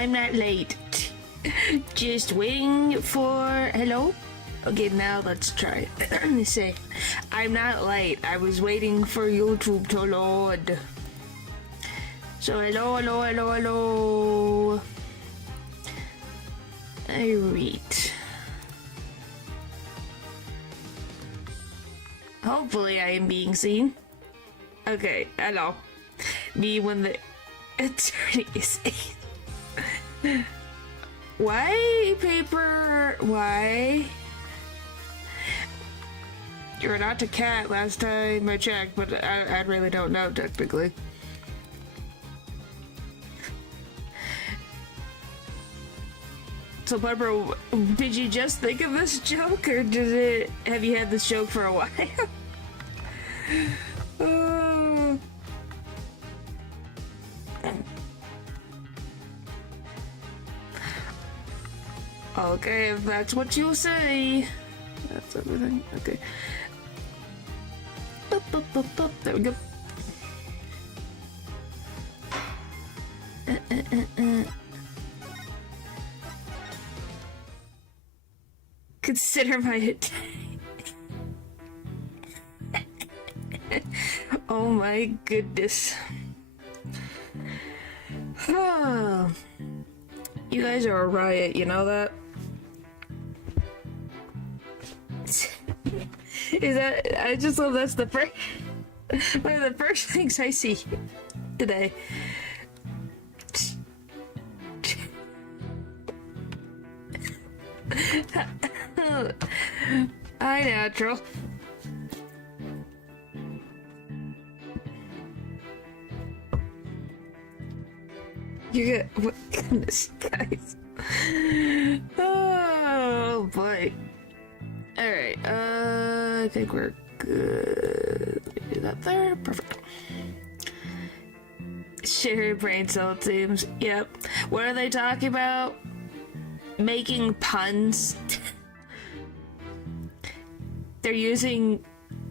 I'm not late. Just waiting for... Hello? Okay, now let's try it. Say, I'm not late. I was waiting for YouTube to load. So, hello, hello, hello, hello. Alright. Hopefully I am being seen. Okay, hello. Me when the attorney is Why, paper? Why? You're not a cat last time I checked, but I really don't know technically. So, Pepper, did you just think of this joke, or have you had this joke for a while? Okay, if that's what you say. That's everything. Okay. Boop, boop, boop, boop. There we go. Consider my oh my goodness. You guys are a riot, you know that? Is that... I just love that's the first... one of the first things I see today. Hi, natural. You get what goodness, guys. Oh boy. Alright, I think we're good. Let me do that there. Perfect. Share brain cell teams. Yep. What are they talking about? Making puns. They're using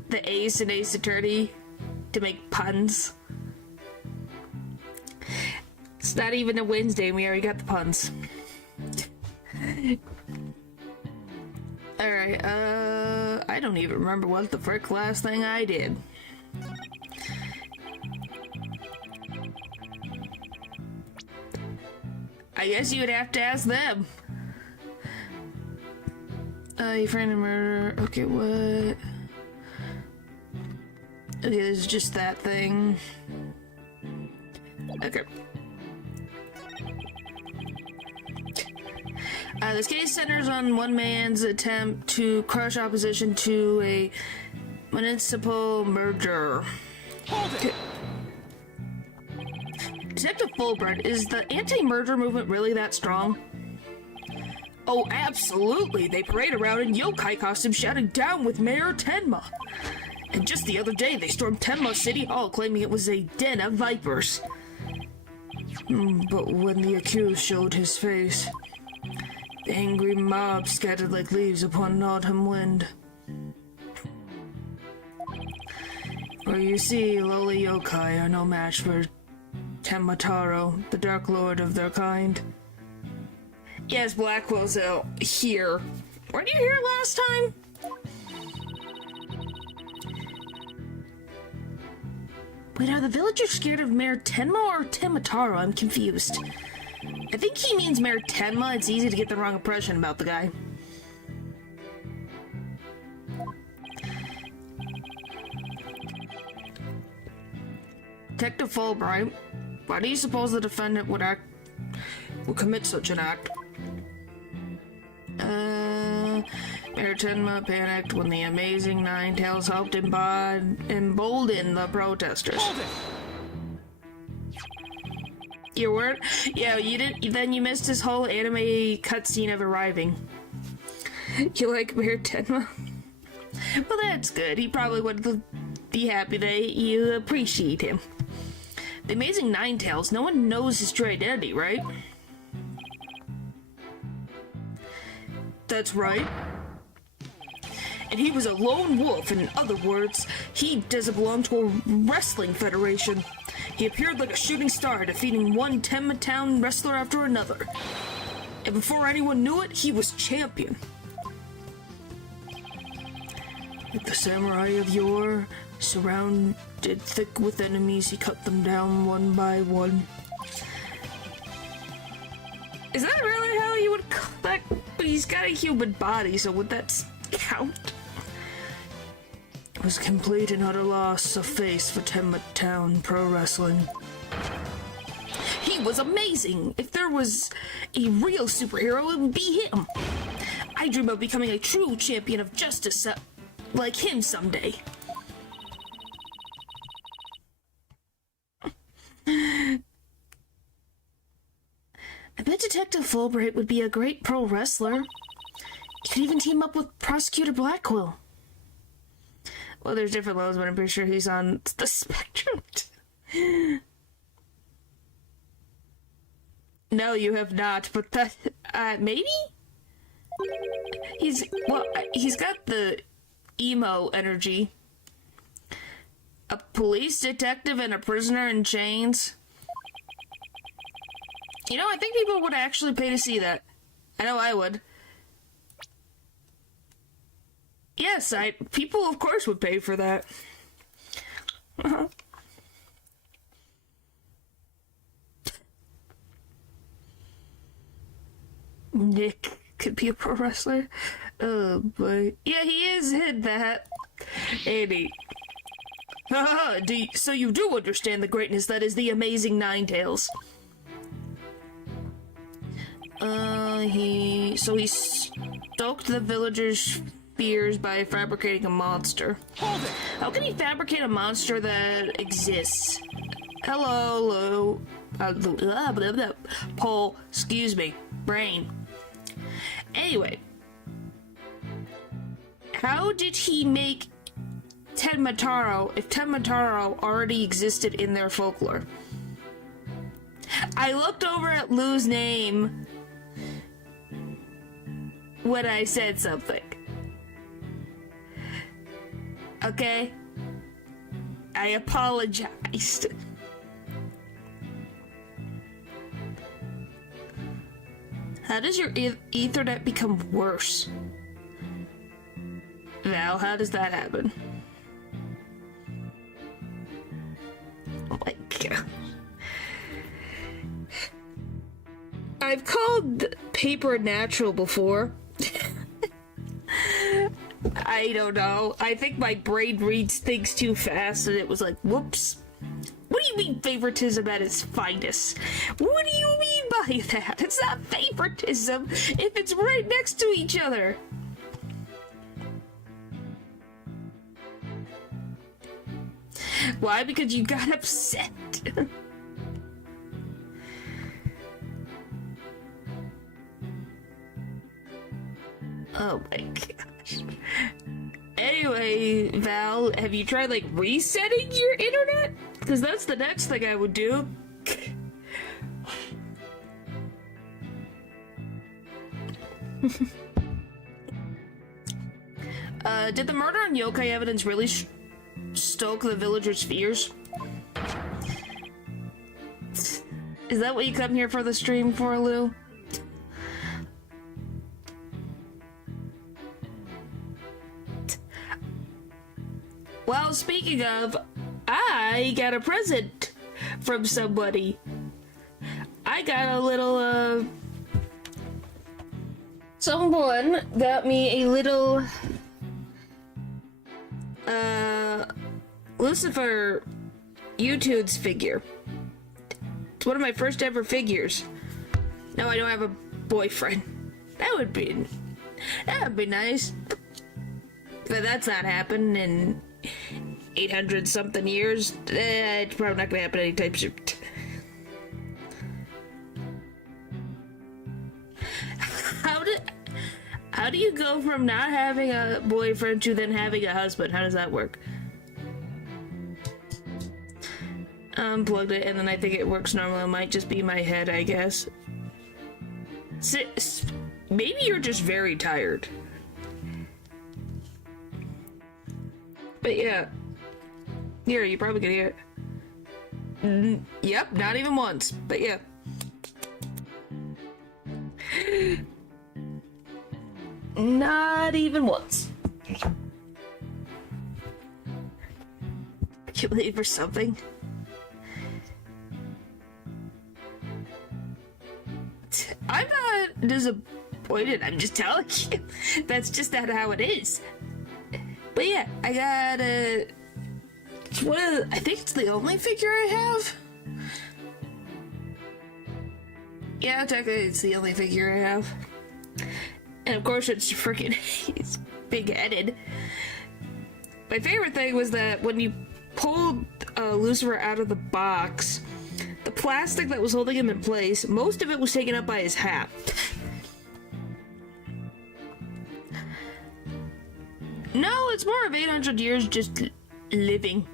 the Ace and Ace Attorney to make puns. It's not even a Wednesday and we already got the puns. Alright, I don't even remember what the frick last thing I did. I guess you would have to ask them. Your friend and murder. Okay, what? Okay, this is just that thing. Okay. This case centers on one man's attempt to crush opposition to a municipal merger. Okay. Detective Fulbright, is the anti-merger movement really that strong? Oh, absolutely. They parade around in yokai costumes shouting down with Mayor Tenma. And just the other day, they stormed Tenma City Hall claiming it was a den of vipers. But when the accused showed his face, the angry mob scattered like leaves upon an autumn wind. For you see, lowly yokai are no match for Tenmataro, the Dark Lord of their kind. Yes, Blackwell's out here. Weren't you here last time? Wait, are the villagers scared of Mayor Tenma or Tenmataro? I'm confused. I think he means Mayor Tenma. It's easy to get the wrong impression about the guy. Detective Fulbright, why do you suppose the defendant would commit such an act? Mayor Tenma panicked when the amazing Ninetales helped embolden the protesters. You weren't? Yeah, you didn't. Then you missed his whole anime cutscene of arriving. You like Mayor Tenma? Well, that's good. He probably would be happy that you appreciate him. The amazing Ninetales, no one knows his true identity, right? That's right. And he was a lone wolf. In other words, he doesn't belong to a wrestling federation. He appeared like a shooting star, defeating one Tenma Town wrestler after another. And before anyone knew it, he was champion. Like the samurai of yore, surrounded thick with enemies, he cut them down one by one. Is that really how you would call that? But he's got a human body, so would that count? It was a complete and utter loss of face for Tenma Town Pro Wrestling. He was amazing! If there was a real superhero, it would be him! I dream of becoming a true champion of justice like him someday. I bet Detective Fulbright would be a great pro wrestler. He could even team up with Prosecutor Blackwell. Well, there's different levels, but I'm pretty sure he's on the spectrum. No, you have not, but that, maybe? He's got the emo energy. A police detective and a prisoner in chains. You know, I think people would actually pay to see that. I know I would. Yes, people of course would pay for that. Nick could be a pro wrestler. Oh boy. Yeah, he is in that. Andy. So you do understand the greatness that is the amazing Ninetales. He stoked the villagers' fears by fabricating a monster. Hold it! How can he fabricate a monster that exists? Hello, Paul, excuse me, brain. Anyway, how did he make Tenma Taro if Tenma Taro already existed in their folklore? I looked over at Lou's name when I said something. Okay? I apologized. How does your Ethernet become worse? Val, how does that happen? Oh my god. I've called paper natural before. I don't know. I think my brain reads things too fast and it was like, whoops. What do you mean favoritism at its finest? What do you mean by that? It's not favoritism if it's right next to each other. Why? Because you got upset. Oh my gosh. Anyway, Val, have you tried, like, resetting your internet? Because that's the next thing I would do. Did the murder and yokai evidence really stoke the villagers' fears? Is that what you come here for the stream for, Lou? Well, speaking of, I got a present from somebody. I got a little, someone got me a little, Lucifer YouTube's figure. It's one of my first ever figures. No, I don't have a boyfriend. That would be nice. But that's not happened in 800 something years. It's probably not gonna happen anytime soon. How do you go from not having a boyfriend to then having a husband? How does that work? Unplugged it, and then I think it works normal. It might just be my head, I guess. Maybe you're just very tired. But yeah. Here, you probably can hear it. Yep, not even once. But yeah. Not even once. Can you wait for something? I'm not disappointed, I'm just telling you. That's just not how it is. But yeah, I got I think it's the only figure I have. Yeah, technically it's the only figure I have. And of course it's freaking, he's big-headed. My favorite thing was that when you pulled Lucifer out of the box, the plastic that was holding him in place, most of it was taken up by his hat. No, it's more of 800 years just living.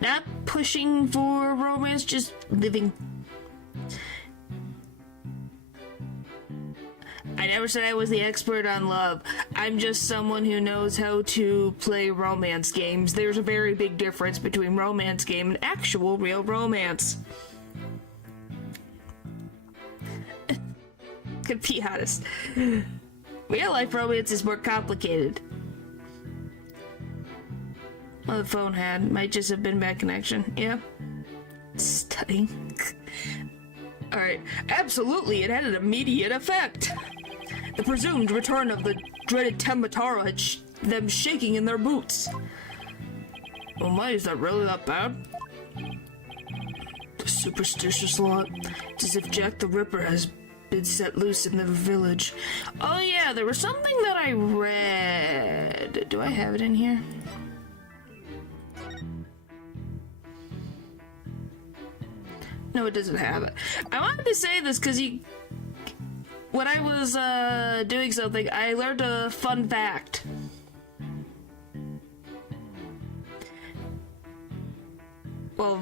Not pushing for romance, just living. I never said I was the expert on love. I'm just someone who knows how to play romance games. There's a very big difference between romance game and actual real romance. To be honest, real life romance is more complicated. Well, the phone might just have been bad connection. Yeah. Stunning. Alright, absolutely, it had an immediate effect. The presumed return of the dreaded Tembatara had them shaking in their boots. Oh my, is that really that bad? The superstitious lot. It's as if Jack the Ripper has been set loose in the village. Oh yeah, there was something that I read. Do I have it in here? No, it doesn't have it. I wanted to say this because when I was doing something, I learned a fun fact. Well,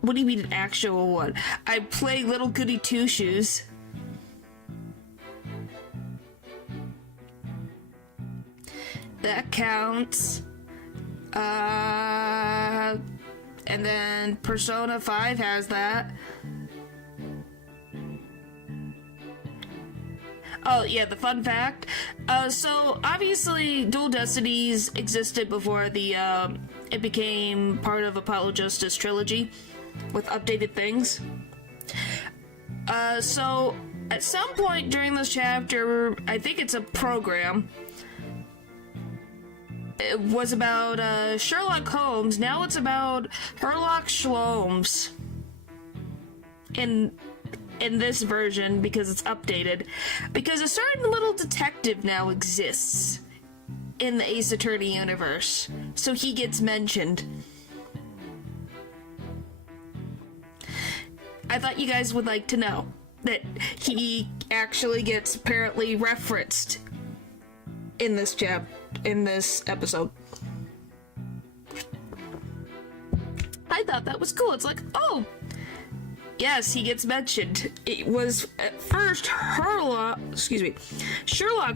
what do you mean an actual one? I play Little Goody Two Shoes. That counts. And then Persona 5 has that. Oh, yeah, the fun fact. So, obviously, Dual Destinies existed before it became part of Apollo Justice Trilogy with updated things. So, at some point during this chapter, I think it's a program, it was about Sherlock Holmes. Now it's about Herlock Sholmes. In this version, because it's updated, because a certain little detective now exists in the Ace Attorney universe, so he gets mentioned. I thought you guys would like to know that he actually gets apparently referenced in this episode. I thought that was cool. It's like, oh, yes, he gets mentioned. It was at first Sherlock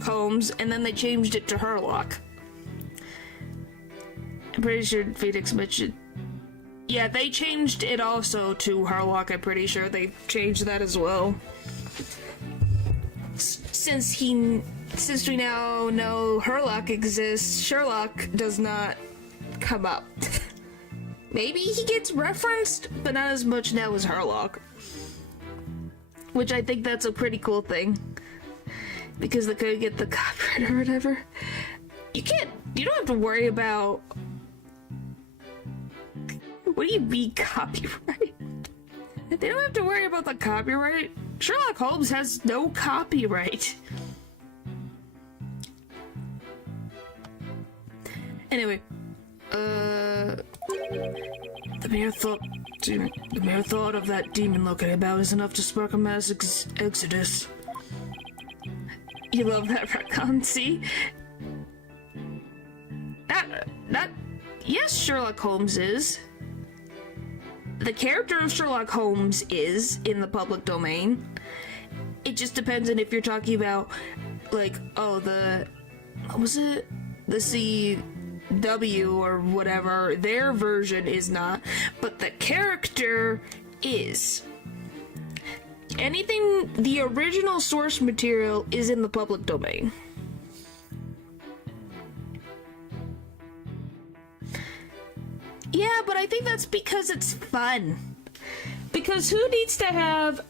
Holmes, and then they changed it to Herlock. I'm pretty sure Phoenix mentioned. Yeah, they changed it also to Herlock. I'm pretty sure they changed that as well. Since we now know Herlock exists, Sherlock does not come up. Maybe he gets referenced, but not as much now as Herlock. Which I think that's a pretty cool thing. Because they could get the copyright or whatever. You don't have to worry about... What do you mean copyright? They don't have to worry about the copyright. Sherlock Holmes has no copyright. Anyway, the mere thought of that demon looking about is enough to spark a mass exodus. You love that retcon, see? Yes, Sherlock Holmes is. The character of Sherlock Holmes is in the public domain. It just depends on if you're talking about, like, oh, the what was it? The CW or whatever, their version is not, but the character is. Anything, the original source material is in the public domain. Yeah, but I think that's because it's fun. Because who needs to have...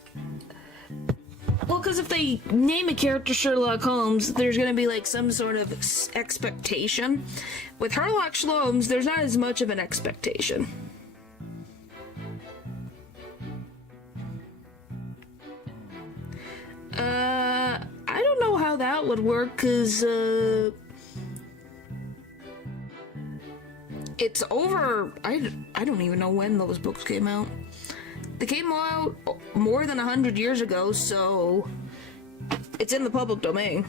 Well, because if they name a character Sherlock Holmes, there's going to be, like, some sort of expectation. With Sherlock Holmes, there's not as much of an expectation. I don't know how that would work, because, it's over... I don't even know when those books came out. They came out more than 100 years ago, so... it's in the public domain.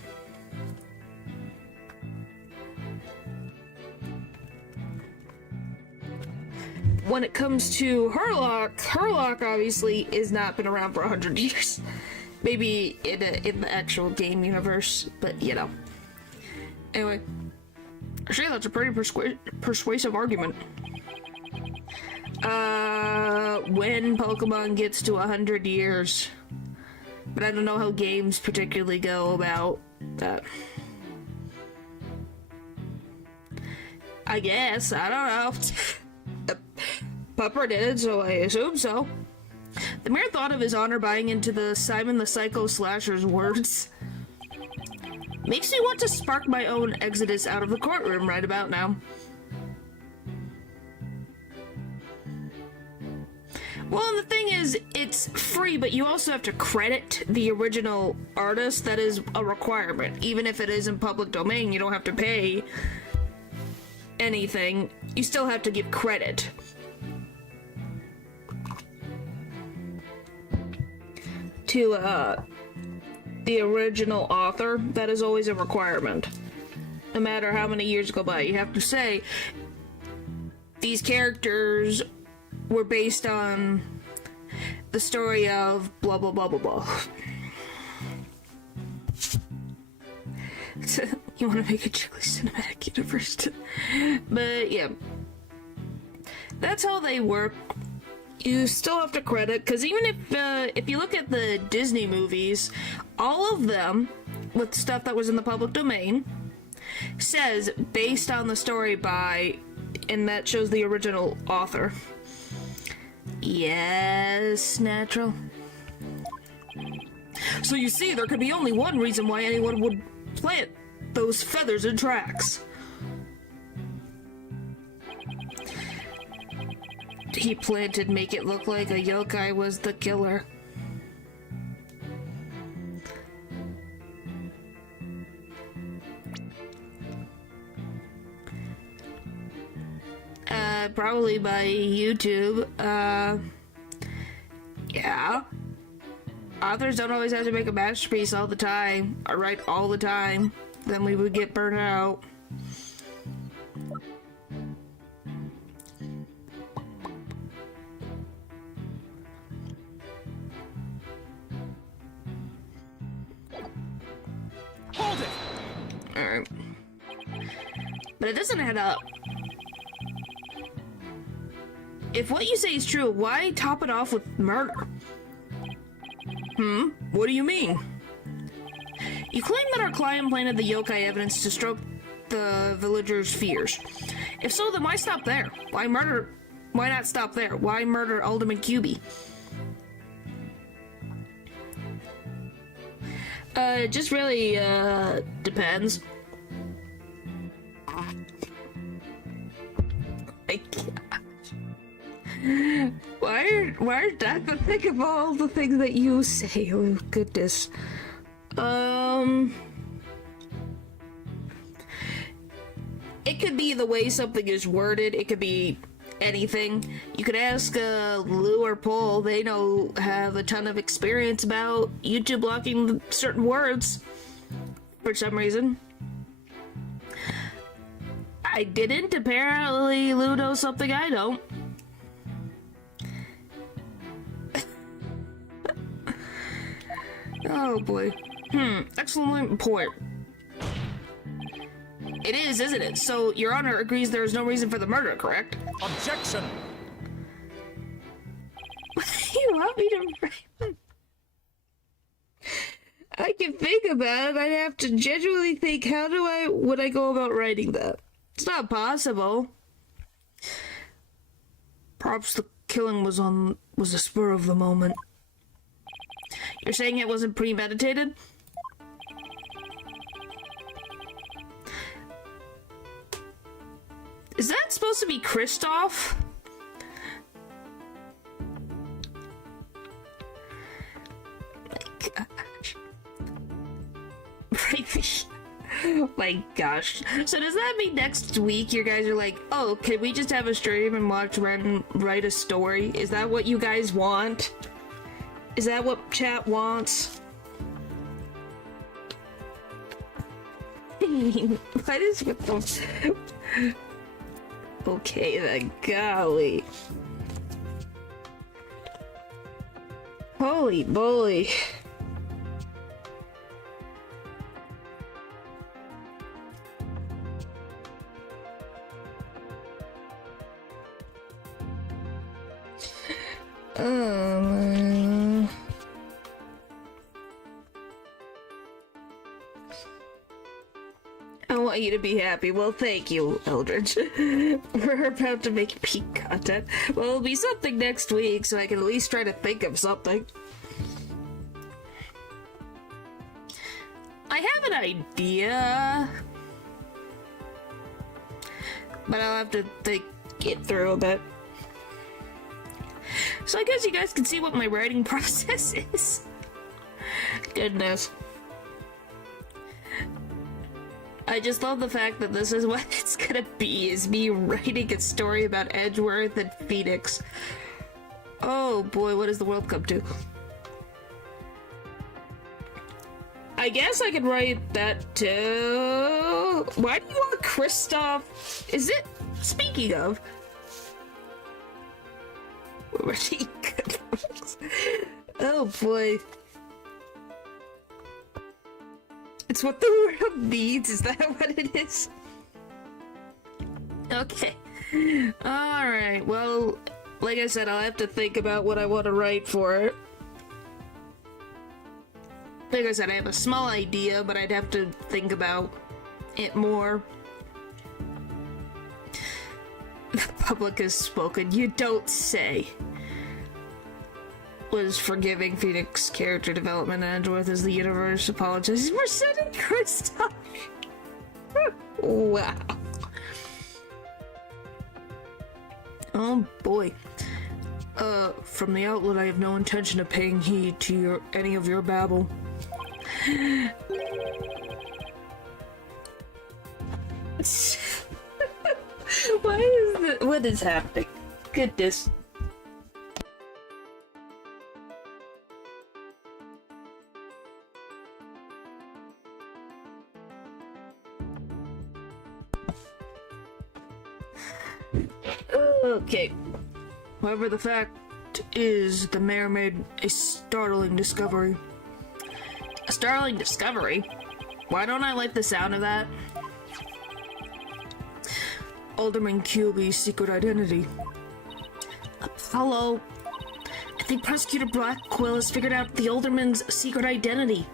When it comes to Sherlock obviously has not been around for 100 years. Maybe in the actual game universe, but you know. Anyway, I say that's a pretty persuasive argument. When Pokemon gets to 100 years. But I don't know how games particularly go about that. I guess, I don't know. Pupper did it, so I assume so. The mere thought of his honor buying into the Simon the Psycho Slasher's words makes me want to spark my own exodus out of the courtroom right about now. Well, and the thing is, it's free, but you also have to credit the original artist. That is a requirement. Even if it is in public domain, you don't have to pay anything. You still have to give credit. To, the original author. That is always a requirement. No matter how many years go by, you have to say, these characters were based on the story of blah blah blah blah blah. You want to make a truly cinematic universe, but yeah, that's how they work. You still have to credit, because even if you look at the Disney movies, all of them with stuff that was in the public domain says based on the story by, and that shows the original author. Yes, natural. So you see, there could be only one reason why anyone would plant those feathers in tracks. He planted make it look like a yokai was the killer. Probably by YouTube. Yeah. Authors don't always have to make a masterpiece all the time, or write all the time. Then we would get burnt out. Hold it! Alright. But it doesn't add up. If what you say is true, why top it off with murder? What do you mean? You claim that our client planted the yokai evidence to stroke the villagers' fears. If so, then why stop there? Why murder? Why not stop there? Why murder Alderman QB? It just really, depends. Why are that the think of all the things that you say? Oh goodness. It could be the way something is worded. It could be anything. You could ask Lou or Paul. They have a ton of experience about YouTube blocking certain words for some reason. I didn't. Apparently Lou knows something I don't. Oh boy. Excellent point. It is, isn't it? So, Your Honor agrees there is no reason for the murder, correct? Objection! You want me to write? I can think about it. I'd have to genuinely think, would I go about writing that? It's not possible. Perhaps the killing was a spur of the moment. You're saying it wasn't premeditated? Is that supposed to be Kristoff? Oh my gosh. So does that mean next week you guys are like, oh, can we just have a stream and watch Ren write a story? Is that what you guys want? Is that what chat wants? What is with those? Okay then, golly. Holy moly. I want you to be happy. Well, thank you, Eldridge. We're about to make peak content. Well, it'll be something next week, so I can at least try to think of something. I have an idea, but I'll have to think it through a bit. So I guess you guys can see what my writing process is. Goodness. I just love the fact that this is what it's gonna be, is me writing a story about Edgeworth and Phoenix. Oh boy, what does the world come to? I guess I could write that too. Why do you want Kristoff? Is it, speaking of, oh boy. It's what the world needs, is that what it is? Okay. Alright, well, like I said, I'll have to think about what I want to write for it. Like I said, I have a small idea, but I'd have to think about it more. The public has spoken. You don't say. Was forgiving Phoenix character development and Edgeworth as the universe apologizes for sending Kristoff. Wow. Oh boy. From the outlet, I have no intention of paying heed to any of your babble. Why is that? What is happening? Goodness. Okay. However, the fact is, the mayor made a startling discovery. A startling discovery? Why don't I like the sound of that? Alderman Kilby's secret identity. Apollo. I think Prosecutor Blackwell has figured out the Alderman's secret identity.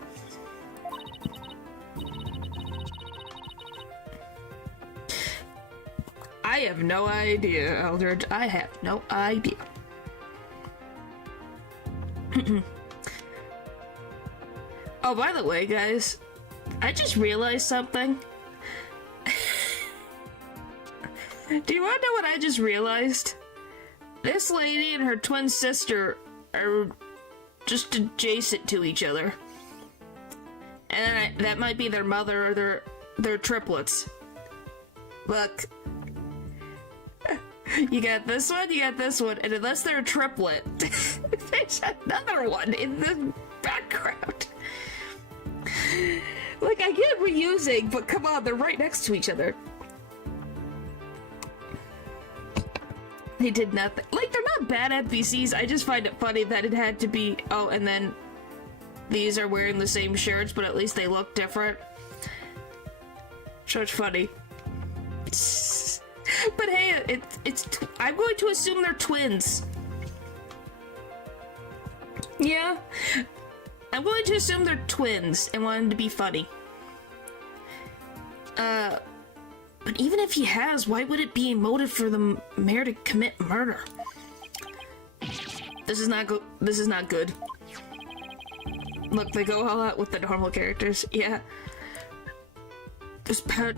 I have no idea, Eldridge. I have no idea. Oh, by the way, guys, I just realized something. Do you want to know what I just realized? This lady and her twin sister are just adjacent to each other. And that might be their mother or their triplets. Look. You got this one, and unless they're a triplet, there's another one in the background. Like, I get reusing, but come on, they're right next to each other. They did nothing. Like, they're not bad NPCs, I just find it funny that it had to be, oh, and then these are wearing the same shirts, but at least they look different. So it's funny. But hey, I'm going to assume they're twins. Yeah, I'm going to assume they're twins and wanted to be funny. But even if he has, why would it be a motive for the mayor to commit murder? This is not good. This is not good. Look, they go all out with the normal characters. Yeah. This patch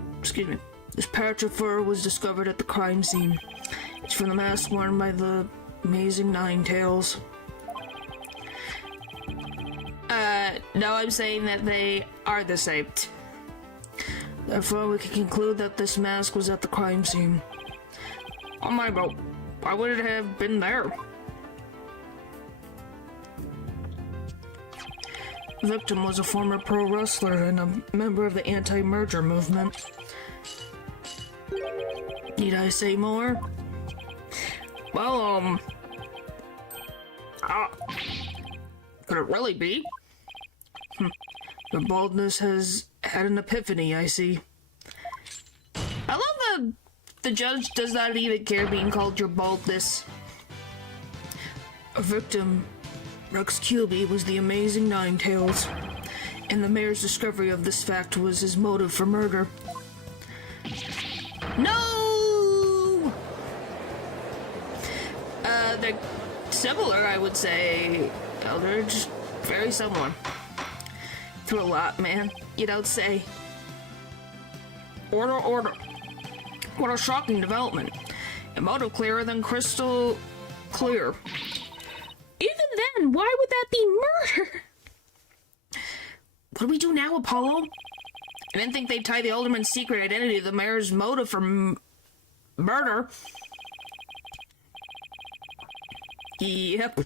of fur was discovered at the crime scene. It's from the mask worn by the amazing Ninetales. No, I'm saying that they are the same. Therefore, we can conclude that this mask was at the crime scene. On my boat, why would it have been there? The victim was a former pro wrestler and a member of the anti-merger movement. Need I say more? Well, could it really be? Your baldness has had an epiphany, I see. I love that the judge does not even care being called your baldness. A victim, Rex Kilby, was the amazing Ninetales, and the mayor's discovery of this fact was his motive for murder. No! They're similar, I would say, Eldridge. Very similar. Through a lot, man. You don't say. Order, order. What a shocking development. A motive clearer than crystal clear. Even then, why would that be murder? What do we do now, Apollo? I didn't think they'd tie the alderman's secret identity to the mayor's motive for murder. Yep.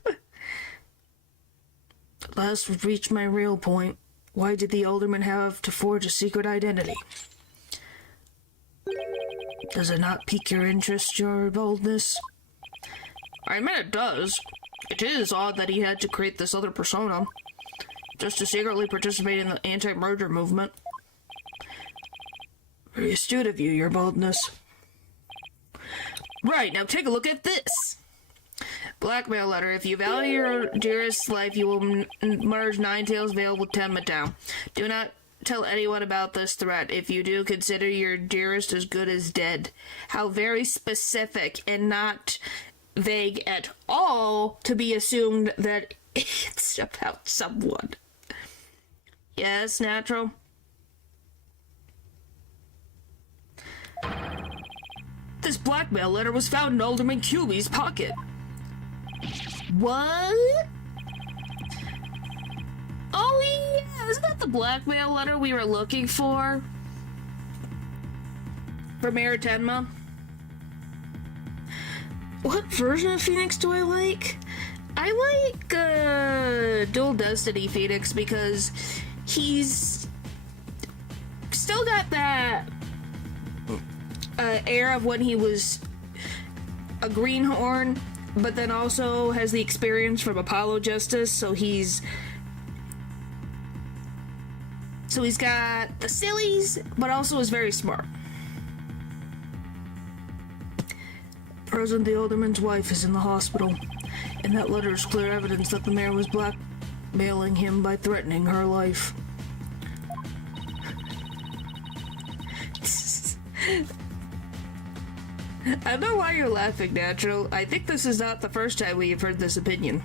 At last we've reached my real point. Why did the alderman have to forge a secret identity? Does it not pique your interest, your boldness? I mean, it does. It is odd that he had to create this other persona, just to secretly participate in the anti-merger movement. Very astute of you, your boldness. Right, now take a look at this. Blackmail letter. If you value your dearest life, you will merge Ninetales veil with Tenma Town. Do not tell anyone about this threat. If you do, consider your dearest as good as dead. How very specific and not vague at all to be assumed that it's about someone. Yes, natural. This blackmail letter was found in Alderman Kilby's pocket. What? Oh yeah, isn't that the blackmail letter we were looking for? For Mayor Tenma? What version of Phoenix do I like? I like, Dual Destiny Phoenix because he's still got that, air of when he was a greenhorn, but then also has the experience from Apollo Justice, so he's got the sillies, but also is very smart. Present, the alderman's wife is in the hospital, and that letter is clear evidence that the mayor was blackmailing him by threatening her life. I don't know why you're laughing, Natural. I think this is not the first time we have heard this opinion.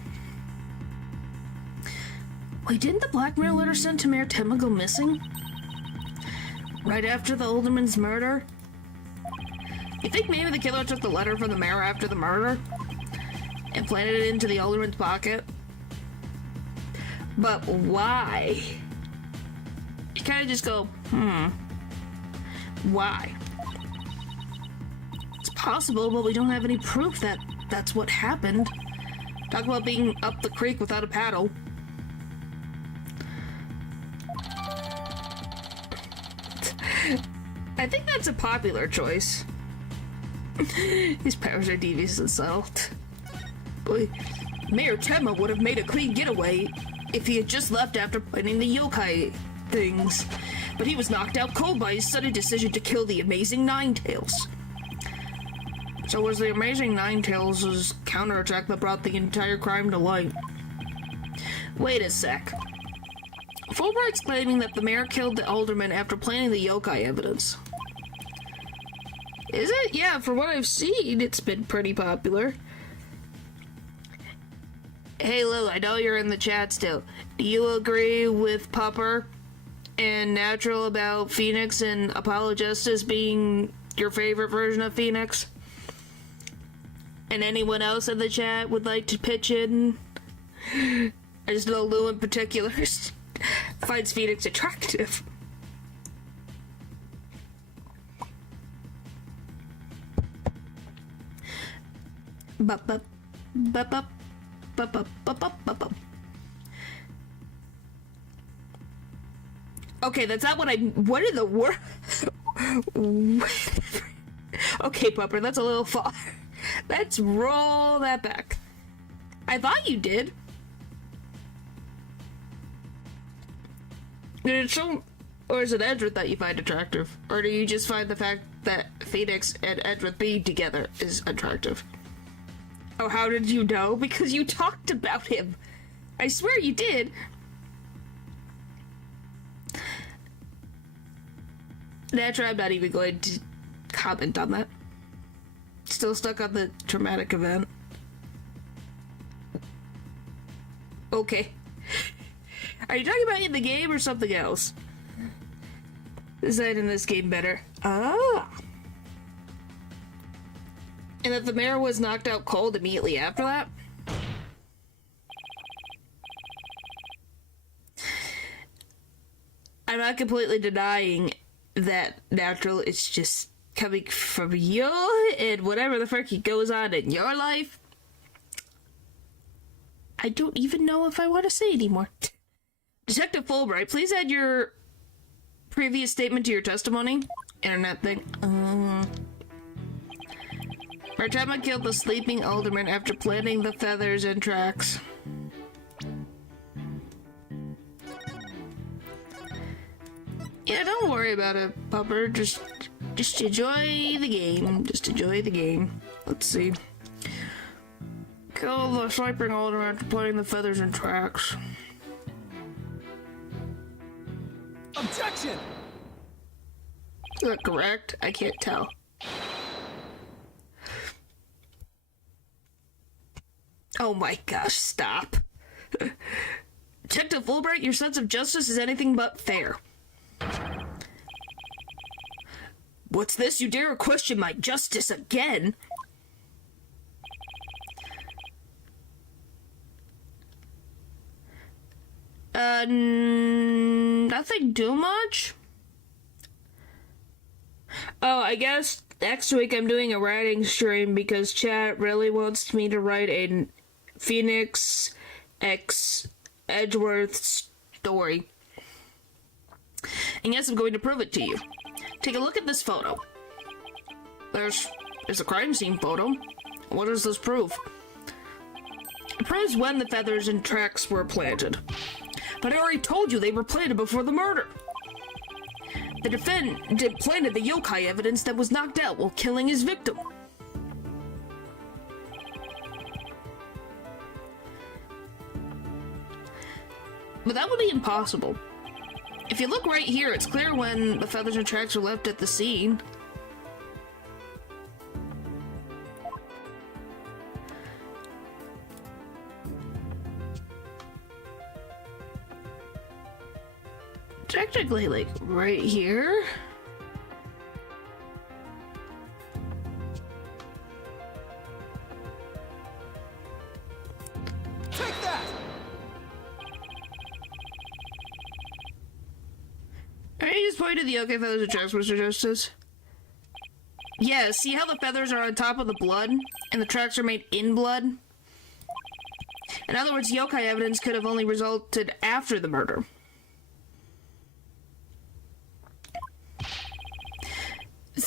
Wait, didn't the blackmail letter sent to Mayor Tenma go missing? Right after the alderman's murder? You think maybe the killer took the letter from the mayor after the murder? And planted it into the alderman's pocket? But why? You kind of just go, why? It's possible, but we don't have any proof that that's what happened. Talk about being up the creek without a paddle. I think that's a popular choice. His powers are devious and subtle. Boy, Mayor Tenma would have made a clean getaway if he had just left after fighting the yokai things. but he was knocked out cold by his sudden decision to kill the Amazing Ninetails. So was the Amazing Ninetails' counterattack that brought the entire crime to light? Wait a sec. Fulbright's claiming that the mayor killed the alderman after planting the yokai evidence. Is it? Yeah, for what I've seen, it's been pretty popular. Hey Lil, I know you're in the chat still. Do you agree with Pupper and Natural about Phoenix and Apollo Justice being your favorite version of Phoenix? And anyone else in the chat would like to pitch in? I just know Lou in particular finds Phoenix attractive. Okay, that's not what I... What in the world? Okay, Pupper, that's a little far. Let's roll that back. I thought you did. Or is it Edgeworth that you find attractive? Or do you just find the fact that Phoenix and Edgeworth being together is attractive? Oh, how did you know? Because you talked about him. I swear you did. Naturally, I'm not even going to comment on that. Still stuck on the traumatic event. Okay. Are you talking about in the game or something else? Is that in this game better? Ah. And that the mayor was knocked out cold immediately after that? I'm not completely denying that Natural is just coming from you and whatever the frick goes on in your life. I don't even know if I want to say anymore. Detective Fulbright, please add your previous statement to your testimony. Internet thing. Martema killed the sleeping alderman after planting the feathers and tracks. Yeah, don't worry about it, Pupper. Just enjoy the game. Just enjoy the game. Let's see. Kill the sleeping alderman after planting the feathers and tracks. Objection! Is that correct? I can't tell. Oh my gosh, stop. Detective Fulbright, your sense of justice is anything but fair. What's this? You dare question my justice again? Nothing too much. Oh, I guess next week I'm doing a writing stream because chat really wants me to write a Phoenix x Edgeworth story. And yes, I'm going to prove it to you. Take a look at this photo. There's a crime scene photo. What does this prove? It proves when the feathers and tracks were planted. But I already told you they were planted before the murder. The defendant planted the yokai evidence that was knocked out while killing his victim. But that would be impossible. If you look right here, it's clear when the feathers and tracks were left at the scene. Technically, like, right here. Take that! Alright, you just pointed the okay feathers and tracks, Mr. Justice. Yeah, see how the feathers are on top of the blood, and the tracks are made in blood? In other words, yokai evidence could have only resulted after the murder.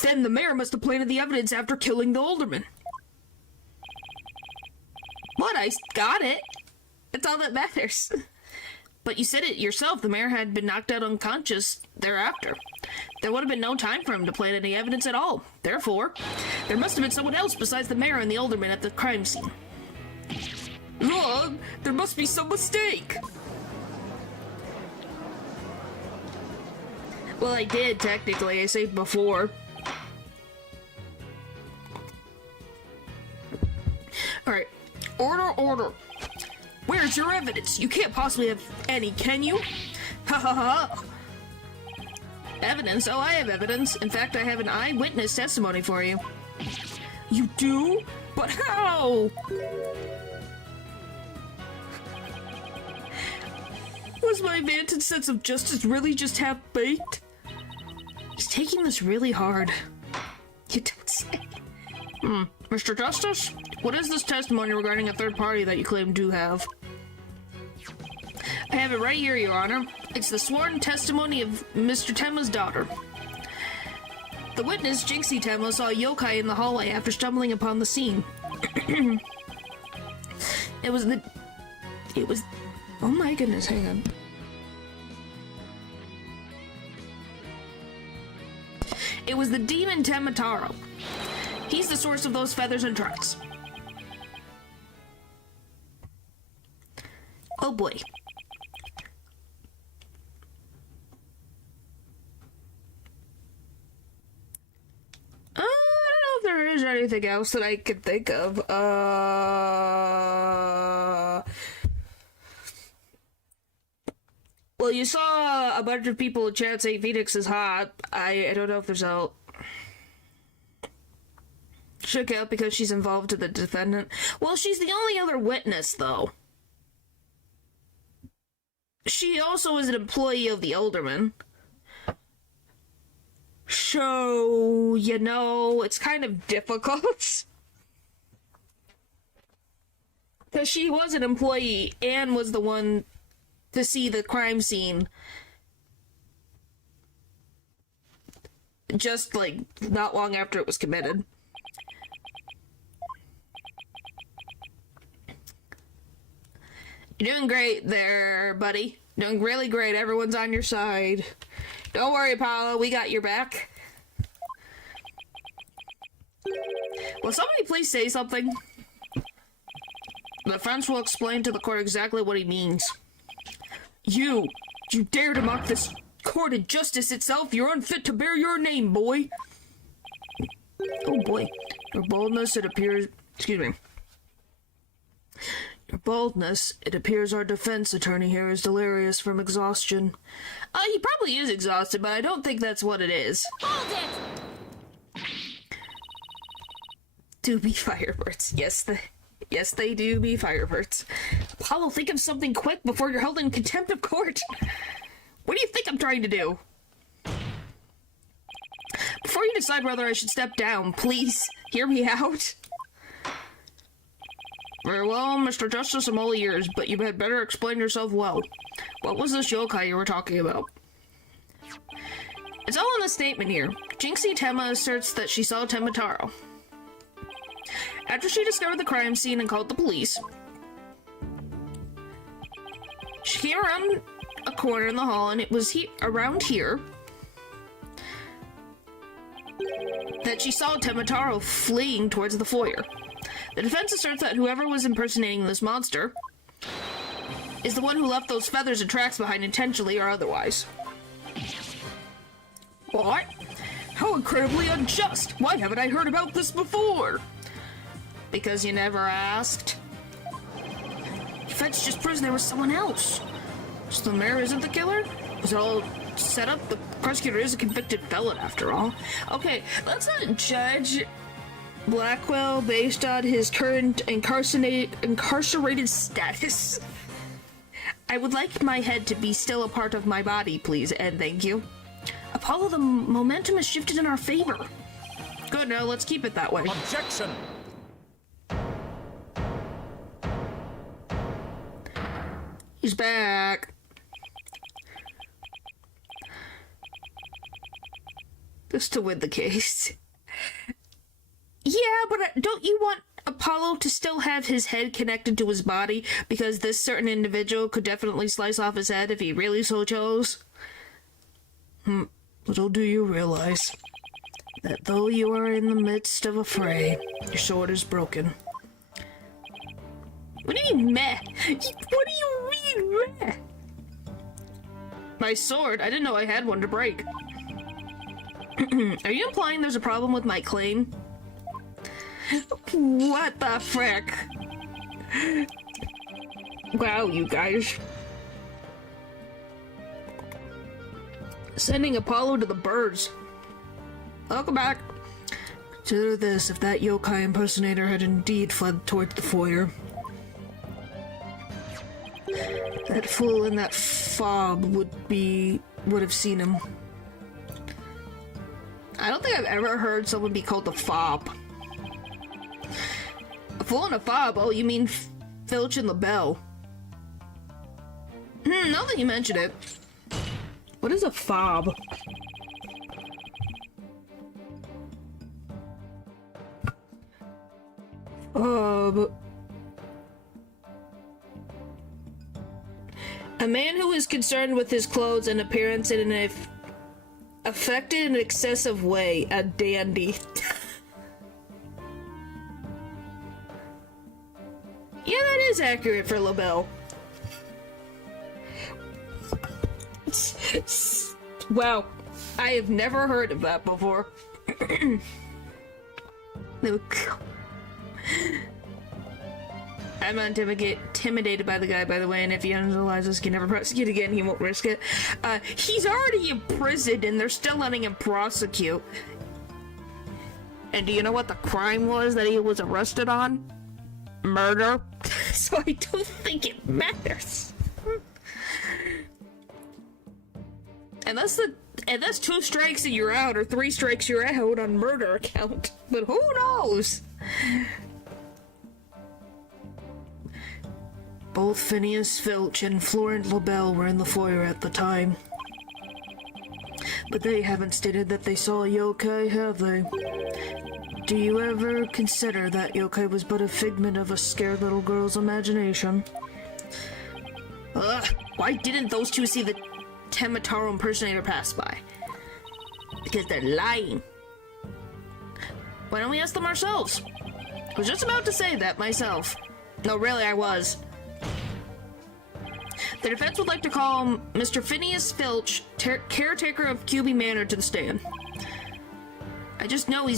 Then the mayor must have planted the evidence after killing the alderman. What? I got it. That's all that matters. But you said it yourself, the mayor had been knocked out unconscious thereafter. There would have been no time for him to plant any evidence at all. Therefore, there must have been someone else besides the mayor and the alderman at the crime scene. Look, there must be some mistake. Well, I did, technically. I saved before. Alright. Order. Where's your evidence? You can't possibly have any, can you? Ha ha ha. Evidence? Oh, I have evidence. In fact, I have an eyewitness testimony for you. You do? But how? Was my vantage sense of justice really just half-baked? He's taking this really hard. You don't say. Mr. Justice? What is this testimony regarding a third party that you claim to have? I have it right here, Your Honor. It's the sworn testimony of Mr. Tenma's daughter. The witness, Jinxie Tenma, saw a yokai in the hallway after stumbling upon the scene. It was... Oh my goodness, hang on. It was the demon Tenma Taro. He's the source of those feathers and tracks. Oh boy. I don't know if there is anything else that I could think of. Well, you saw a bunch of people chat saying Phoenix is hot. I don't know if there's a... Shook out because she's involved to the defendant. Well, she's the only other witness, though. She also is an employee of the alderman. So, you know, it's kind of difficult. Because she was an employee and was the one to see the crime scene. Just, like, not long after it was committed. You're doing great there, buddy. Doing really great. Everyone's on your side. Don't worry, Paolo. We got your back. Will somebody please say something? The defense will explain to the court exactly what he means. You dare to mock this court of justice itself? You're unfit to bear your name, boy. Oh boy. Your boldness, it appears... Excuse me. Your boldness, it appears our defense attorney here is delirious from exhaustion. He probably is exhausted, but I don't think that's what it is. Hold it! Do be Firebirds. Yes, they do be Firebirds. Apollo, think of something quick before you're held in contempt of court. What do you think I'm trying to do? Before you decide whether I should step down, please hear me out. Very well, Mr. Justice, I'm all ears, but you had better explain yourself well. What was this yokai you were talking about? It's all in the statement here. Jinxie Tenma asserts that she saw Tenma Taro. After she discovered the crime scene and called the police, she came around a corner in the hall, and it was around here that she saw Tenma Taro fleeing towards the foyer. The defense asserts that whoever was impersonating this monster is the one who left those feathers and tracks behind intentionally or otherwise. What? How incredibly unjust! Why haven't I heard about this before? Because you never asked. Defense just proves there was someone else. So the mayor isn't the killer? Was it all set up? The prosecutor is a convicted felon after all. Okay, let's not judge Blackwell based on his current incarcerated status. I would like my head to be still a part of my body, please, and thank you. Apollo, the momentum has shifted in our favor. Good, now let's keep it that way. Objection! He's back. Just to win the case. Yeah, but don't you want Apollo to still have his head connected to his body because this certain individual could definitely slice off his head if he really so chose? Little do you realize that though you are in the midst of a fray, your sword is broken. What do you mean, meh? What do you mean, meh? My sword? I didn't know I had one to break. Are you implying there's a problem with my claim? What the frick? Wow, you guys. Sending Apollo to the birds. Welcome back. Consider this, if that yokai impersonator had indeed fled towards the foyer. That fool in that fob would have seen him. I don't think I've ever heard someone be called the fob. A fool in a fob? Oh, you mean Filch and LaBelle. Now that you mention it. What is a fob? A man who is concerned with his clothes and appearance in an affected in an excessive way. A dandy. Yeah, that is accurate for LaBelle. Wow, I have never heard of that before. I'm intimidated by the guy, by the way, and if he analyzes, can never prosecute again, he won't risk it. He's already imprisoned, and they're still letting him prosecute. And do you know what the crime was that he was arrested on? Murder. So I don't think it matters. And that's 2 strikes and you're out, or 3 strikes you're out on murder account. But who knows? Both Phineas Filch and Florent LaBelle were in the foyer at the time. But they haven't stated that they saw a yokai, have they? Do you ever consider that yokai was but a figment of a scared little girl's imagination? Ugh, why didn't those 2 see the Temataro impersonator pass by? Because they're lying. Why don't we ask them ourselves? I was just about to say that myself. No, really, I was. The defense would like to call Mr. Phineas Filch, caretaker of QB Manor, to the stand. I just know I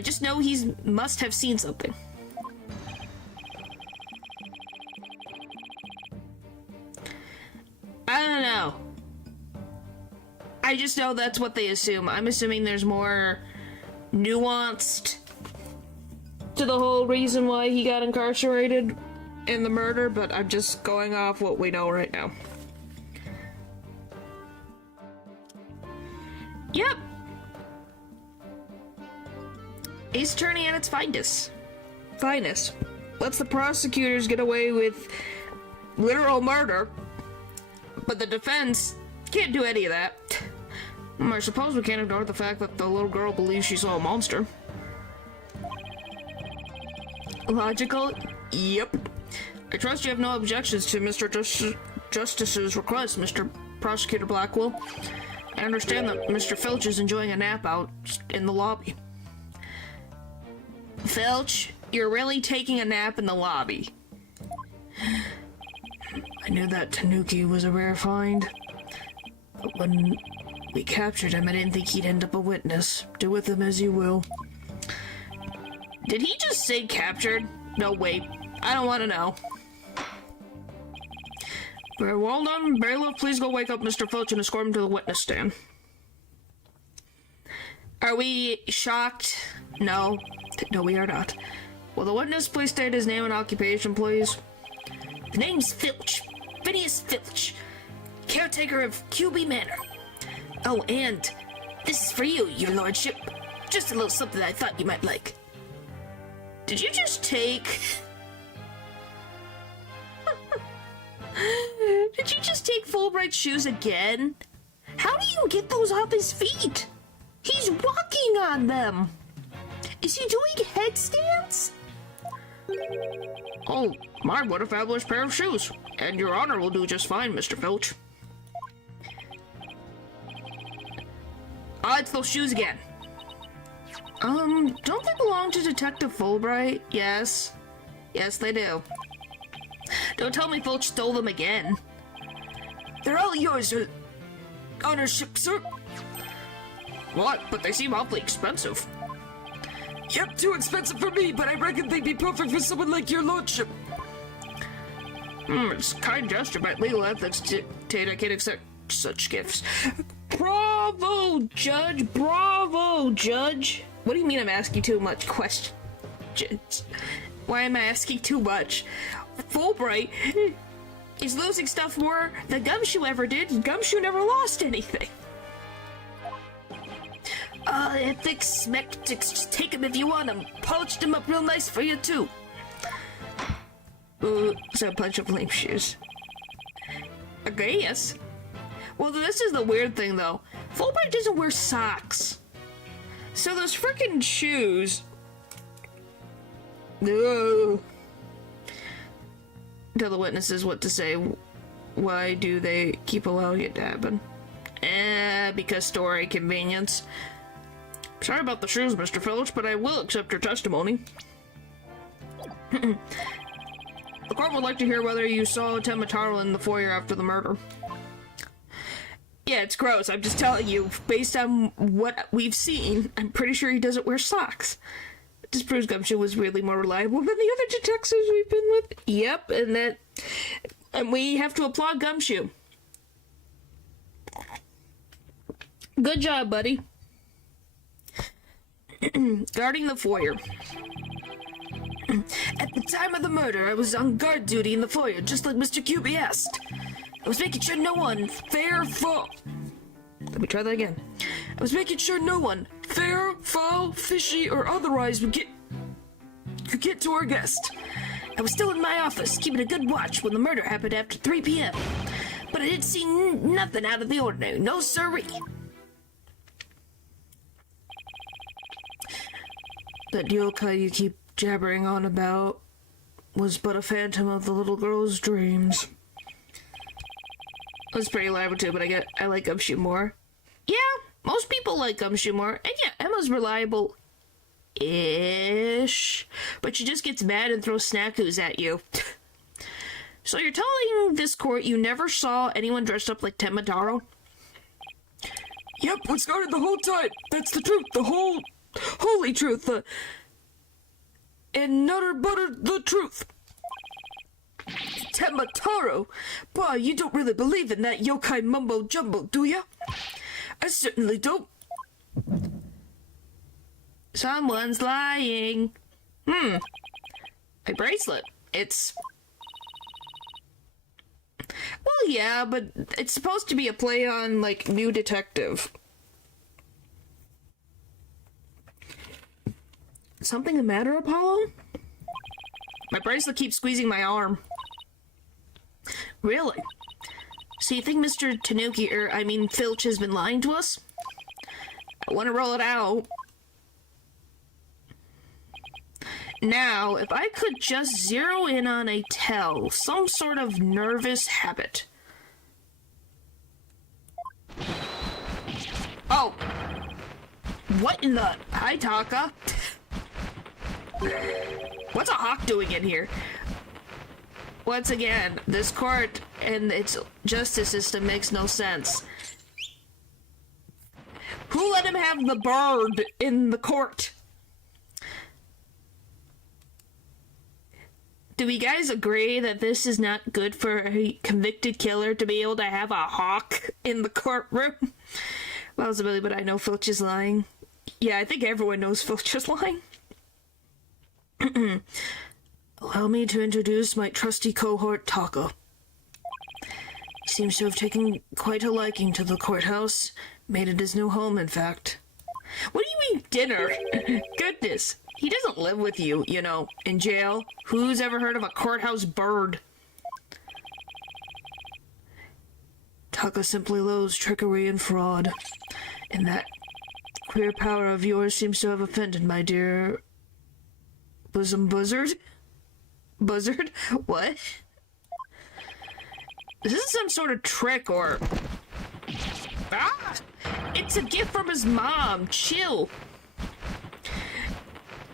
just know must have seen something. I don't know. I just know that's what they assume. I'm assuming there's more nuanced to the whole reason why he got incarcerated in the murder, but I'm just going off what we know right now. Yep. Ace Attorney at its finest. Lets the prosecutors get away with literal murder, but the defense can't do any of that. I suppose we can't ignore the fact that the little girl believes she saw a monster. Logical? Yep. I trust you have no objections to Mr. Justice's request, Mr. Prosecutor Blackwell. I understand that Mr. Filch is enjoying a nap out in the lobby. Filch, you're really taking a nap in the lobby. I knew that Tanuki was a rare find, but when we captured him, I didn't think he'd end up a witness. Do with him as you will. Did he just say captured? No, wait. I don't want to know. Very well done. Bailiff, please go wake up Mr. Filch and escort him to the witness stand. Are we shocked? No. No, we are not. Will the witness please state his name and occupation, please? The name's Filch. Phineas Filch. Caretaker of QB Manor. Oh, and this is for you, your lordship. Just a little something I thought you might like. Did you just take... Did you just take Fulbright's shoes again? How do you get those off his feet? He's walking on them. Is he doing headstands? Oh, my, what a fabulous pair of shoes. And your honor will do just fine, Mr. Filch. Ah, it's those shoes again. Don't they belong to Detective Fulbright? Yes. Yes, they do. Don't tell me Filch stole them again. They're all yours, Your Honorship, sir. What? But they seem awfully expensive. Yep, too expensive for me, but I reckon they'd be perfect for someone like your lordship. It's a kind gesture, but legal ethics dictate I can't accept such gifts. Bravo, Judge! Bravo, Judge! What do you mean I'm asking too much questions? Why am I asking too much? Fulbright is losing stuff more than Gumshoe ever did, and Gumshoe never lost anything. Ethics, smectics, just take them if you want them. Polished them up real nice for you, too. Ooh, it's a bunch of lame shoes. Okay, yes. Well, this is the weird thing, though. Fulbright doesn't wear socks. So those freaking shoes... No. Tell the witnesses what to say. Why do they keep allowing it to happen? Because story convenience. Sorry about the shoes, Mr. Filch, but I will accept your testimony. The court would like to hear whether you saw Temataro in the foyer after the murder. Yeah, it's gross. I'm just telling you, based on what we've seen, I'm pretty sure he doesn't wear socks. This proves Gumshoe was really more reliable than the other detectives we've been with. Yep, and we have to applaud Gumshoe. Good job, buddy. Guarding the foyer. At the time of the murder, I was on guard duty in the foyer, just like Mr. QB asked. I was making sure no one, fair, foul... Let me try that again. I was making sure no one, fair, foul, fishy, or otherwise could get to our guest. I was still in my office, keeping a good watch when the murder happened after 3 p.m. But I didn't see nothing out of the ordinary. No siree. That yokai you keep jabbering on about was but a phantom of the little girl's dreams. That's pretty reliable too, but I like Gumshoe more. Yeah, most people like Gumshoe more, and yeah, Emma's reliable-ish, but she just gets mad and throws snackoos at you. So you're telling this court you never saw anyone dressed up like Temataro? Yep, what's guarded the whole time. That's the truth, the whole holy truth, and nutter butter the truth. Temataro? Boy, you don't really believe in that yokai mumbo jumbo, do ya? I certainly don't. Someone's lying. A bracelet. It's... Well, yeah, but it's supposed to be a play on, like, New Detective. Something the matter, Apollo? My bracelet keeps squeezing my arm. Really? So you think Mr. Tanuki, Filch has been lying to us? I want to roll it out. Now, if I could just zero in on a tell, some sort of nervous habit. Oh! What in the... Hi, Taka. What's a hawk doing in here? Once again, this court and its justice system makes no sense. Who let him have the bird in the court? Do we guys agree that this is not good for a convicted killer to be able to have a hawk in the courtroom? Possibly, but I know Filch is lying. Yeah, I think everyone knows Filch is lying. Allow me to introduce my trusty cohort, Taka. He seems to have taken quite a liking to the courthouse. Made it his new home, in fact. What do you mean, dinner? Goodness. He doesn't live with you, you know, in jail. Who's ever heard of a courthouse bird? Taka simply loathes trickery and fraud. And that queer power of yours seems to have offended my dear bosom buzzard. Buzzard? What? Is this some sort of trick or... Ah! It's a gift from his mom. Chill.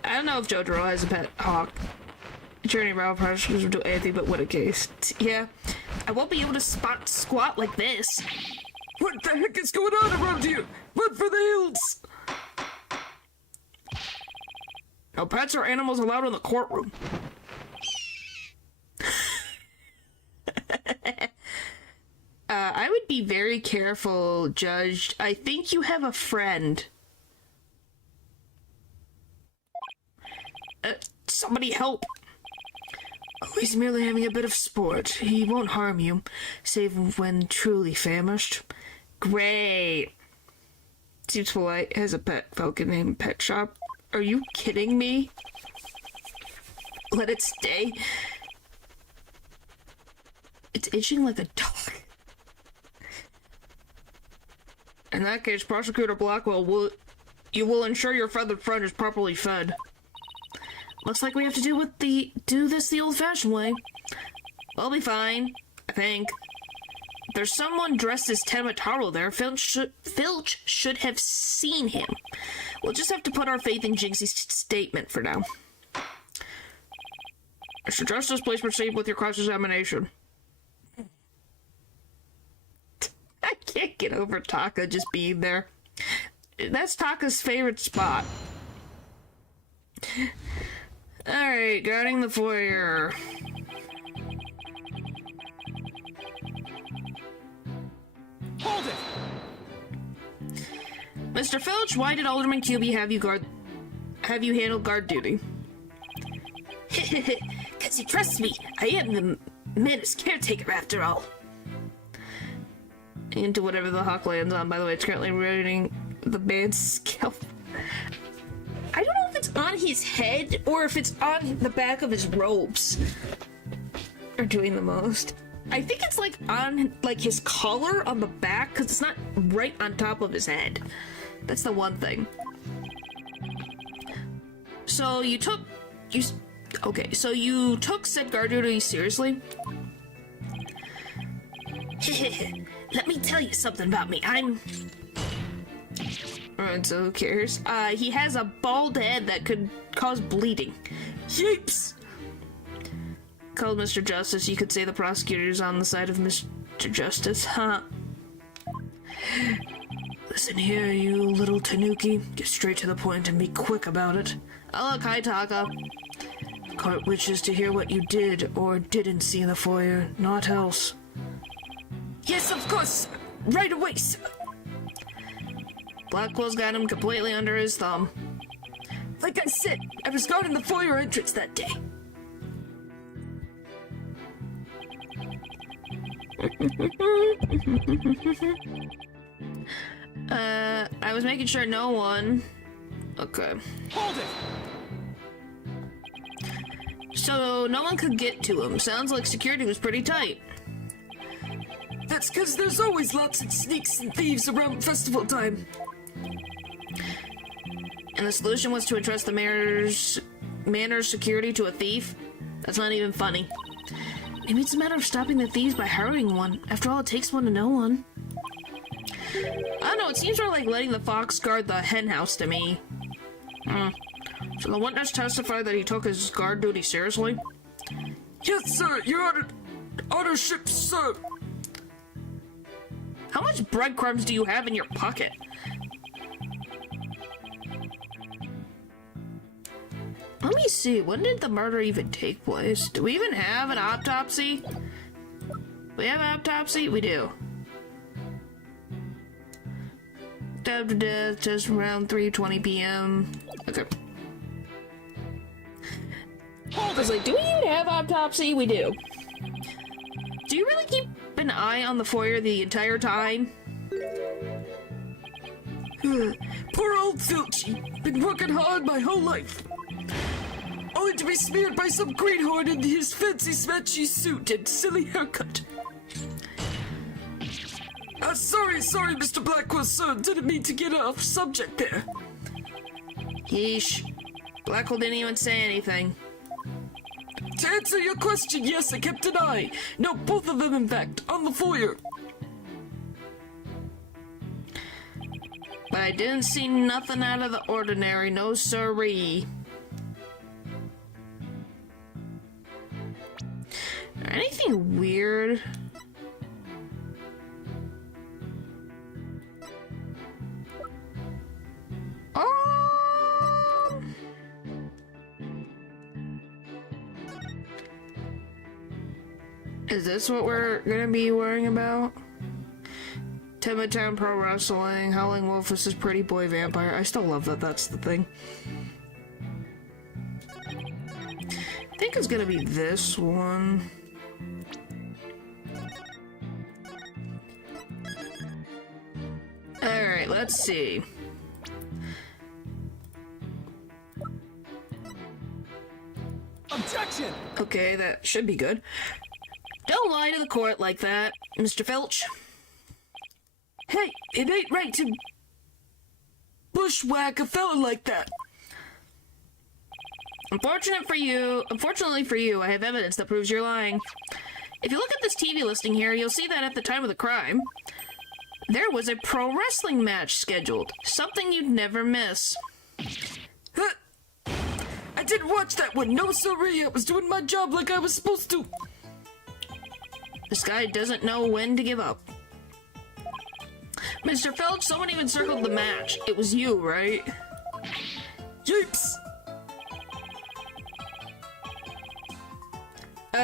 I don't know if Jotaro has a pet hawk. Journey around pressures will do anything but win a case. Yeah. I won't be able to squat like this. What the heck is going on around here? Run for the hills! No pets or animals allowed in the courtroom. I would be very careful, Judge. I think you have a friend. Somebody help. Oh, he's merely having a bit of sport. He won't harm you, save when truly famished. Great. Seems polite. Has a pet falcon named Pet Shop. Are you kidding me? Let it stay. It's itching like a dog. In that case, Prosecutor Blackwell, you will ensure your feathered friend is properly fed. Looks like we have to do this the old-fashioned way. We'll be fine, I think. There's someone dressed as Tenma there. Filch should have seen him. We'll just have to put our faith in Jinxie's statement for now. Mr. Justice, please proceed with your cross-examination. I can't get over Taka just being there. That's Taka's favorite spot. Alright, guarding the foyer. Hold it! Mr. Filch, why did Alderman QB have you handle guard duty? Cause he trusts me. I am the Manus caretaker after all. Into whatever the hawk lands on. By the way, it's currently rating the man's scalp. I don't know if it's on his head or if it's on the back of his robes. Are doing the most. I think it's like on like his collar on the back because it's not right on top of his head. That's the one thing. So you took said guard duty seriously? Let me tell you something about me. Alright, so who cares? He has a bald head that could cause bleeding. Yeeps! Called Mr. Justice, you could say the prosecutor's on the side of Mr. Justice, huh? Listen here, you little tanuki. Get straight to the point and be quick about it. Oh, look, hi, Taka. The court wishes to hear what you did or didn't see in the foyer, not else. Yes, of course! Right away, sir! Blackwell's got him completely under his thumb. Like I said, I was guarding the foyer entrance that day. I was making sure no one... Okay. Hold it! So, no one could get to him. Sounds like security was pretty tight. That's because there's always lots of sneaks and thieves around festival time. And the solution was to entrust the manor's security to a thief? That's not even funny. Maybe it's a matter of stopping the thieves by hiring one. After all, it takes one to know one. I don't know, it seems more like letting the fox guard the hen house to me. So the witness testified that he took his guard duty seriously? Yes, sir, your honorship, sir. How much breadcrumbs do you have in your pocket? Let me see, when did the murder even take place? Do we even have an autopsy? We have an autopsy? We do. Stabbed to death just around 3:20 p.m. Okay. I was like, do we even have autopsy? We do. Do you really keep an eye on the foyer the entire time? Poor old Filchy. Been working hard my whole life. Only to be smeared by some greenhorn in his fancy smatchy suit and silly haircut. Sorry, Mr. Blackwell, sir. Didn't mean to get off subject there. Yeesh. Blackwell didn't even say anything. To answer your question, yes, I kept an eye. No, both of them, in fact, on the foyer. But I didn't see nothing out of the ordinary, no siree. Anything weird? Is this what we're gonna be worrying about? Timid Town Pro Wrestling, Howling Wolf vs. Pretty Boy Vampire. I still love that that's the thing. I think it's gonna be this one. Alright, let's see. Objection! Okay, that should be good. Don't lie to the court like that, Mr. Filch. Hey, it ain't right to bushwhack a fella like that. Unfortunately for you, I have evidence that proves you're lying. If you look at this TV listing here, you'll see that at the time of the crime, there was a pro wrestling match scheduled. Something you'd never miss. Huh. I didn't watch that one. No, sorry. I was doing my job like I was supposed to. This guy doesn't know when to give up. Mr. Filch, someone even circled the match. It was you, right? Yipes.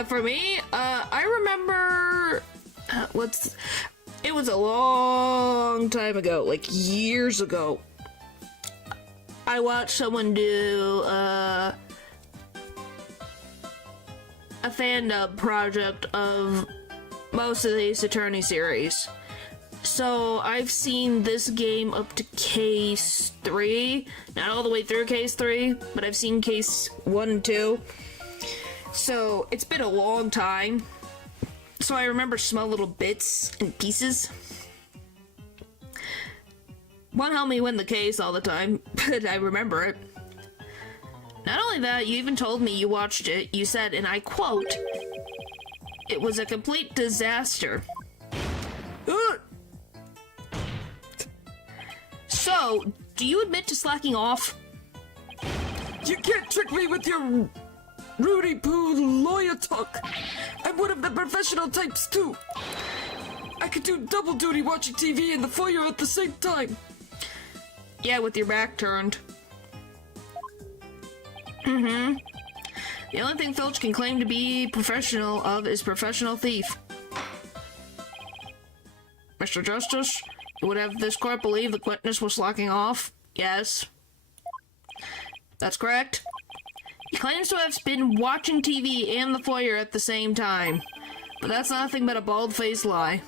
For me, I remember... It was a long time ago, like years ago. I watched someone do, a fan-dub project of most of the Ace Attorney series. So I've seen this game up to case 3, not all the way through case 3, but I've seen case 1 and 2. So it's been a long time. So I remember small little bits and pieces. Won't help me win the case all the time, but I remember it. Not only that, you even told me you watched it. You said, and I quote, "It was a complete disaster." So, do you admit to slacking off? You can't trick me with your Rudy Poo lawyer talk. I'm one of the professional types too. I could do double duty watching TV in the foyer at the same time. Yeah, with your back turned. The only thing Filch can claim to be professional of is professional thief. Mr. Justice, you would have this court believe the witness was slacking off? Yes. That's correct. He claims to have been watching TV and the foyer at the same time, but that's nothing but a bald-faced lie.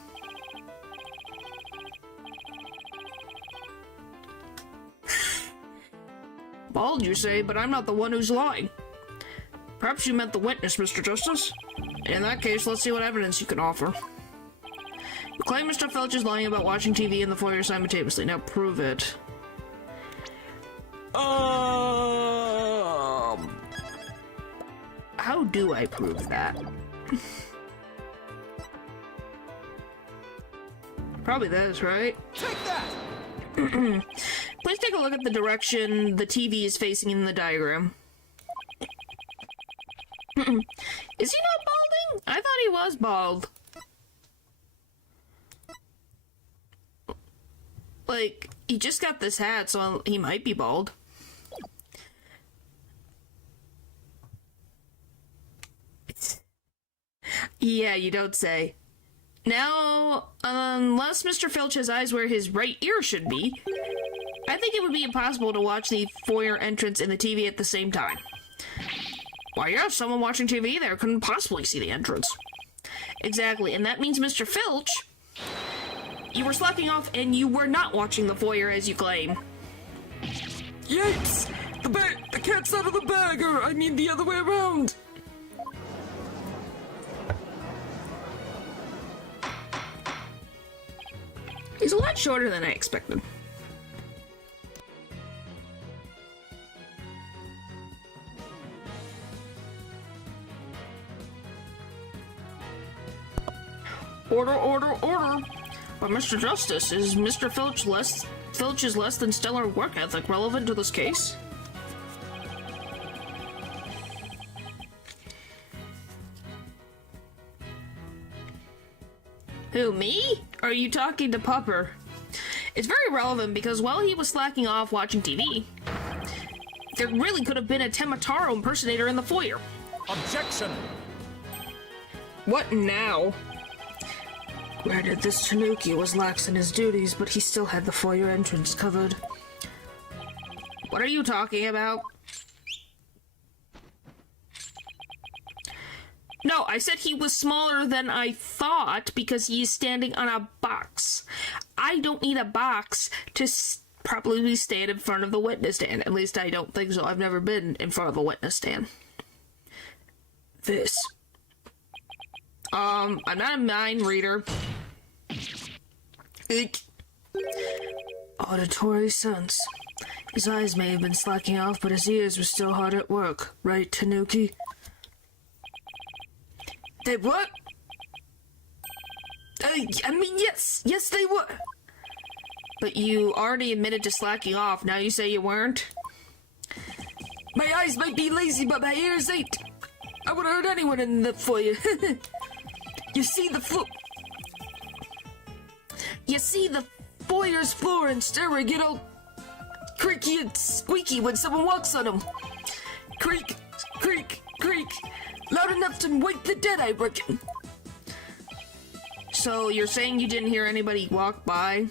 Bald, you say, but I'm not the one who's lying. Perhaps you meant the witness, Mr. Justice? In that case, let's see what evidence you can offer. You claim Mr. Filch is lying about watching TV in the foyer simultaneously. Now prove it. How do I prove that? Probably this, right? Take that! Please take a look at the direction the TV is facing in the diagram. Is he not balding? I thought he was bald. Like, he just got this hat, so he might be bald. Yeah, you don't say. Now, unless Mr. Filch has eyes where his right ear should be, I think it would be impossible to watch the foyer entrance and the TV at the same time. Why, yeah, someone watching TV there couldn't possibly see the entrance. Exactly, and that means Mr. Filch, you were slacking off and you were not watching the foyer as you claim. Yikes! The cat's out of the bag, or I mean the other way around. He's a lot shorter than I expected. Order, order, order! But Mr. Justice, is Mr. Filch's less than stellar work ethic relevant to this case? Who, me? Or are you talking to Pupper? It's very relevant because while he was slacking off watching TV, there really could have been a Temataro impersonator in the foyer. Objection! What now? Granted, this Tanuki was lax in his duties, but he still had the foyer entrance covered. What are you talking about? No, I said he was smaller than I thought because he is standing on a box. I don't need a box to properly stand in front of the witness stand. At least I don't think so. I've never been in front of a witness stand. This. I'm not a mind reader. Auditory sense. His eyes may have been slacking off, but his ears were still hard at work. Right, Tanuki? They what? I mean, yes. Yes, they were. But you already admitted to slacking off. Now you say you weren't? My eyes might be lazy, but my ears ain't. I would have hurt anyone in the foyer. You see the foyer's floor and stairway get all creaky and squeaky when someone walks on them. Creak, creak, creak. Loud enough to wake the dead, I reckon. So you're saying you didn't hear anybody walk by?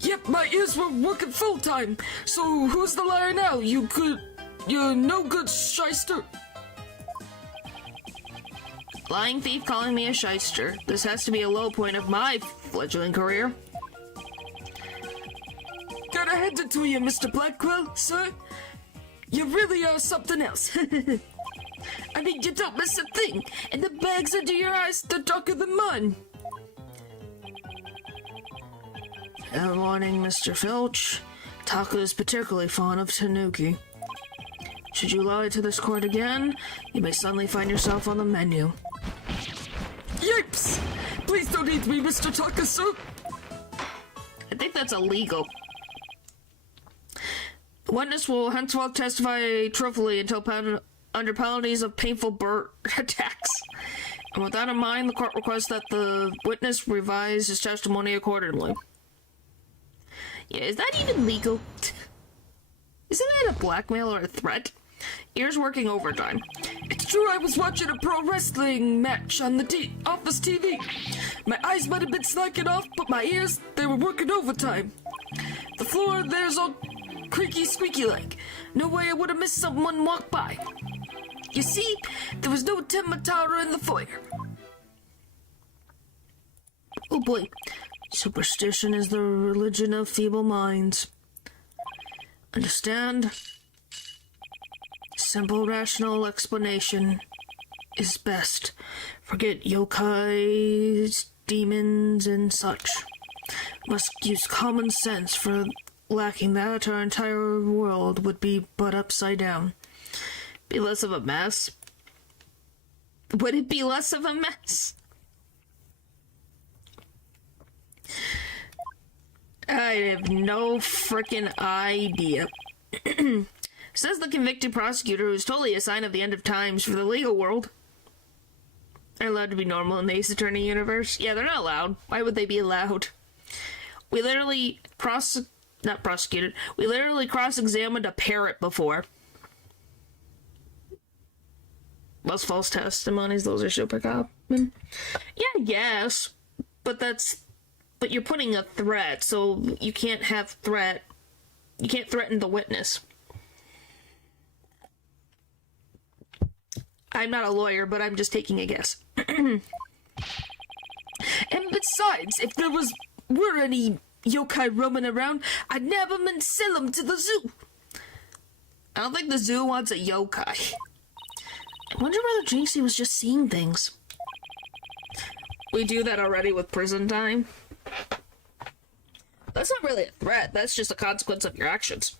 Yep, my ears were working full time. So who's the liar now? You're no good shyster. Lying thief calling me a shyster. This has to be a low point of my fledgling career. Gotta hand it to you, Mr. Blackwell, sir. You really are something else. I mean, you don't miss a thing, and the bags under your eyes, they're darker than mine. Fair warning, Mr. Filch. Taka is particularly fond of Tanuki. Should you lie to this court again, you may suddenly find yourself on the menu. Yipes! Please don't eat me, Mr. Taka, sir. I think that's illegal. The witness will henceforth testify truthfully until under penalties of painful bird attacks. And with that in mind, the court requests that the witness revise his testimony accordingly. Yeah, is that even legal? Isn't that a blackmail or a threat? Ears working overtime. It's true, I was watching a pro wrestling match on the office TV. My eyes might have been slacking off, but my ears, they were working overtime. The floor, there's all creaky squeaky like. No way I would have missed someone walk by. You see, there was no Temataro in the foyer. Oh boy. Superstition is the religion of feeble minds. Understand? Simple, rational explanation is best. Forget yokai, demons, and such. Must use common sense, for lacking that, our entire world would be but upside down. Be less of a mess? Would it be less of a mess? I have no frickin' idea. Says the convicted prosecutor, who's totally a sign of the end of times for the legal world. They're allowed to be normal in the Ace Attorney universe? Yeah, they're not allowed. Why would they be allowed? We literally we literally cross-examined a parrot before. Those false testimonies, those are super common. Yeah, I guess. But you're putting a threat, so you can't you can't threaten the witness. I'm not a lawyer, but I'm just taking a guess. And besides, if there were any yokai roaming around, I'd nab them and sell them to the zoo. I don't think the zoo wants a yokai. I wonder whether Jinxie was just seeing things. We do that already with prison time. That's not really a threat, that's just a consequence of your actions.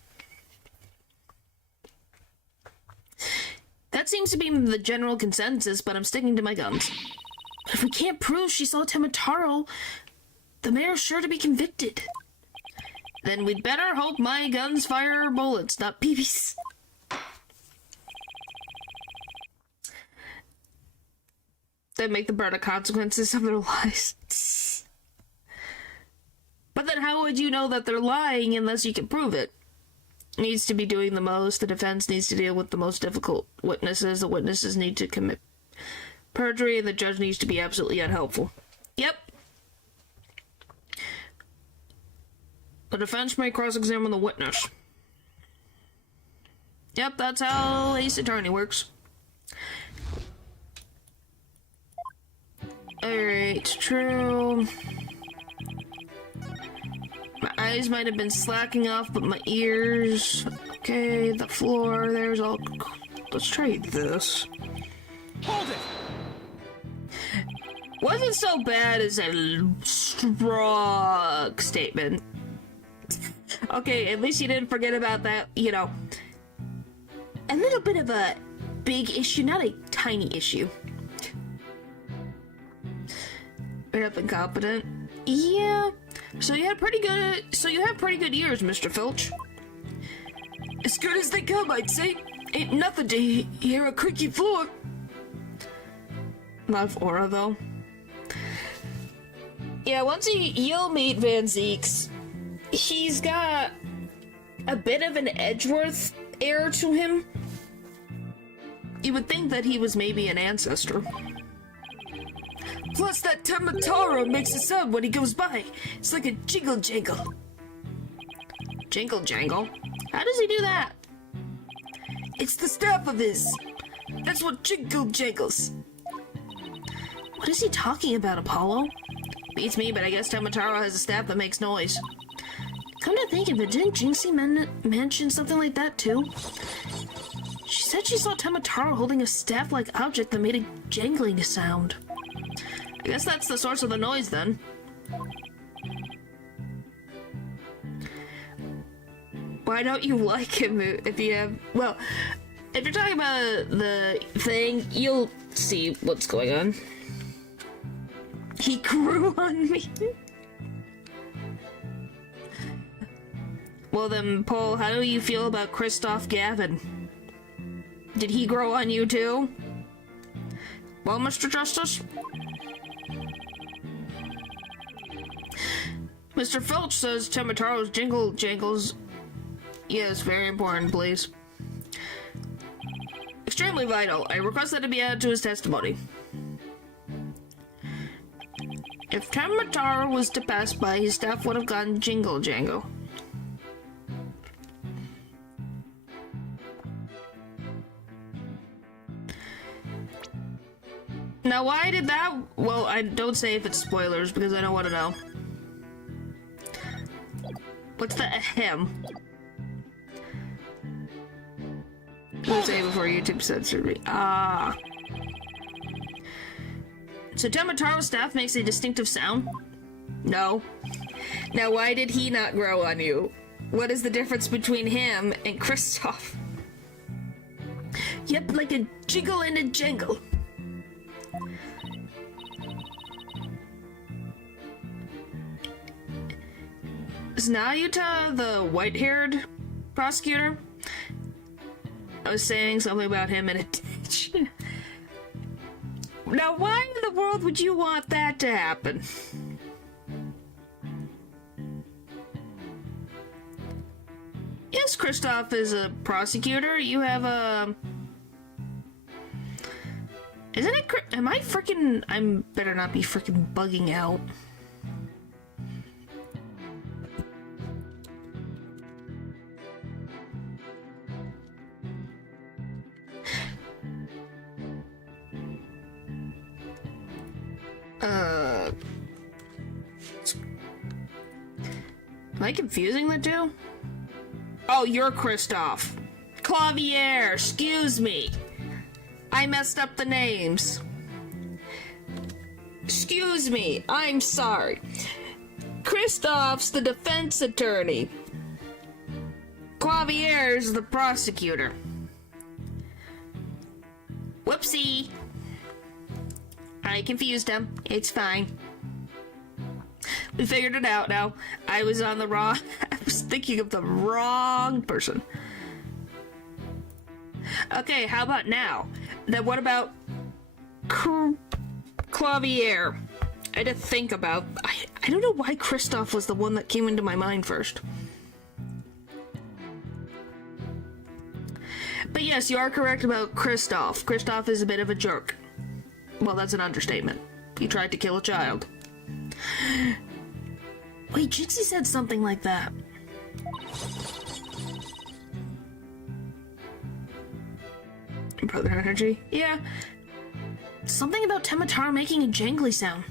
That seems to be the general consensus, but I'm sticking to my guns. If we can't prove she saw Tamataro, the mayor's sure to be convicted. Then we'd better hope my guns fire bullets, not BBs. That make the brunt consequences of their lies. But then how would you know that they're lying unless you can prove it? Needs to be doing the most. The defense needs to deal with the most difficult witnesses. The witnesses need to commit perjury, and the judge needs to be absolutely unhelpful. Yep. The defense may cross-examine the witness. Yep, that's how Ace Attorney works. Alright, true. My eyes might have been slacking off, but my ears... Okay, the floor, there's all... Let's try this. Hold it! Wasn't so bad as a strong statement. Okay, at least you didn't forget about that, you know. A little bit of a big issue, not a tiny issue. Right up incompetent. Yeah. So you have pretty good ears, Mr. Filch. As good as they come, I'd say. Ain't nothing to hear a creaky floor. Lot of aura, though. Yeah, once you'll meet Van Zeeks, he's got a bit of an Edgeworth air to him. You would think that he was maybe an ancestor. Plus, that Tamataro makes a sound when he goes by. It's like a jingle jangle. Jingle jangle? How does he do that? It's the staff of his. That's what jingle jangles. What is he talking about, Apollo? Beats me, but I guess Tamataro has a staff that makes noise. Come to think of it, didn't Jinxie mention something like that too? She said she saw Tamataro holding a staff-like object that made a jangling sound. I guess that's the source of the noise, then. Why don't you like him if you have... Well, if you're talking about the thing, you'll see what's going on. He grew on me. Well then, Paul, how do you feel about Christoph Gavin? Did he grow on you too? Well, Mr. Justice? Mr. Filch says Tamataro's jingle jangles... Yes, very important, please. Extremely vital. I request that it be added to his testimony. If Tamataro was to pass by, his staff would have gone jingle jangle. Now, why did that... Well, I don't say if it's spoilers, because I don't want to know. What's the ahem? I'll say before YouTube censored me. Ah. So Tamataro's staff makes a distinctive sound? No. Now, why did he not grow on you? What is the difference between him and Christoph? Yep, like a jiggle and a jangle. Is Nayuta the white-haired prosecutor? I was saying something about him in a ditch. Now, why in the world would you want that to happen? Yes, Christoph is a prosecutor. You have a... Isn't it... Am I freaking... I'm better not be freaking bugging out. Am I confusing the two? Oh, you're Christoph. Clavier, excuse me. I messed up the names. Excuse me, I'm sorry. Kristoff's the defense attorney. Clavier's the prosecutor. Whoopsie. I confused him. It's fine. We figured it out now. I was on the wrong... I was thinking of the wrong person. Okay, how about now? Then what about... Clavier? I had to think about... I don't know why Kristoff was the one that came into my mind first. But yes, you are correct about Kristoff. Kristoff is a bit of a jerk. Well, that's an understatement. He tried to kill a child. Wait, Jinxie said something like that. Brother energy? Yeah. Something about Temitaro making a jangly sound.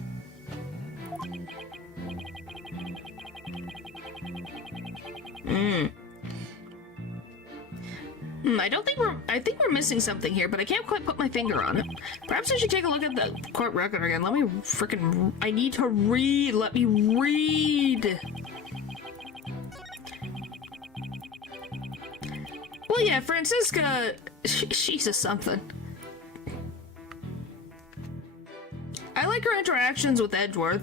I think we're missing something here, but I can't quite put my finger on it. Perhaps I should take a look at the court record again. Let me frickin'... I need to read. Let me read. Well, yeah, Francisca... She's a something. I like her interactions with Edgeworth.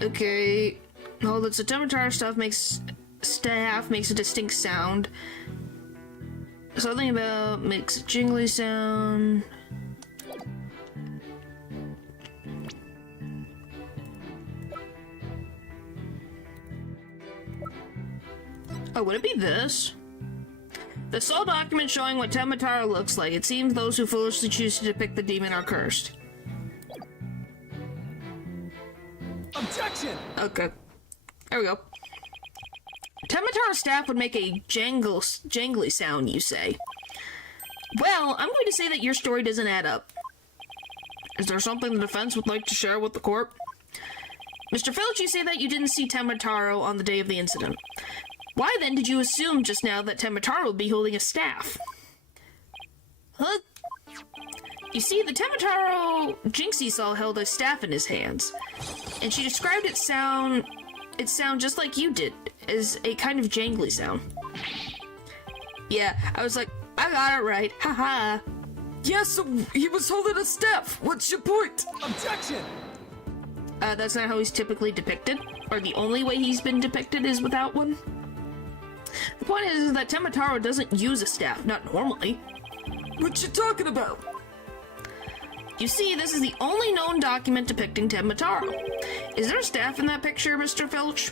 Okay... Oh, the Temitaro staff makes a distinct sound. Something about makes a jingly sound. Oh, would it be this? The sole document showing what Temitaro looks like. It seems those who foolishly choose to depict the demon are cursed. Objection! Okay. There we go. Temitaro's staff would make a jangly sound, you say. Well, I'm going to say that your story doesn't add up. Is there something the defense would like to share with the court? Mr. Filch, you say that you didn't see Temitaro on the day of the incident. Why then did you assume just now that Temitaro would be holding a staff? Huh? You see, the Temitaro Jinxie saw held a staff in his hands, and she described it sound just like you did, as a kind of jangly sound. Yeah, I was like, I got it right, haha. Yeah, so he was holding a staff. What's your point? Objection! That's not how he's typically depicted, or the only way he's been depicted is without one. The point is that Temitaro doesn't use a staff, not normally. What you talking about? You see, this is the only known document depicting Temitaro. Is there a staff in that picture, Mr. Filch?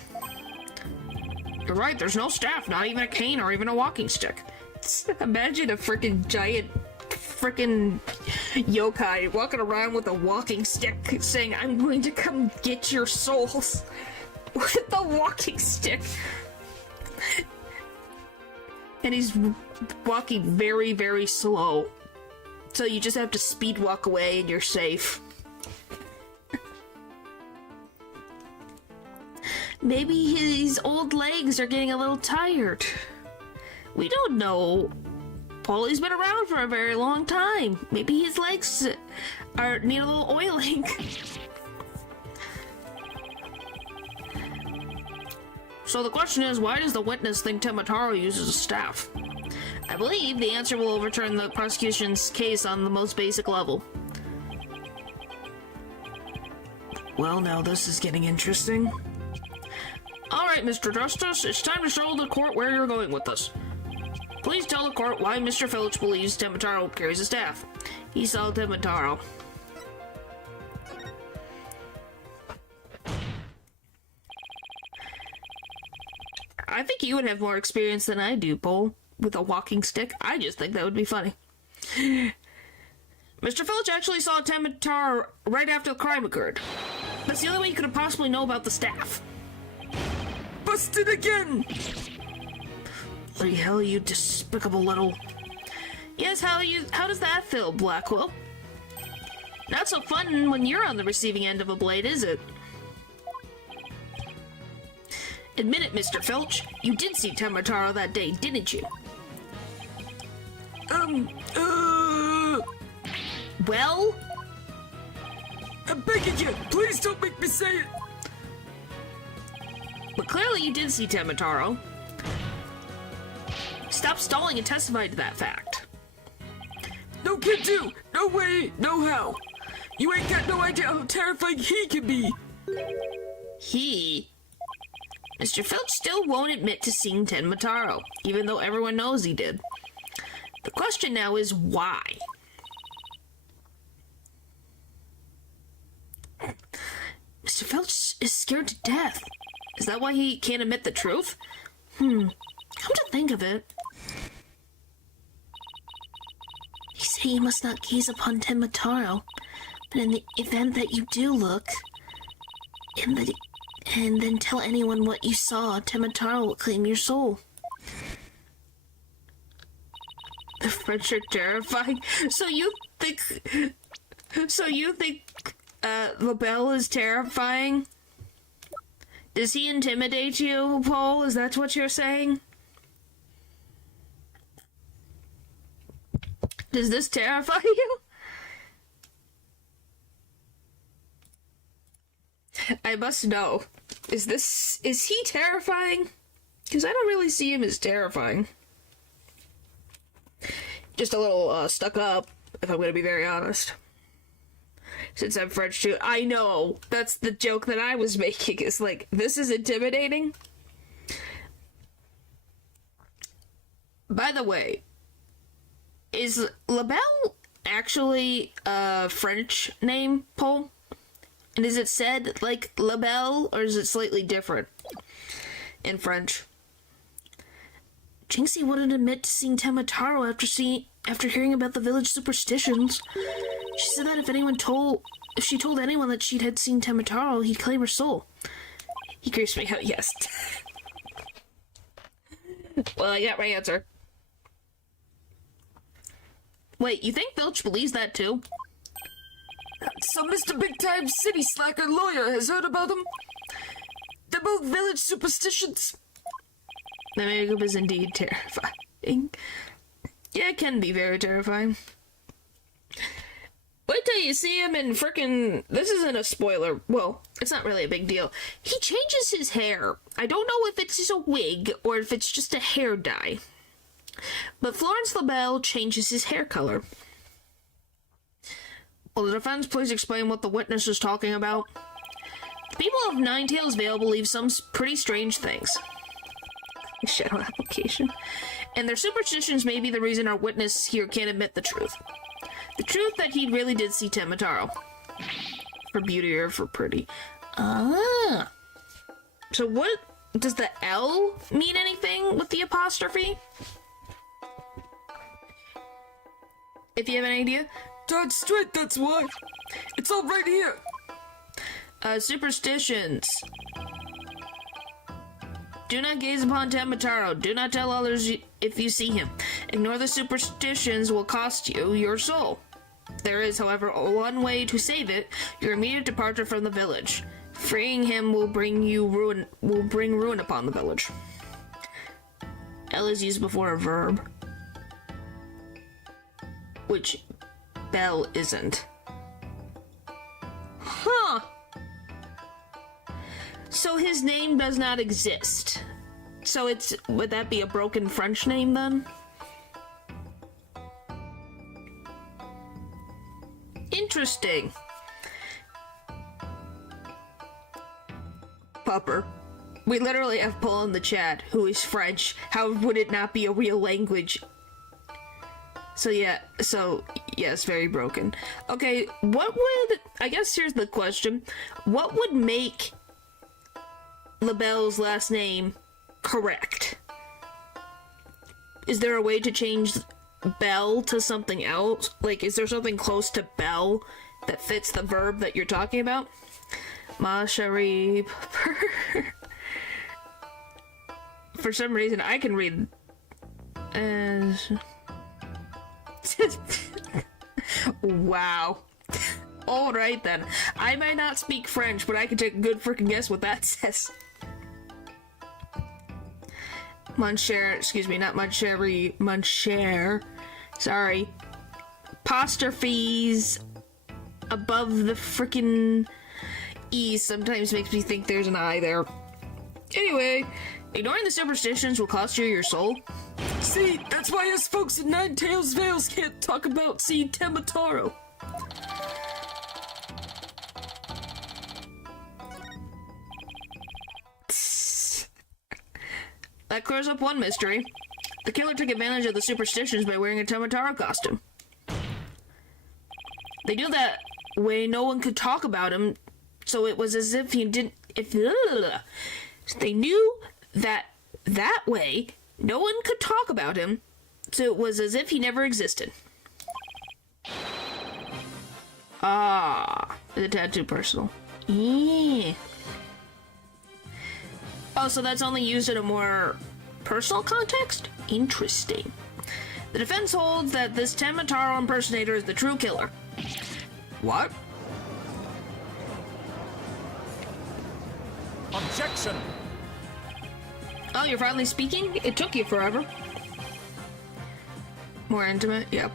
You're right, there's no staff, not even a cane or even a walking stick. Imagine a freaking giant freaking yokai walking around with a walking stick saying, I'm going to come get your souls with a walking stick. And he's walking very, very slow. So you just have to speed walk away and you're safe. Maybe his old legs are getting a little tired. We don't know. Polly's been around for a very long time. Maybe his legs need a little oiling. So the question is, why does the witness think Temitaro uses a staff? I believe the answer will overturn the prosecution's case on the most basic level. Well, now this is getting interesting. Alright, Mr. Justice, it's time to show the court where you're going with this. Please tell the court why Mr. Filch believes Temitaro carries a staff. He saw Temitaro. I think you would have more experience than I do, Paul, with a walking stick. I just think that would be funny. Mr. Filch actually saw Temitaro right after the crime occurred. That's the only way you could have possibly know about the staff. Busted again! Bloody hell, you despicable little... Yes, how does that feel, Blackwell? Not so fun when you're on the receiving end of a blade, is it? Admit it, Mr. Filch. You did see Temitaro that day, didn't you? Well? I'm begging you, please don't make me say it. But clearly you did see Temitaro. Stop stalling and testify to that fact. No can do, no way, no how. You ain't got no idea how terrifying he can be. He? Mr. Filch still won't admit to seeing Temitaro, even though everyone knows he did. The question now is why? Mr. Filch is scared to death. Is that why he can't admit the truth? Come to think of it. You say you must not gaze upon Temitaro, but in the event that you do look, and then tell anyone what you saw, Temitaro will claim your soul. The French are terrifying. So you think LaBelle is terrifying? Does he intimidate you, Paul? Is that what you're saying? Does this terrify you? I must know. Is he terrifying? Because I don't really see him as terrifying. Just a little stuck up, if I'm going to be very honest. Since I'm French too. I know. That's the joke that I was making. Is like, this is intimidating. By the way, is LaBelle actually a French name, Paul? And is it said like LaBelle, or is it slightly different in French? Jinxie wouldn't admit to seeing Temitaro after hearing about the village superstitions. She said that if she told anyone that she had seen Temitaro, he'd claim her soul. He creeps me out, yes. Well, I got my answer. Wait, you think Filch believes that too? Some Mr. Big Time City Slacker lawyer has heard about them. They're both village superstitions. The makeup is indeed terrifying. Yeah, it can be very terrifying. Wait till you see him in frickin'... This isn't a spoiler. Well, it's not really a big deal. He changes his hair. I don't know if it's just a wig or if it's just a hair dye. But Florence LaBelle changes his hair color. Will the defense please explain what the witness is talking about? The people of Ninetails Vale believe some pretty strange things. Shadow application. And their superstitions may be the reason our witness here can't admit the truth. The truth that he really did see Temitaro. For beauty or for pretty. Ah. So what... Does the L mean anything with the apostrophe? If you have an idea? Darn straight, that's why. It's all right here. Superstitions. Do not gaze upon Temitaro. Do not tell others if you see him. Ignore the superstitions will cost you your soul. There is, however, one way to save it: your immediate departure from the village. Freeing him will bring ruin upon the village. L is used before a verb, which Belle isn't. Huh. So his name does not exist. So would that be a broken French name then? Interesting. Pupper. We literally have Paul in the chat, who is French. How would it not be a real language? So yes, very broken. Okay, I guess here's the question. What would make LaBelle's last name correct? Is there a way to change Belle to something else? Like, is there something close to Belle that fits the verb that you're talking about? Ma chérie. For some reason, I can read as... Wow. Alright then. I might not speak French, but I can take a good freaking guess what that says. Mon cher, excuse me, not mon chérie, mon cher. Sorry. Apostrophes above the frickin' E sometimes makes me think there's an I there. Anyway, ignoring the superstitions will cost you your soul. See, that's why us folks in Nine Tails Vales can't talk about seeing Temataro. That clears up one mystery. The killer took advantage of the superstitions by wearing a Temataro costume. They knew that way no one could talk about him, so it was as if he didn't. They knew that way no one could talk about him, so it was as if he never existed. Ah, the tattoo personal. Yeah. Oh, so that's only used in a more personal context? Interesting. The defense holds that this Temataro impersonator is the true killer. What? Objection! Oh, you're finally speaking? It took you forever. More intimate? Yep.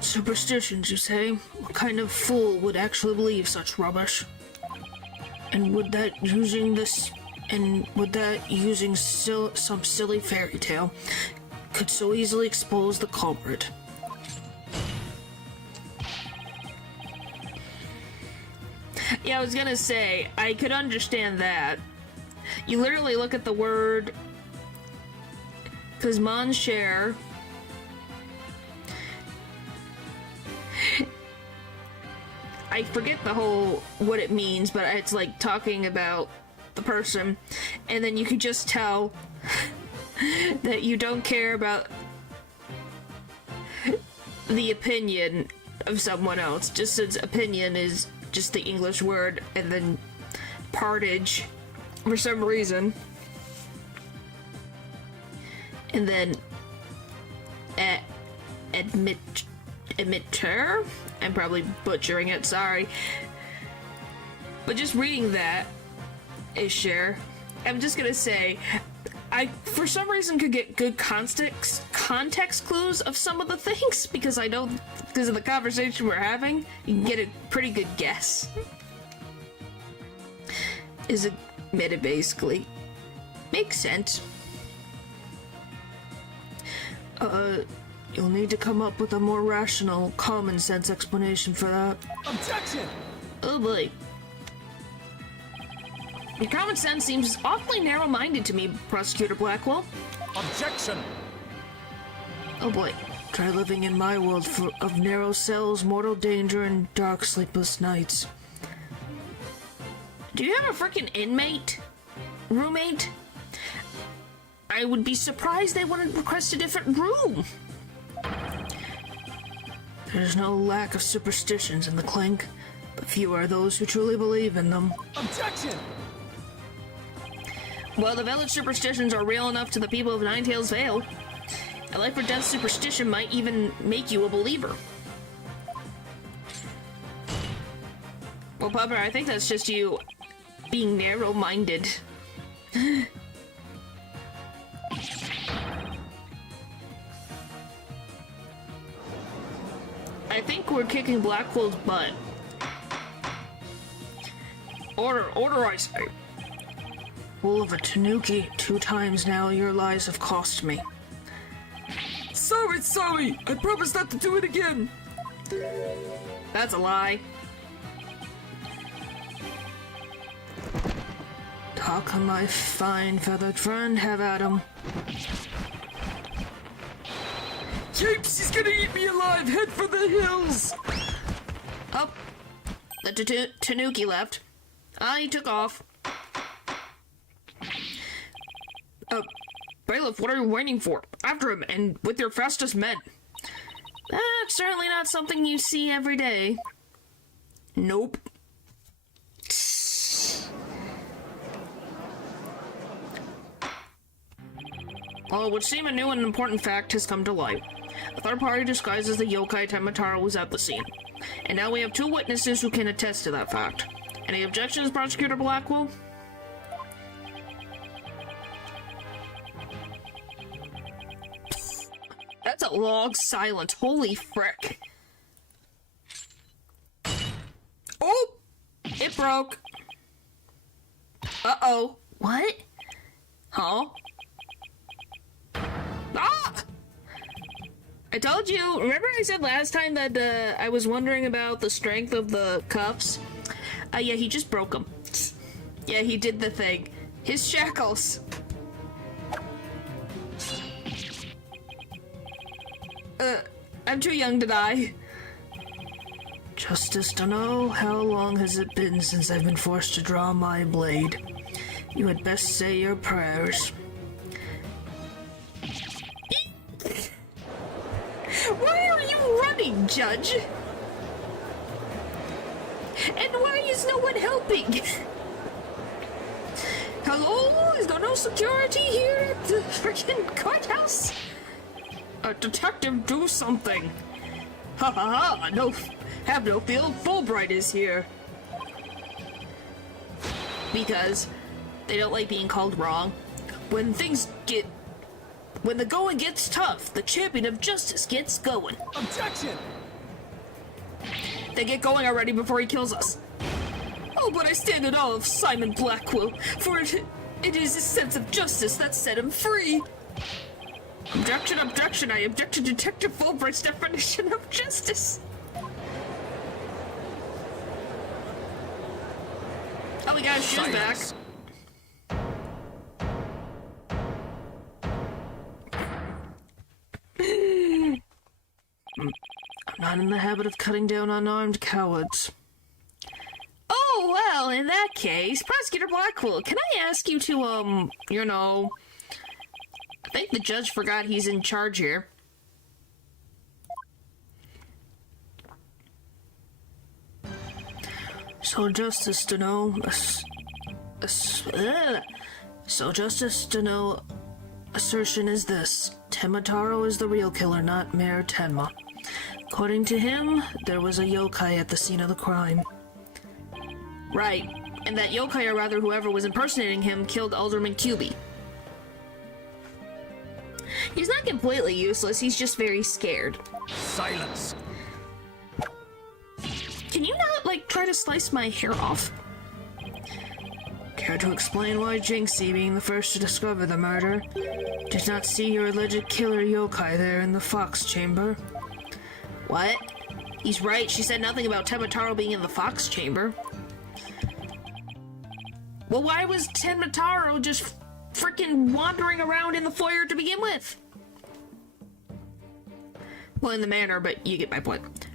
Superstitions, you say? What kind of fool would actually believe such rubbish? And would that using some silly fairy tale could so easily expose the culprit? Yeah, I was gonna say, I could understand that. You literally look at the word, because mon cher, I forget what it means, but it's like talking about the person, and then you could just tell that you don't care about the opinion of someone else, just since opinion is just the English word, and then partage for some reason, and then admitter. I'm probably butchering it, sorry. But just reading that is share. I'm just gonna say, I for some reason could get good context clues of some of the things, because I know because of the conversation we're having, you can get a pretty good guess. Is admitted basically. Makes sense. You'll need to come up with a more rational, common sense explanation for that. Objection! Oh boy. Your common sense seems awfully narrow-minded to me, Prosecutor Blackwell. Objection! Oh boy. Try living in my world of narrow cells, mortal danger, and dark, sleepless nights. Do you have a freaking roommate? I would be surprised they wouldn't request a different room. There's no lack of superstitions in the Clink, but few are those who truly believe in them. Objection! Well, the village superstitions are real enough to the people of Nine Tails Vale. A life or death superstition might even make you a believer. Well, Pupper, I think that's just you being narrow-minded. I think we're kicking Blackwell's butt. Order, I say. Fool of a Tanuki, 2 times now your lies have cost me. Sorry, I promise not to do it again. That's a lie. Talk, my fine feathered friend, have at him. Japes, he's gonna eat me alive! Head for the hills! Oh, the Tanuki left. He took off. Bailiff, what are you waiting for? After him, and with your fastest men. That's certainly not something you see every day. Nope. Well, it would seem a new and important fact has come to light. A third party disguised as the yokai Temataro was at the scene. And now we have 2 witnesses who can attest to that fact. Any objections, Prosecutor Blackwell? That's a long silence. Holy frick. Oh! It broke. Uh-oh. What? Huh? Ah! I told you, remember I said last time that I was wondering about the strength of the cuffs? Yeah, he just broke them. Yeah, he did the thing. His shackles. I'm too young to die. Justice, dunno, how long has it been since I've been forced to draw my blade? You had best say your prayers. Why are you running, Judge? And why is no one helping? Hello? Is there no security here at the freaking courthouse? Detective, do something. Ha ha ha, no, have no fear, Fulbright is here. Because they don't like being called wrong. When the going gets tough, the champion of justice gets going. Objection! They get going already before he kills us. Oh, but I stand in awe of Simon Blackwell, for it is his sense of justice that set him free. Objection, objection, I object to Detective Fulbright's definition of justice. Oh, we got his shoes back. I'm not in the habit of cutting down unarmed cowards. Oh, well, in that case, Prosecutor Blackwell, can I ask you to, I think the judge forgot he's in charge here. So Justice to know, assertion is this: Temataro is the real killer, not Mayor Tenma. According to him, there was a yokai at the scene of the crime. Right, and that yokai, or rather whoever was impersonating him, killed Alderman Kyubi. He's not completely useless, he's just very scared. Silence! Can you not, try to slice my hair off? Care to explain why Jinxie, being the first to discover the murder, did not see your alleged killer yokai there in the Fox Chamber? What? He's right, she said nothing about Temataro being in the Fox Chamber. Well, why was Temataro just freaking wandering around in the foyer to begin with? Well, in the manor, but you get my point.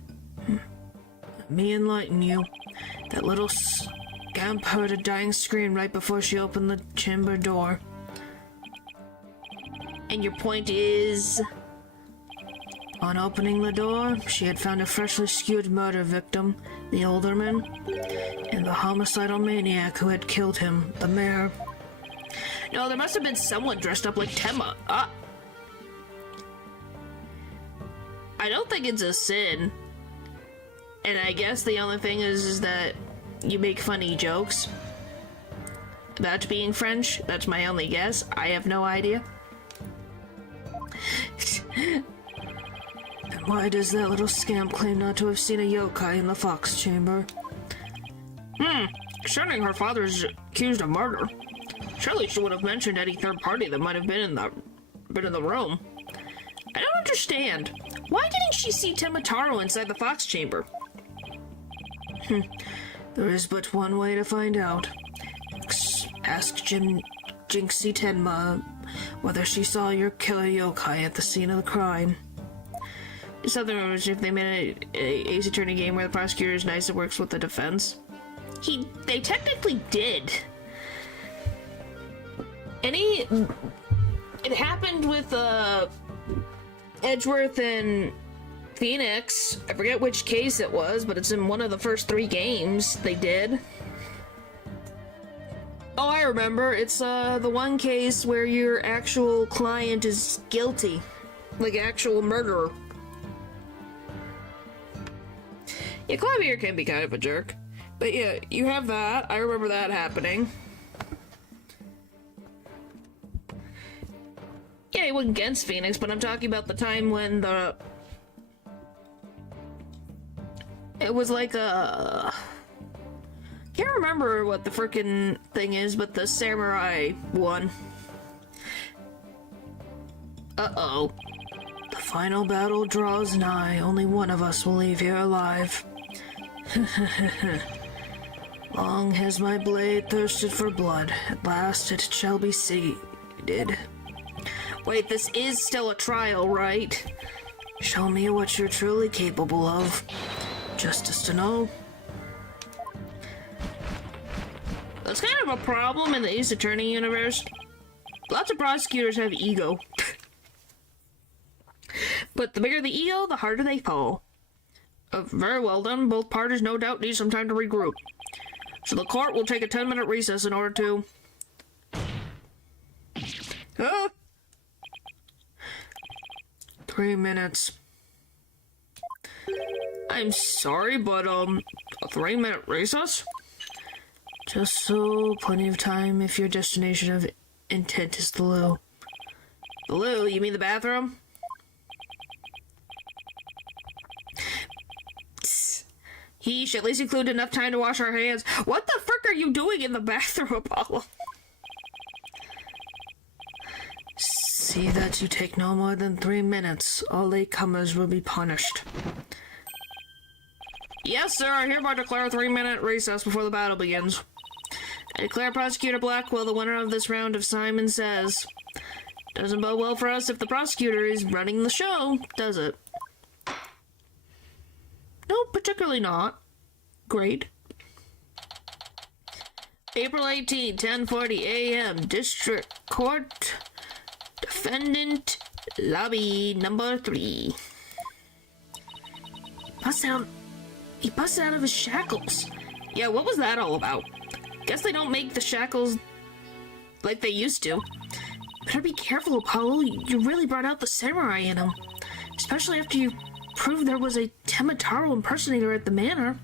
Let me enlighten you. That little scamp heard a dying scream right before she opened the chamber door. And your point is? On opening the door, she had found a freshly skewed murder victim, the alderman, and the homicidal maniac who had killed him, the mayor. No, there must have been someone dressed up like Tenma. I don't think it's a sin. And I guess the only thing is that you make funny jokes about being French. That's my only guess. I have no idea. Then why does that little scamp claim not to have seen a yokai in the Fox Chamber? Concerning her father's accused of murder. Surely she would have mentioned any third party that might have been in the room. I don't understand. Why didn't she see Temataro inside the Fox Chamber? There is but one way to find out. Ask Jinxie Tenma whether she saw your killer yokai at the scene of the crime. It's something if they made an Ace Attorney game where the prosecutor is nice and works with the defense. They technically did. It happened with Edgeworth and Phoenix. I forget which case it was, but it's in one of the first 3 games they did. Oh, I remember. It's the one case where your actual client is guilty. Like actual murderer. Yeah, Clavier can be kind of a jerk. But yeah, you have that. I remember that happening. Yeah, say I went against Phoenix, but I'm talking about the time when it was like a... Can't remember what the frickin' thing is, but the samurai one. Uh-oh. The final battle draws nigh. Only one of us will leave here alive. Long has my blade thirsted for blood. At last it shall be sated. Wait, this is still a trial, right? Show me what you're truly capable of. Justice to know. That's kind of a problem in the Ace Attorney universe. Lots of prosecutors have ego. But the bigger the ego, the harder they fall. Very well done. Both parties no doubt need some time to regroup. So the court will take a 10-minute recess in order to... 3 minutes. I'm sorry, but, a 3-minute recess? Just so, plenty of time if your destination of intent is the loo. The loo? You mean the bathroom? Heesh, at least include enough time to wash our hands. What the frick are you doing in the bathroom, Apollo? See that you take no more than 3 minutes. All latecomers will be punished. Yes, sir, I hereby declare a 3-minute recess before the battle begins. I declare Prosecutor Blackwell the winner of this round of Simon Says. Doesn't bode well for us if the prosecutor is running the show, does it? No, particularly not. Great. April 18, 10:40 a.m. District Court. Defendant Lobby number 3. He busted out of his shackles. Yeah, what was that all about? Guess they don't make the shackles like they used to. Better be careful, Apollo. You really brought out the samurai in him. Especially after you proved there was a Temataro impersonator at the manor.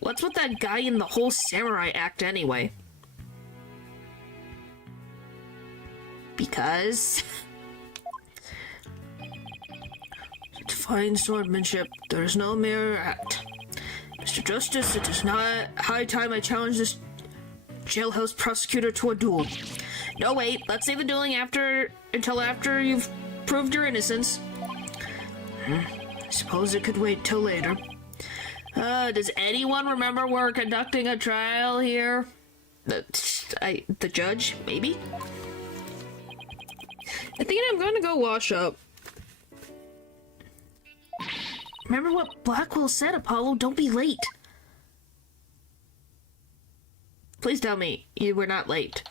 What's with that guy in the whole samurai act anyway? Because... To fine swordsmanship, there is no mere act. Mr. Justice, it is not high time I challenge this jailhouse prosecutor to a duel. No, wait, let's save the dueling until after you've proved your innocence. I suppose it could wait till later. Does anyone remember we're conducting a trial here? The judge, maybe? I think I'm gonna go wash up. Remember what Blackwell said, Apollo? Don't be late. Please tell me you were not late.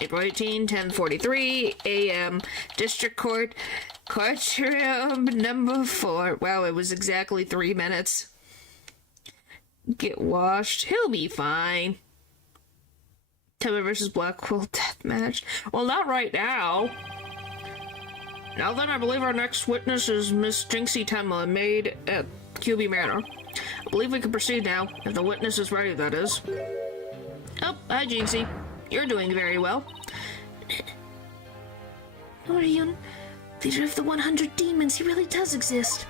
April 18, 10:43 a.m. District Court, courtroom number 4. Wow, it was exactly 3 minutes. Get washed. He'll be fine. Tema versus Blackwell death match. Well, not right now. Now then, I believe our next witness is Miss Jinxie Tenma, maid at QB Manor. I believe we can proceed now, if the witness is ready, that is. Oh, hi Jinxie. You're doing very well. Norion, leader of the 100 demons, he really does exist.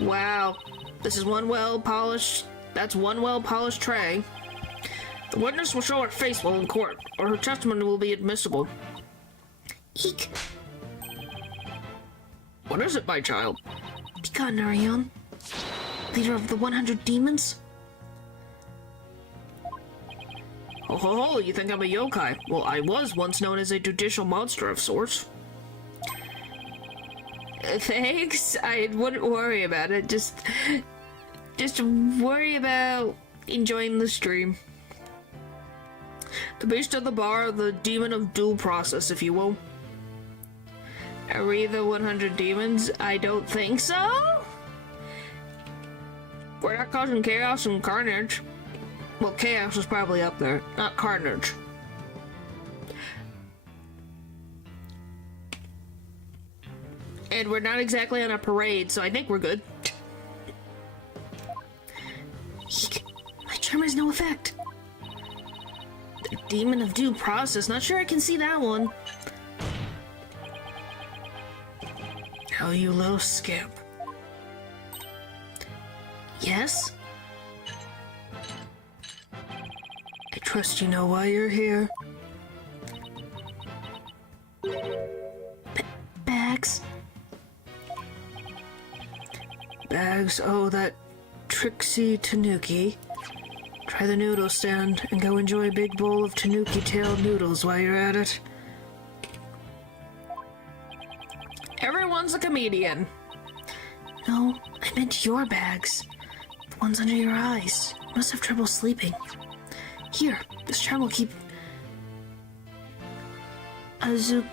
Wow. This is one well-polished tray. The witness will show her face while in court, or her testimony will be admissible. Eek. What is it, my child? Be gone, Norion. Leader of the 100 demons? Oh, you think I'm a yokai? Well, I was once known as a judicial monster of sorts. Thanks. I wouldn't worry about it. Just worry about enjoying the stream. The beast of the bar, the demon of dual process, if you will. Are we the 100 demons? I don't think so. We're not causing chaos and carnage. Well, chaos is probably up there, not carnage. And we're not exactly on a parade, so I think we're good. Eek. My charm has no effect. The demon of due process, not sure I can see that one. Oh, you little scamp. Yes? I trust you know why you're here. Bags? Bags, oh, that Trixie Tanuki. Try the noodle stand and go enjoy a big bowl of tanuki-tailed noodles while you're at it. Everyone's a comedian. No, I meant your bags. The ones under your eyes. You must have trouble sleeping. Here, this charm will keep Azukari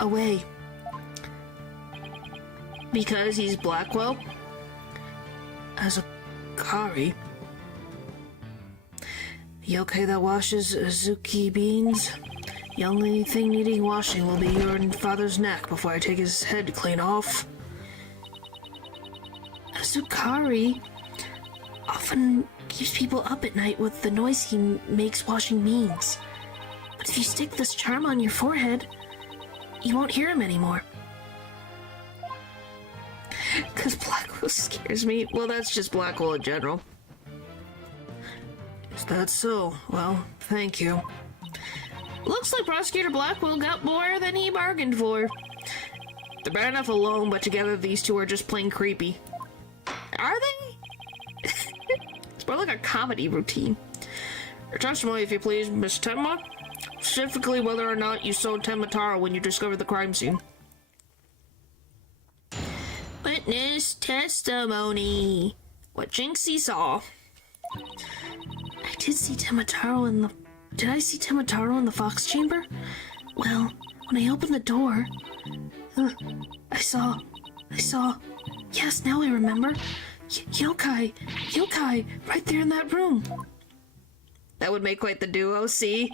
away. Because he's Blackwell? Azukari? The yokai that washes Azuki beans? The only thing needing washing will be your father's neck before I take his head clean off. Azukari often keeps people up at night with the noise he makes washing beans. But if you stick this charm on your forehead, you won't hear him anymore. Because Blackwell scares me. Well, that's just Blackwell in general. Is that so? Well, thank you. Looks like Prosecutor Blackwell got more than he bargained for. They're bad enough alone, but together these two are just plain creepy. Are they? It's more like a comedy routine. Your testimony, if you please, Miss Tenma. Specifically, whether or not you saw Tenma when you discovered the crime scene. Witness testimony. What Jinxie saw. I did see Tenma in the... Did I see Tenma in the fox chamber? Well, when I opened the door... I saw... Yes, now I remember. Yokai, right there in that room. That would make quite the duo, see?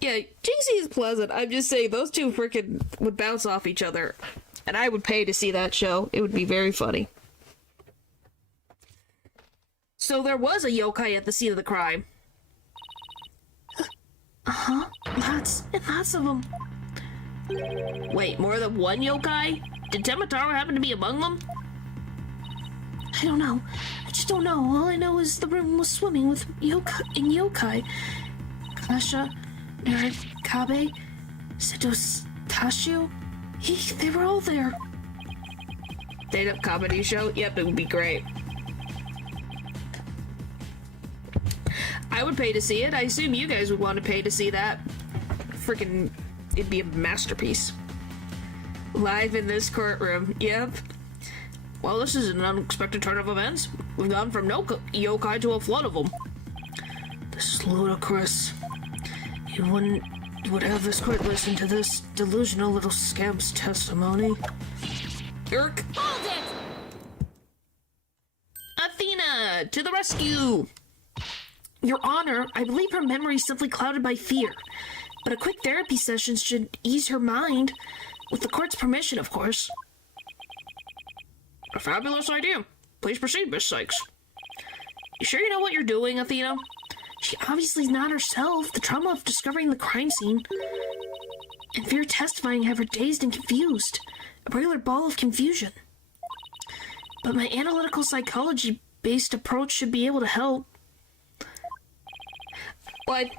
Yeah, Jinxie is pleasant. I'm just saying, those two freaking would bounce off each other. And I would pay to see that show. It would be very funny. So there was a yokai at the scene of the crime. Uh-huh. Lots and lots of them. Wait, more than one yokai? Did Temataro happen to be among them? I don't know. I just don't know. All I know is the room was swimming with yokai. Kasha, Narikabe, Setos Tashio. They were all there. Stand-up comedy show? Yep, it would be great. I would pay to see it. I assume you guys would want to pay to see that. Freaking, it'd be a masterpiece. Live in this courtroom. Yep. Well, this is an unexpected turn of events. We've gone from no yokai to a flood of them. This is ludicrous. You would have this court listen to this delusional little scamp's testimony. Yerk. Hold it! Athena, to the rescue! Your Honor, I believe her memory is simply clouded by fear. But a quick therapy session should ease her mind. With the court's permission, of course. A fabulous idea. Please proceed, Miss Sykes. You sure you know what you're doing, Athena? She obviously is not herself. The trauma of discovering the crime scene and fear testifying have her dazed and confused. A regular ball of confusion. But my analytical psychology-based approach should be able to help. But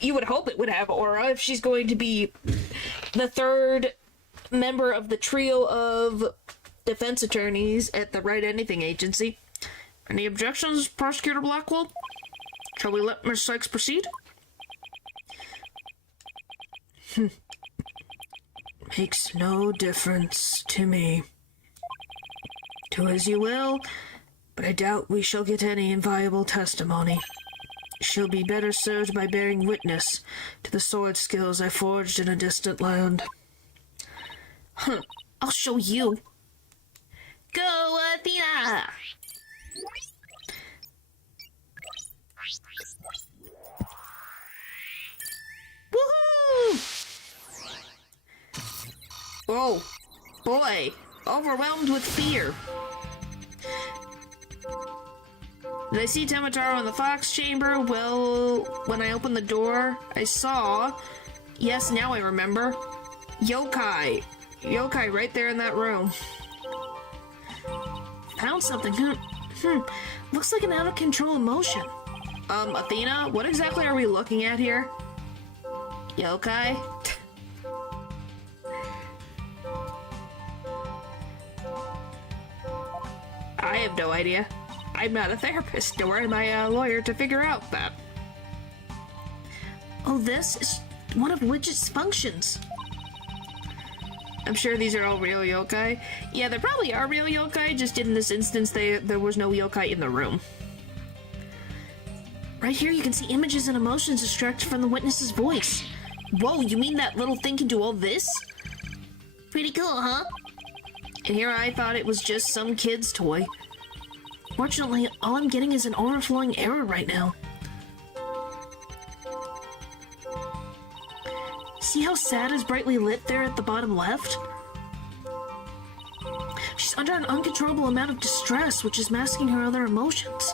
you would hope it would have Aura if she's going to be the third member of the trio of defense attorneys at the Right Anything Agency. Any objections, Prosecutor Blackwell? Shall we let Miss Sykes proceed? Makes no difference to me. Do as you will, but I doubt we shall get any inviolable testimony. She'll be better served by bearing witness to the sword skills I forged in a distant land. I'll show you. Go, Athena! Woohoo! Oh, boy. Overwhelmed with fear. Did I see Temataro in the fox chamber? Well, when I opened the door, I saw... Yes, now I remember. Yokai. yokai right there in that room. Found something. Looks like an out-of-control emotion. Athena, what exactly are we looking at here? Yokai? I have no idea. I'm not a therapist, nor am I a lawyer to figure out that. Oh, this is one of Widget's functions. I'm sure these are all real yokai. Yeah, there probably are real yokai, just in this instance there was no yokai in the room. Right here you can see images and emotions extracted from the witness's voice. Whoa, you mean that little thing can do all this? Pretty cool, huh? And here I thought it was just some kid's toy. Fortunately, all I'm getting is an overflowing error right now. See how sad is brightly lit there at the bottom left? She's under an uncontrollable amount of distress, which is masking her other emotions.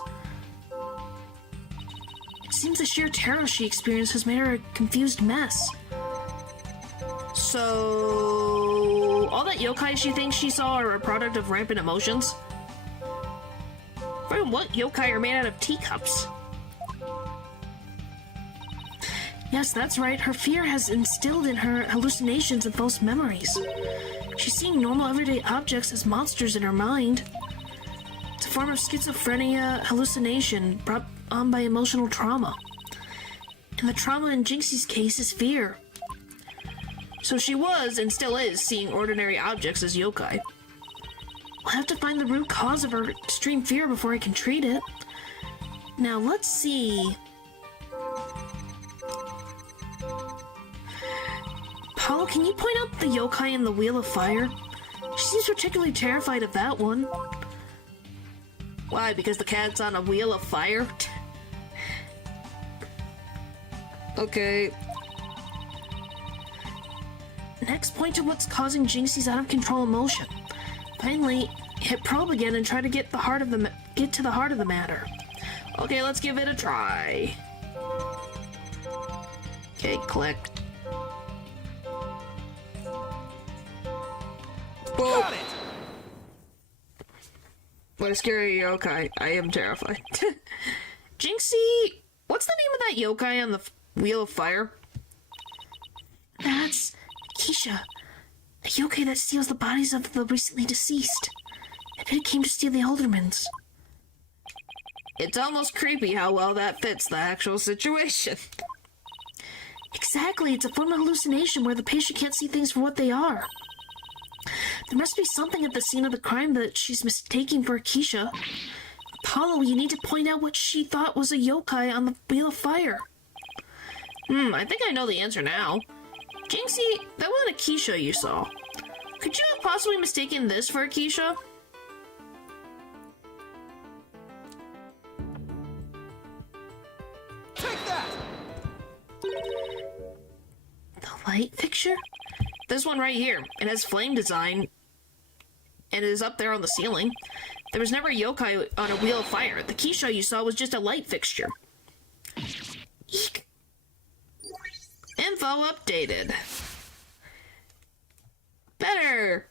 It seems the sheer terror she experienced has made her a confused mess. So... all that yokai she thinks she saw are a product of rampant emotions? From what yokai are made out of teacups? Yes, that's right. Her fear has instilled in her hallucinations and false memories. She's seeing normal everyday objects as monsters in her mind. It's a form of schizophrenia hallucination brought on by emotional trauma. And the trauma in Jinxie's case is fear. So she was, and still is, seeing ordinary objects as yokai. I'll have to find the root cause of her extreme fear before I can treat it. Now, let's see. Paulo, can you point out the yokai in the Wheel of Fire? She seems particularly terrified of that one. Why, because the cat's on a wheel of fire? Okay. Next, point to what's causing Jinxie's out-of-control emotion. Finally, hit probe again and try to get to the heart of the matter. Okay, let's give it a try. Okay, click. Whoa. Got it! What a scary yokai. I am terrified. Jinxie, what's the name of that yokai on the Wheel of Fire? That's Keisha, a yokai that steals the bodies of the recently deceased. I bet it came to steal the Aldermans. It's almost creepy how well that fits the actual situation. Exactly, it's a form of hallucination where the patient can't see things for what they are. There must be something at the scene of the crime that she's mistaking for Keisha. Apollo, you need to point out what she thought was a yokai on the Wheel of Fire. I think I know the answer now. Jinxie, that wasn't a Keisha you saw. Could you have possibly mistaken this for a Keisha? Take that! The light fixture? This one right here. It has flame design, and it is up there on the ceiling. There was never a yokai on a Wheel of Fire. The Keisha you saw was just a light fixture. Eek. Info updated. Better.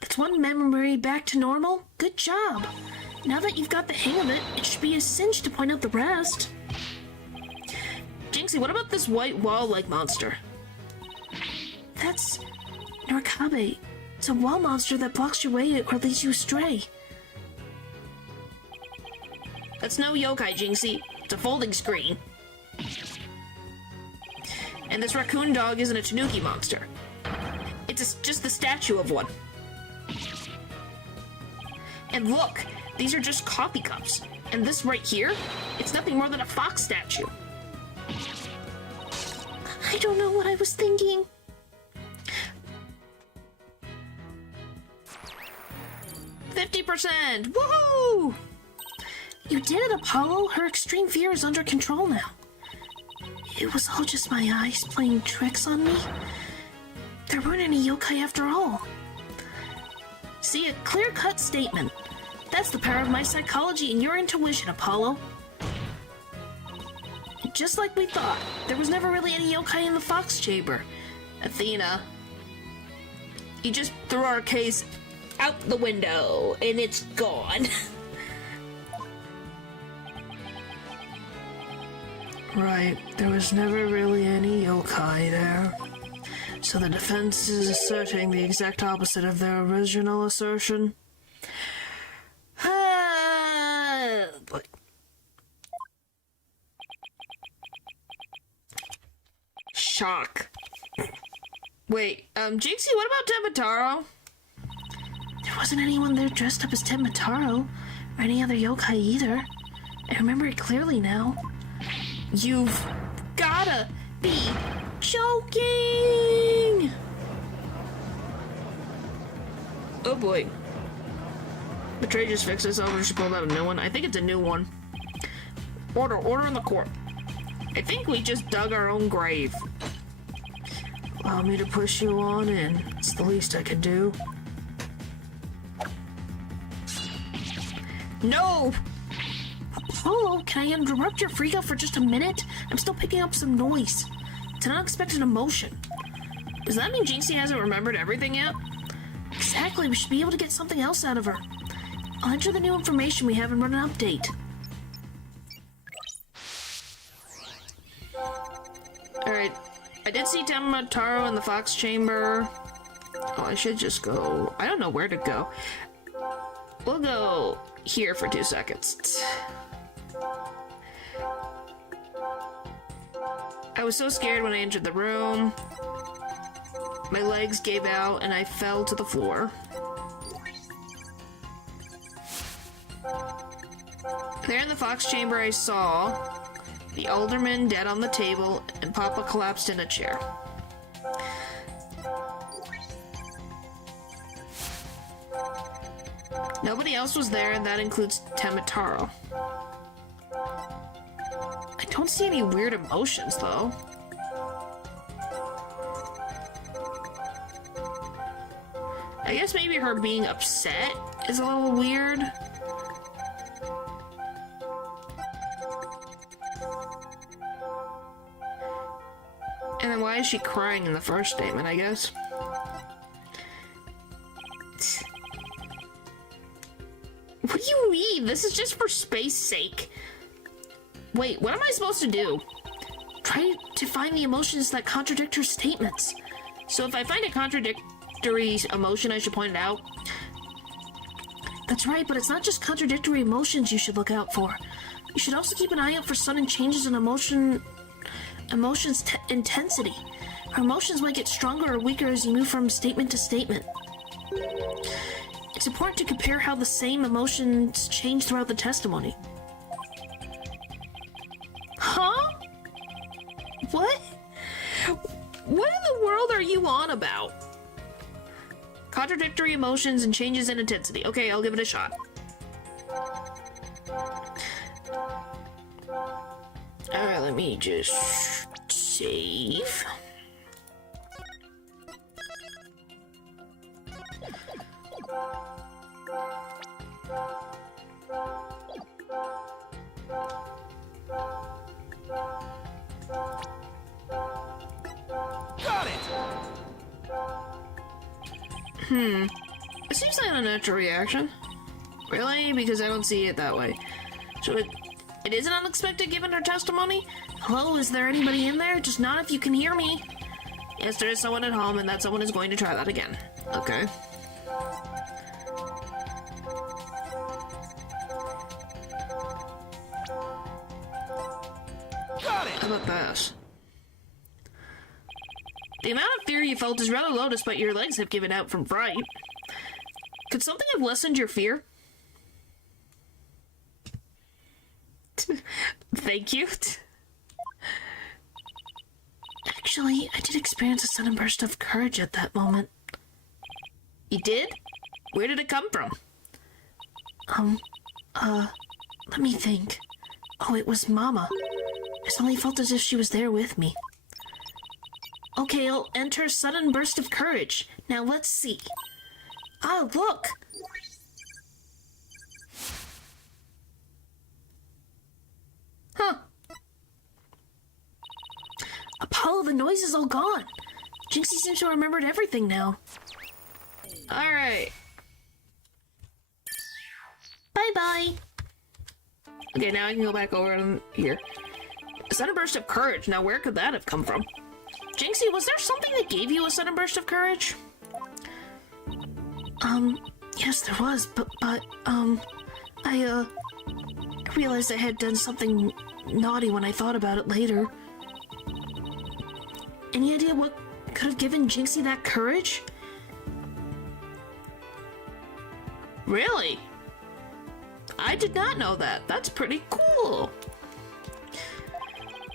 That's one memory back to normal. Good job. Now that you've got the hang of it, it should be a cinch to point out the rest. Jinxie, what about this white wall-like monster? That's Narakabe. It's a wall monster that blocks your way or leads you astray. That's no yokai, Jinxie. It's a folding screen. And this raccoon dog isn't a tanuki monster. It's just the statue of one. And look, these are just coffee cups. And this right here, it's nothing more than a fox statue. I don't know what I was thinking. %! Woohoo! You did it, Apollo. Her extreme fear is under control now. It was all just my eyes playing tricks on me. There weren't any yokai after all. See, a clear-cut statement. That's the power of my psychology and your intuition, Apollo. just like we thought. There was never really any yokai in the fox chamber. Athena, you just threw our case out the window and it's gone. Right, there was never really any yokai there. So the defense is asserting the exact opposite of their original assertion. But shock. Wait, Jinxie, what about Temataro? There wasn't anyone there dressed up as Temataro, or any other yokai either. I remember it clearly now. You've gotta be joking! Oh boy. Betray just fixed this over. She pulled out a new one. I think it's a new one. Order in the court. I think we just dug our own grave. Allow me to push you on in. It's the least I can do. No! Apollo, can I interrupt your freak out for just a minute? I'm still picking up some noise. It's an unexpected emotion. Does that mean Jinxie hasn't remembered everything yet? Exactly, we should be able to get something else out of her. I'll enter the new information we have and run an update. Alright. I did see Temataro in the Fox Chamber. Oh, I should just go. I don't know where to go. We'll go here for 2 seconds. I was so scared when I entered the room. My legs gave out and I fell to the floor. There in the Fox Chamber I saw the alderman dead on the table and Papa collapsed in a chair. Nobody else was there, and that includes Temataro. I don't see any weird emotions, though. I guess maybe her being upset is a little weird. And then why is she crying in the first statement, I guess? What do you mean? This is just for space's sake. Wait, what am I supposed to do? Try to find the emotions that contradict her statements. So if I find a contradictory emotion, I should point it out? That's right, but it's not just contradictory emotions you should look out for. You should also keep an eye out for sudden changes in emotions intensity. Her emotions might get stronger or weaker as you move from statement to statement. It's important to compare how the same emotions change throughout the testimony. Huh? What? What in the world are you on about? Contradictory emotions and changes in intensity. Okay, I'll give it a shot. Alright, let me just save. Got it! It seems like an unnatural reaction. Really? Because I don't see it that way. So it isn't unexpected given her testimony? Hello, is there anybody in there? Just nod if you can hear me. Yes, there is someone at home, and that someone is going to try that again. Okay. Got it! How about this? The amount of fear you felt is rather low despite your legs have given out from fright. Could something have lessened your fear? Thank you. Actually, I did experience a sudden burst of courage at that moment. You did? Where did it come from? Let me think. Oh, it was Mama. I suddenly felt as if she was there with me. Okay, I'll enter sudden burst of courage. Now let's see. Ah, look! Huh. Apollo, the noise is all gone. Jinxie seems to have remembered everything now. Alright. Bye-bye. Okay, now I can go back over in here. A sudden burst of courage. Now, where could that have come from? Jinxie, was there something that gave you a sudden burst of courage? Yes, there was, but, I realized I had done something naughty when I thought about it later. Any idea what could have given Jinxie that courage? Really? I did not know that. That's pretty cool.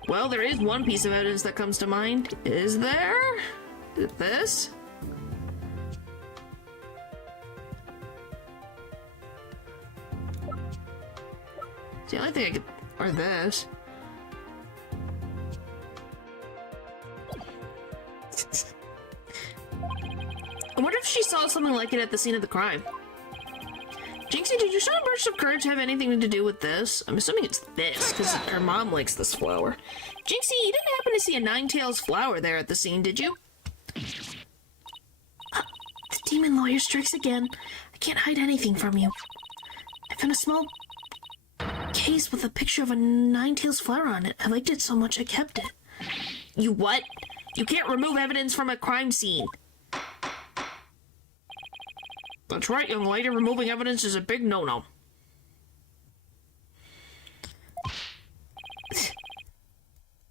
Well, there is one piece of evidence that comes to mind. Is there? This? It's the only thing I could... Or this. I wonder if she saw something like it at the scene of the crime. Jinxie, did your sudden burst of courage have anything to do with this? I'm assuming it's this, because her mom likes this flower. Jinxie, you didn't happen to see a nine-tails flower there at the scene, did you? The demon lawyer strikes again. I can't hide anything from you. I found a small case with a picture of a nine-tails flower on it. I liked it so much I kept it. You what? You can't remove evidence from a crime scene. That's right, young lady. Removing evidence is a big no-no.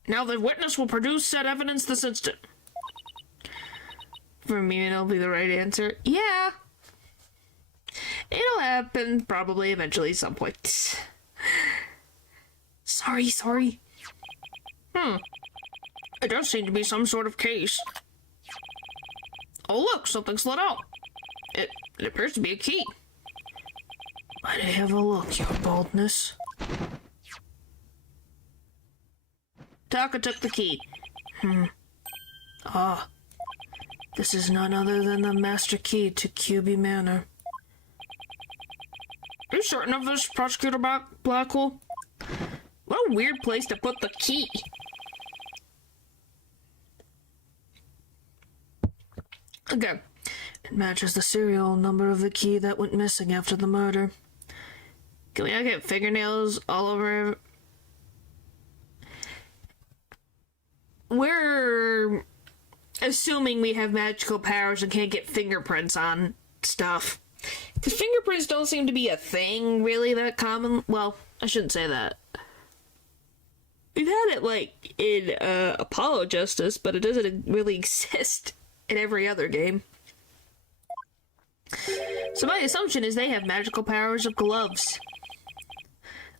Now the witness will produce said evidence this instant. For me, it'll be the right answer. Yeah. It'll happen probably eventually some point. Sorry. It does seem to be some sort of case. Oh look, something slid out. It appears to be a key. Might I have a look, your boldness? Taka took the key. This is none other than the master key to QB Manor. Are you certain of this, Prosecutor Blackwell? What a weird place to put the key. Okay. It matches the serial number of the key that went missing after the murder. Can we not get fingernails all over? We're assuming we have magical powers and can't get fingerprints on stuff. Because fingerprints don't seem to be a thing really that common. Well, I shouldn't say that. We've had it like in Apollo Justice, but it doesn't really exist in every other game. So my assumption is they have magical powers of gloves.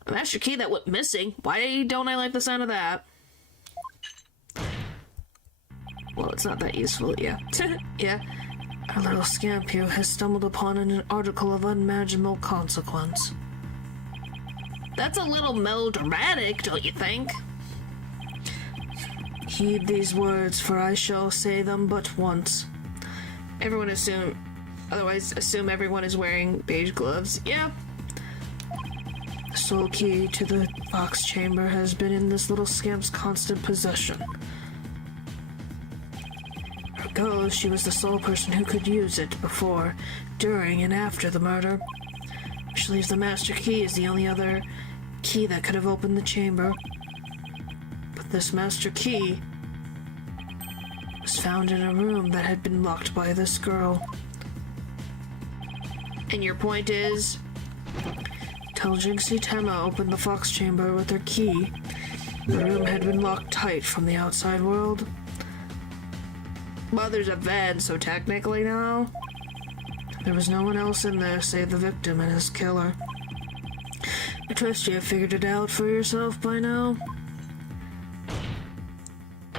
A master key that went missing. Why don't I like the sound of that? Well, it's not that useful, yeah. Yeah. Our little scamp here has stumbled upon an article of unimaginable consequence. That's a little melodramatic, don't you think? Heed these words, for I shall say them but once. Otherwise assume everyone is wearing beige gloves. Yeah. The sole key to the box chamber has been in this little scamp's constant possession. Her goes, she was the sole person who could use it before, during, and after the murder. Which leaves the master key as the only other key that could have opened the chamber. But this master key was found in a room that had been locked by this girl. And your point is? Till Jinxie Tema opened the fox chamber with her key, the room had been locked tight from the outside world. Well, there's a vent, so technically no. There was no one else in there save the victim and his killer. I trust you have figured it out for yourself by now.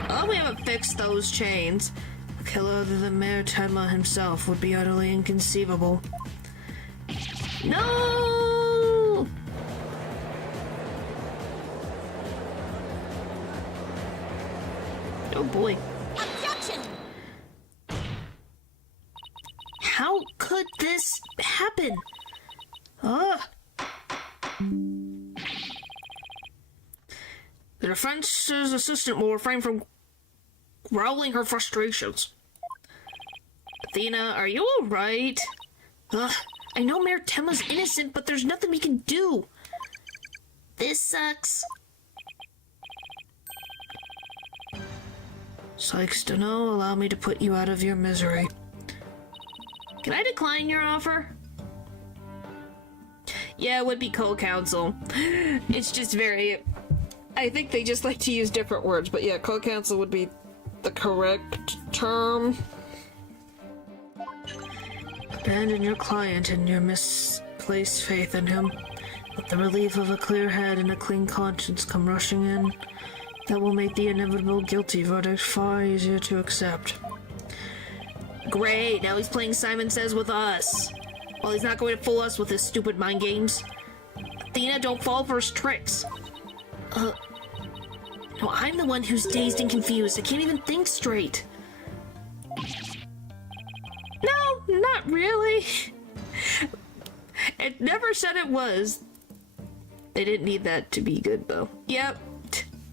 Oh, we haven't fixed those chains. A killer other than Mayor Tenma himself would be utterly inconceivable. No! Oh boy. Objection! How could this happen? Ugh. The defense's assistant will refrain from growling her frustrations. Athena, are you alright? Ugh, I know Mayor Tenma's innocent, but there's nothing we can do. This sucks. Sykes, Dano, allow me to put you out of your misery. Can I decline your offer? Yeah, it would be co-counsel. It's just very... I think they just like to use different words, but yeah, co-counsel would be the correct term. Abandon your client and your misplaced faith in him. Let the relief of a clear head and a clean conscience come rushing in. That will make the inevitable guilty verdict far easier to accept. Great, now he's playing Simon Says with us. Well, he's not going to fool us with his stupid mind games. Athena, don't fall for his tricks. No, I'm the one who's dazed and confused. I can't even think straight. No, not really. It never said it was. They didn't need that to be good, though. Yep.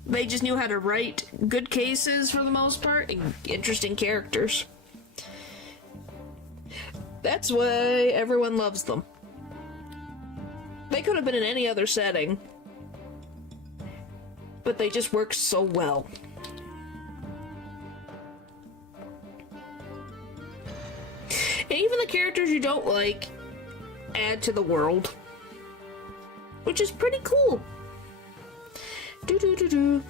They just knew how to write good cases for the most part and interesting characters. That's why everyone loves them. They could have been in any other setting, but they just work so well. And even the characters you don't like add to the world, which is pretty cool. Do-do-do-do.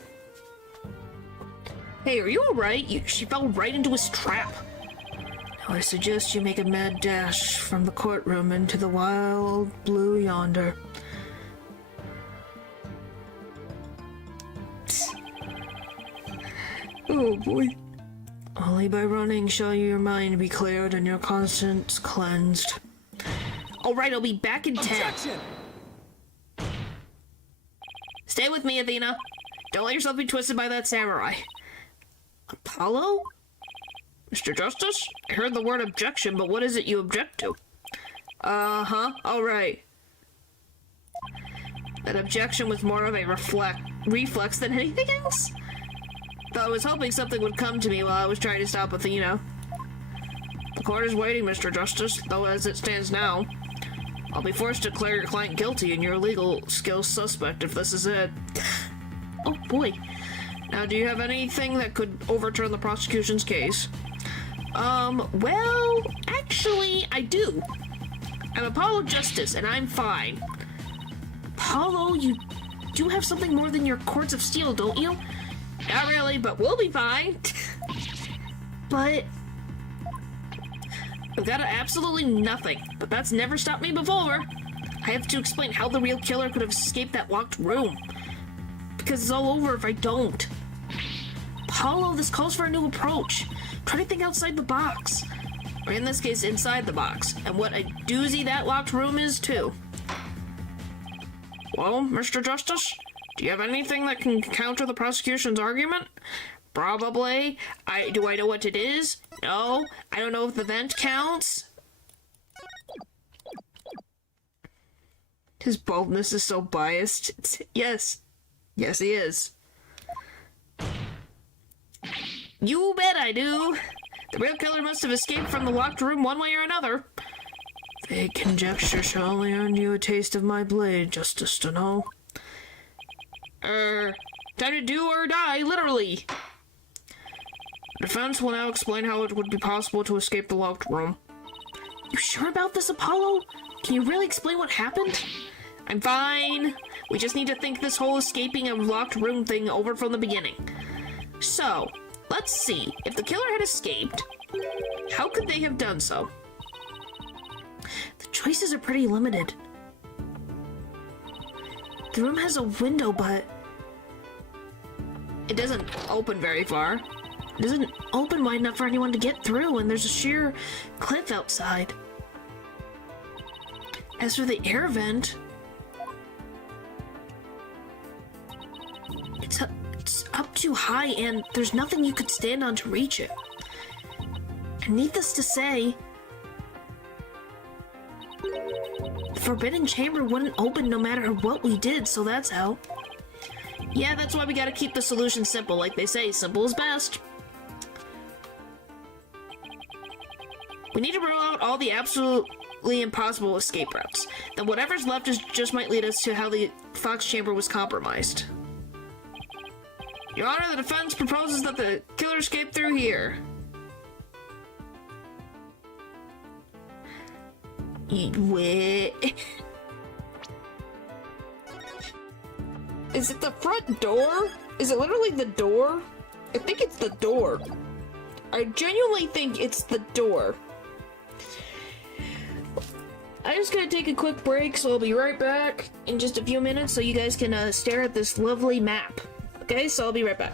Hey, are you alright? She fell right into his trap. Now I suggest you make a mad dash from the courtroom into the wild blue yonder. Oh boy. Only by running shall your mind be cleared and your conscience cleansed. Alright, I'll be back in 10. Objection! Stay with me, Athena. Don't let yourself be twisted by that samurai. Apollo? Mr. Justice? I heard the word objection, but what is it you object to? Uh-huh, alright. That objection was more of a reflex than anything else? Though I was hoping something would come to me while I was trying to stop Athena. The court is waiting, Mr. Justice, though as it stands now, I'll be forced to declare your client guilty and your legal skills suspect if this is it. Oh boy. Now, do you have anything that could overturn the prosecution's case? Well, actually, I do. I'm Apollo Justice, and I'm fine. Apollo, you do have something more than your cords of steel, don't you? Not really, but we'll be fine. But I've got absolutely nothing, but that's never stopped me before. I have to explain how the real killer could have escaped that locked room. Because it's all over if I don't. Apollo, this calls for a new approach. Try to think outside the box. Or in this case, inside the box. And what a doozy that locked room is, too. Well, Mr. Justice, do you have anything that can counter the prosecution's argument? Probably. Do I know what it is? No. I don't know if the vent counts. His baldness is so biased. Yes. Yes, he is. You bet I do. The real killer must have escaped from the locked room one way or another. Vague conjecture shall only earn you a taste of my blade, Justice Dano. Time to do or die, literally. The defense will now explain how it would be possible to escape the locked room. You sure about this, Apollo? Can you really explain what happened? I'm fine. We just need to think this whole escaping a locked room thing over from the beginning. So, let's see. If the killer had escaped, how could they have done so? The choices are pretty limited. The room has a window, but it doesn't open very far. It doesn't open wide enough for anyone to get through, and there's a sheer cliff outside. As for the air vent, it's up too high, and there's nothing you could stand on to reach it. And needless to say, the Forbidden Chamber wouldn't open no matter what we did, so that's out. Yeah, that's why we gotta keep the solution simple. Like they say, simple is best. We need to rule out all the absolutely impossible escape routes. Then whatever's left just might lead us to how the Fox Chamber was compromised. Your Honor, the defense proposes that the killer escaped through here. Wait. Is it the front door? Is it literally the door? I think it's the door. I genuinely think it's the door. I'm just gonna take a quick break, so I'll be right back in just a few minutes so you guys can stare at this lovely map. Okay, so I'll be right back.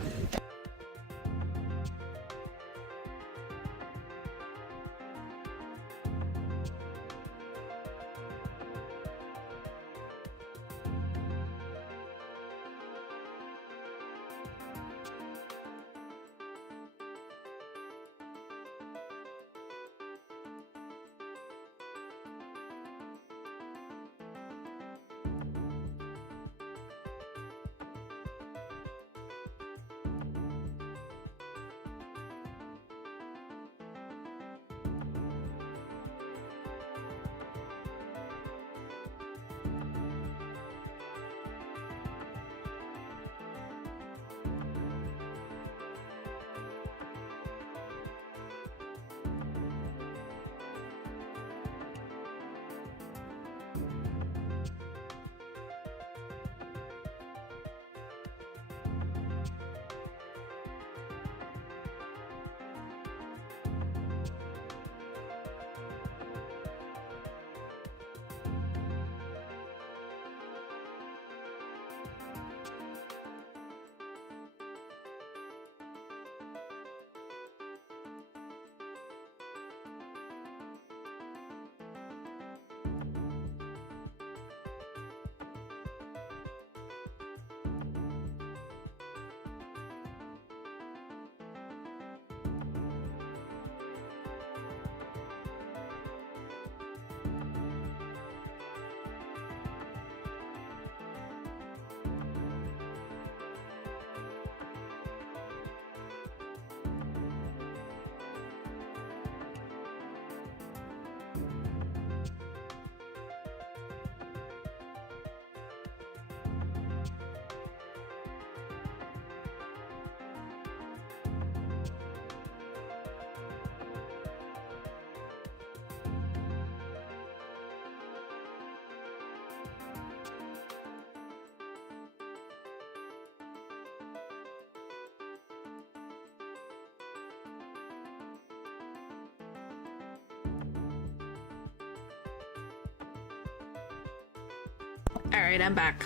Alright, I'm back.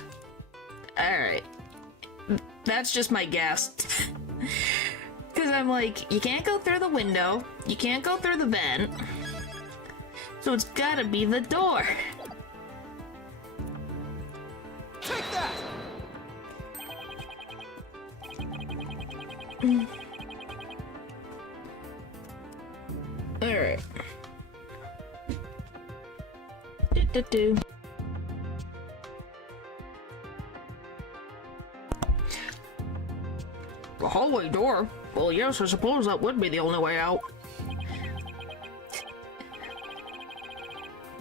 Alright. That's just my guess. Because I'm like, you can't go through the window, you can't go through the vent, so it's gotta be the door. Take that! Alright. Do. The hallway door? Well, yes, I suppose that would be the only way out.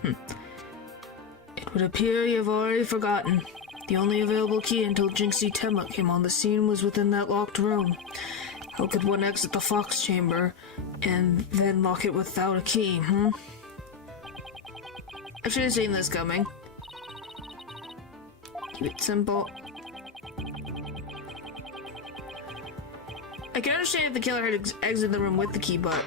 It would appear you've already forgotten. The only available key until Jinxie Tenma came on the scene was within that locked room. How could one exit the Fox Chamber and then lock it without a key, I should have seen this coming. Keep it simple. I can understand if the killer had exited the room with the key, but...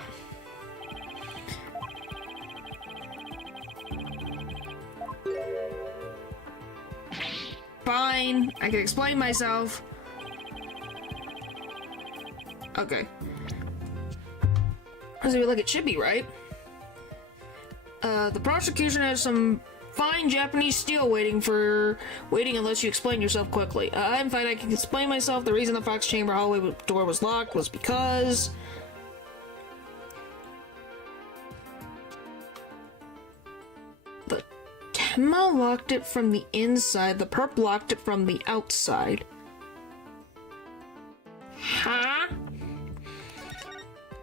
Fine, I can explain myself. Okay. So like it should be, right? The prosecution has some fine Japanese steel waiting unless you explain yourself quickly. I'm fine, I can explain myself. The reason the Fox Chamber hallway door was locked was because... the Tenma locked it from the inside, the perp locked it from the outside. Huh?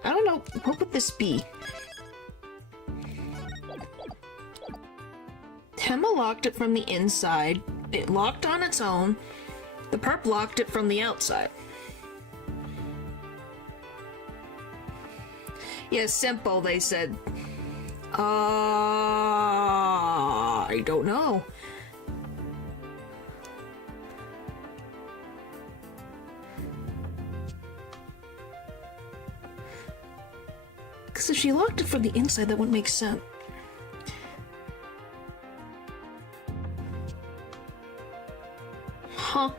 I don't know, what would this be? Tenma locked it from the inside. It locked on its own. The perp locked it from the outside. Yeah, simple, they said. I don't know. Because if she locked it from the inside, that wouldn't make sense. Huh.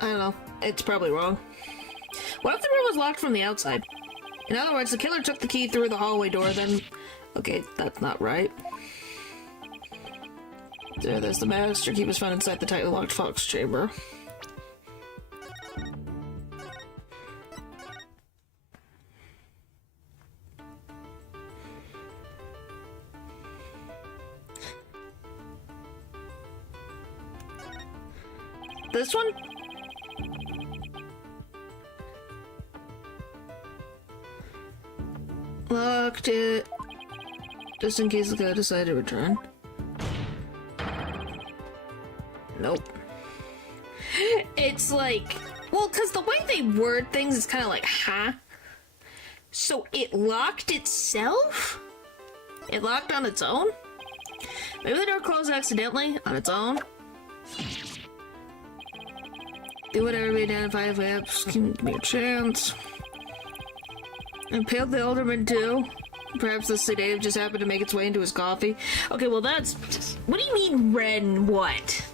I don't know. It's probably wrong. What if the room was locked from the outside? In other words, the killer took the key through the hallway door, then... Okay, that's not right. There's the master key was found inside the tightly locked fox chamber. This one? Locked it. Just in case the guy decided to return. Nope. It's like... Well, because the way they word things is kind of like, huh? So it locked itself? It locked on its own? Maybe the door closed accidentally on its own? Do whatever we identify if we have. Give me a chance. Impaled the alderman too. Perhaps the sedative just happened to make its way into his coffee. Okay, well that's... What do you mean, Ren, what?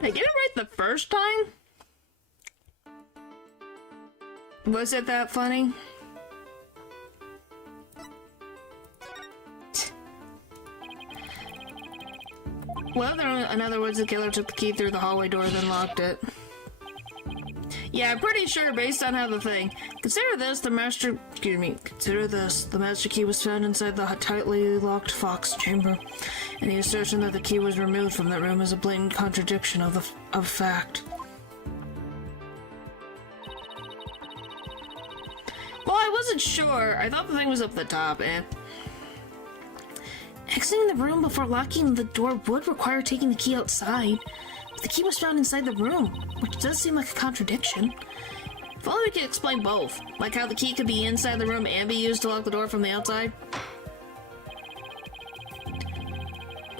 Did I get it right the first time? Was it that funny? Well, in other words, the killer took the key through the hallway door, then locked it. Yeah, I'm pretty sure based on how the thing... Consider this, the master key was found inside the tightly locked fox chamber. And the assertion that the key was removed from that room is a blatant contradiction of fact. Well, I wasn't sure. I thought the thing was up the top, Exiting the room before locking the door would require taking the key outside. But the key was found inside the room, which does seem like a contradiction. If only we could explain both. Like how the key could be inside the room and be used to lock the door from the outside.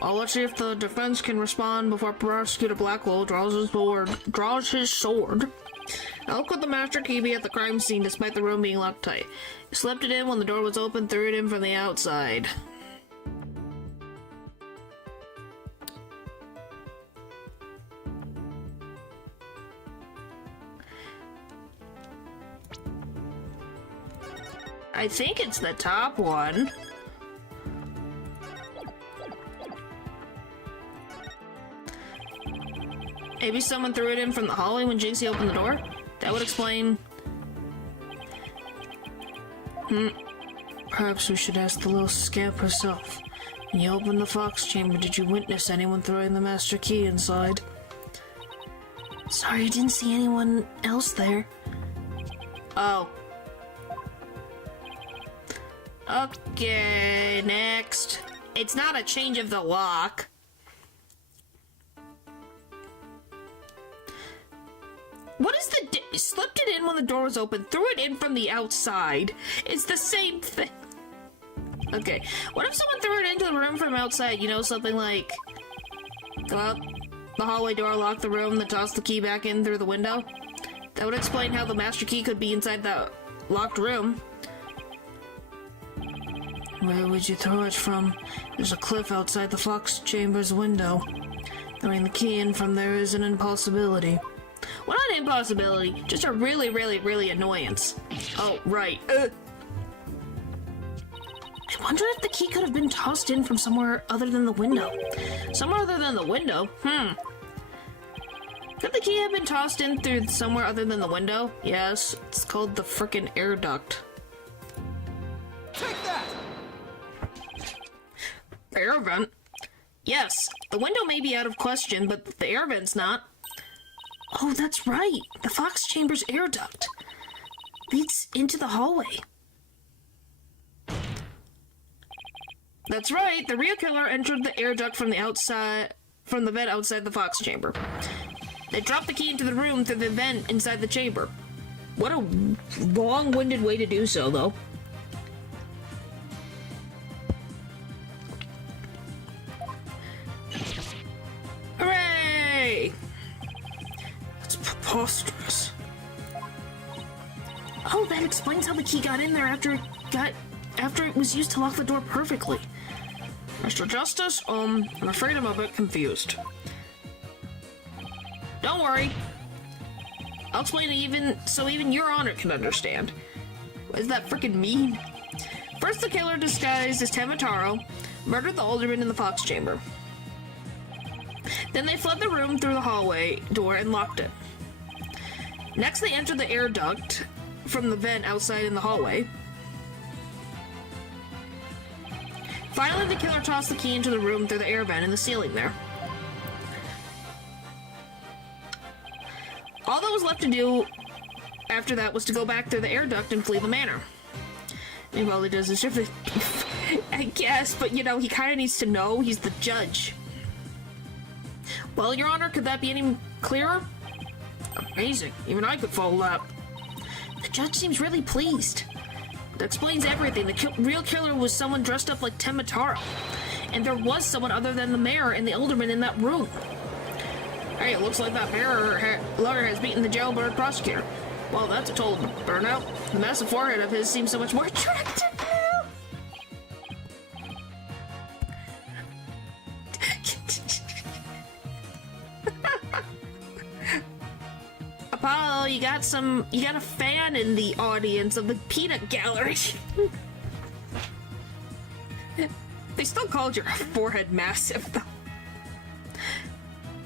Well, let's see if the defense can respond before Prosecutor Blackwell draws his sword. How could the master key be at the crime scene despite the room being locked tight? He slipped it in when the door was open, threw it in from the outside. I think it's the top one. Maybe someone threw it in from the hallway when Jinxie opened the door? That would explain... Perhaps we should ask the little scamp herself. When you opened the fox chamber, did you witness anyone throwing the master key inside? Sorry, I didn't see anyone else there. Oh. Okay, next. It's not a change of the lock. What is the slipped it in when the door was open, threw it in from the outside. It's the same thing. Okay, what if someone threw it into the room from outside? You know, something like go out the hallway door, lock the room, then toss the key back in through the window? That would explain how the master key could be inside the locked room. Where would you throw it from? There's a cliff outside the fox chamber's window. Throwing the key in from there is an impossibility. Well, not an impossibility, just a really, really, really annoyance. Oh, right. I wonder if the key could have been tossed in from somewhere other than the window. Somewhere other than the window? Could the key have been tossed in through somewhere other than the window? Yes, it's called the frickin' air duct. Take that! Air vent? Yes, the window may be out of question, but the air vent's not. Oh, that's right. The Fox Chamber's air duct leads into the hallway. That's right, the real killer entered the air duct from the vent outside the Fox Chamber. They dropped the key into the room through the vent inside the chamber. What a long-winded way to do so, though. Hooray! It's preposterous. Oh, that explains how the key got in there after it was used to lock the door perfectly. Mr. Justice, I'm afraid I'm a bit confused. Don't worry. I'll explain it even Your Honor can understand. Is that freaking mean? First, the killer disguised as Tamataro murdered the alderman in the Fox Chamber. Then they fled the room through the hallway door and locked it. Next, they entered the air duct from the vent outside in the hallway. Finally, the killer tossed the key into the room through the air vent in the ceiling there. All that was left to do after that was to go back through the air duct and flee the manor. And all he does is shift it. I guess, but you know, he kind of needs to know he's the judge. Well, Your Honor, could that be any clearer? Amazing. Even I could follow that. The judge seems really pleased. That explains everything. The real killer was someone dressed up like Tamataro. And there was someone other than the mayor and the alderman in that room. Hey, it looks like that lawyer has beaten the jailbird prosecutor. Well, that's a total burnout. The massive forehead of his seems so much more attractive now. Apollo, you got a fan in the audience of the peanut gallery. They still called your forehead massive, though.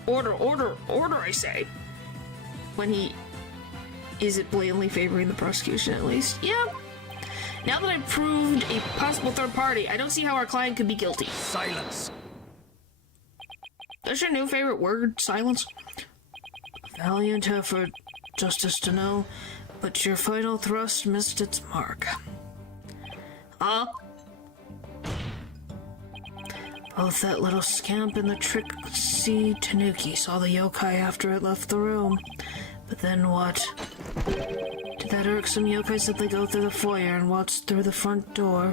Order, I say. When he isn't blatantly favoring the prosecution, at least. Yeah. Now that I've proved a possible third party, I don't see how our client could be guilty. Silence. That's your new favorite word, silence? Valiant effort, Justice to know, but your final thrust missed its mark. Huh? Both that little scamp and the tricksy Tanuki saw the yokai after it left the room. But then what? Did that irksome yokai simply go through the foyer and waltz through the front door?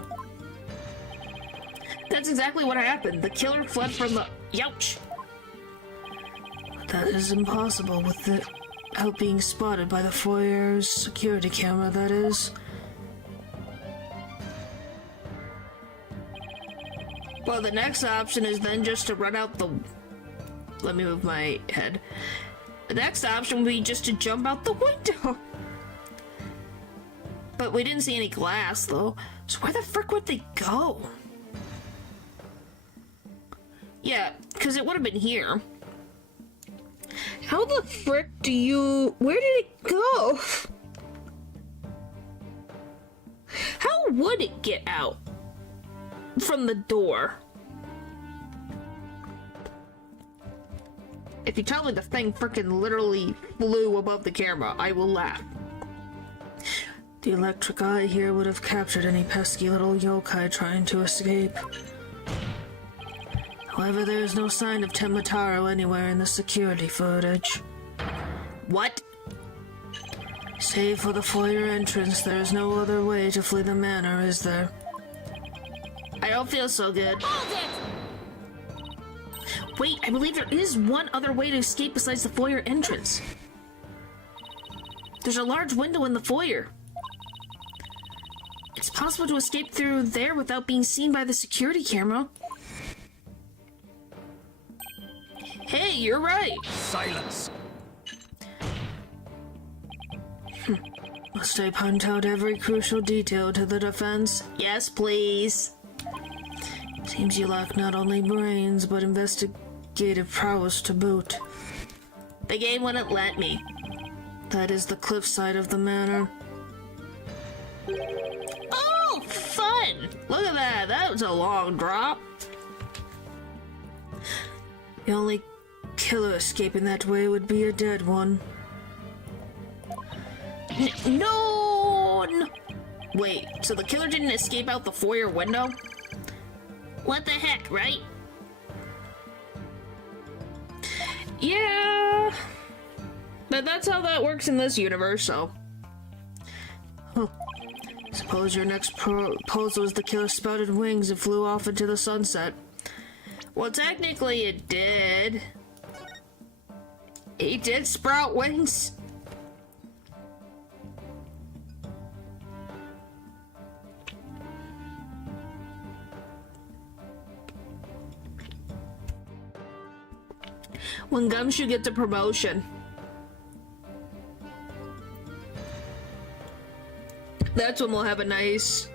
That's exactly what happened. The killer fled from the... Youch! But that is impossible without being spotted by the foyer's security camera, that is. Well, the next option is then just to run out the... Let me move my head. The next option would be just to jump out the window. But we didn't see any glass, though. So where the frick would they go? Yeah, because it would have been here. How the frick do you... Where did it go? How would it get out? From the door. If you tell me the thing frickin' literally flew above the camera, I will laugh. The electric eye here would have captured any pesky little yokai trying to escape. However, there is no sign of Tamataro anywhere in the security footage. What? Save for the foyer entrance, there is no other way to flee the manor, is there? I don't feel so good. Hold it! Wait, I believe there is one other way to escape besides the foyer entrance. There's a large window in the foyer. It's possible to escape through there without being seen by the security camera. Hey, you're right. Silence. Must I point out every crucial detail to the defense? Yes, please. Seems you lack not only brains, but investigative prowess to boot. The game wouldn't let me. That is the cliffside of the manor. Oh, fun! Look at that. That was a long drop. The only killer escaping that way would be a dead one. No! Wait, so the killer didn't escape out the foyer window? What the heck, right? Yeah. But that's how that works in this universe, so. Huh. Suppose your next proposal is the killer sprouted wings and flew off into the sunset. Well, technically it did. He did sprout wings. When Gumshoe gets a promotion. That's when we'll have a nice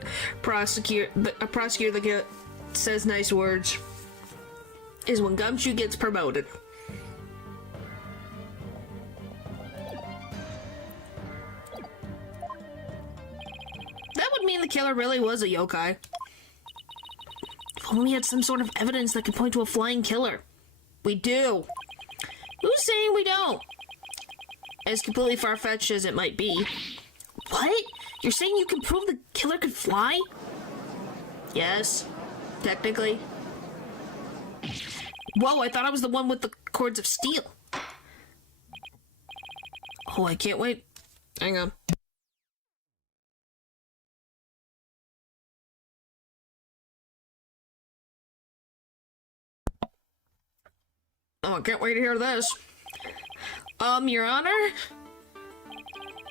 prosecutor that says nice words. Is when Gumshoe gets promoted. That would mean the killer really was a yokai. If only we had some sort of evidence that could point to a flying killer. We do. Who's saying we don't? As completely far-fetched as it might be. What? You're saying you can prove the killer could fly? Yes, technically. Whoa, I thought I was the one with the cords of steel. Oh, I can't wait. Hang on. Oh, I can't wait to hear this. Your Honor?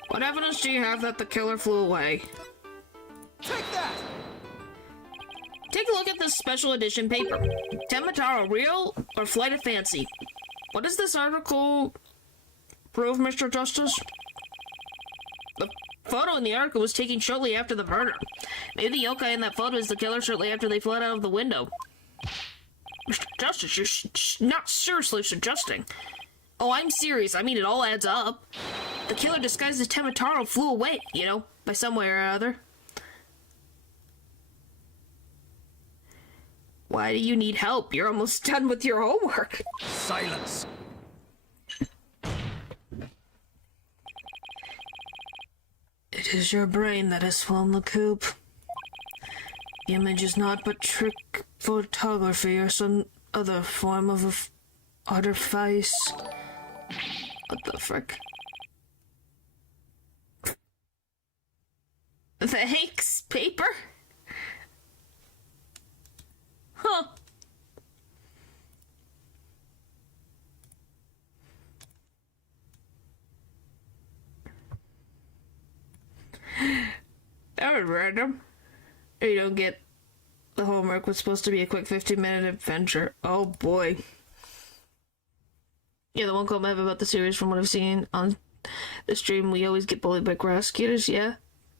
What evidence do you have that the killer flew away? Take that! Take a look at this special edition paper. Temataro real or flight of fancy? What does this article prove, Mr. Justice? The photo in the article was taken shortly after the murder. Maybe the yokai in that photo is the killer shortly after they fled out of the window. Mr. Justice, you're not seriously suggesting. Oh, I'm serious. I mean, it all adds up. The killer disguised as Temataro flew away, you know, by some way or other. Why do you need help? You're almost done with your homework. Silence! It is your brain that has flown the coop. The image is not but trick photography or some other form of artifice. What the frick? Thanks, paper? Huh. That was random. You don't get the homework was supposed to be a quick 15-minute adventure. Oh boy. Yeah, the one comment I have about the series from what I've seen on the stream, we always get bullied by prosecutors, yeah?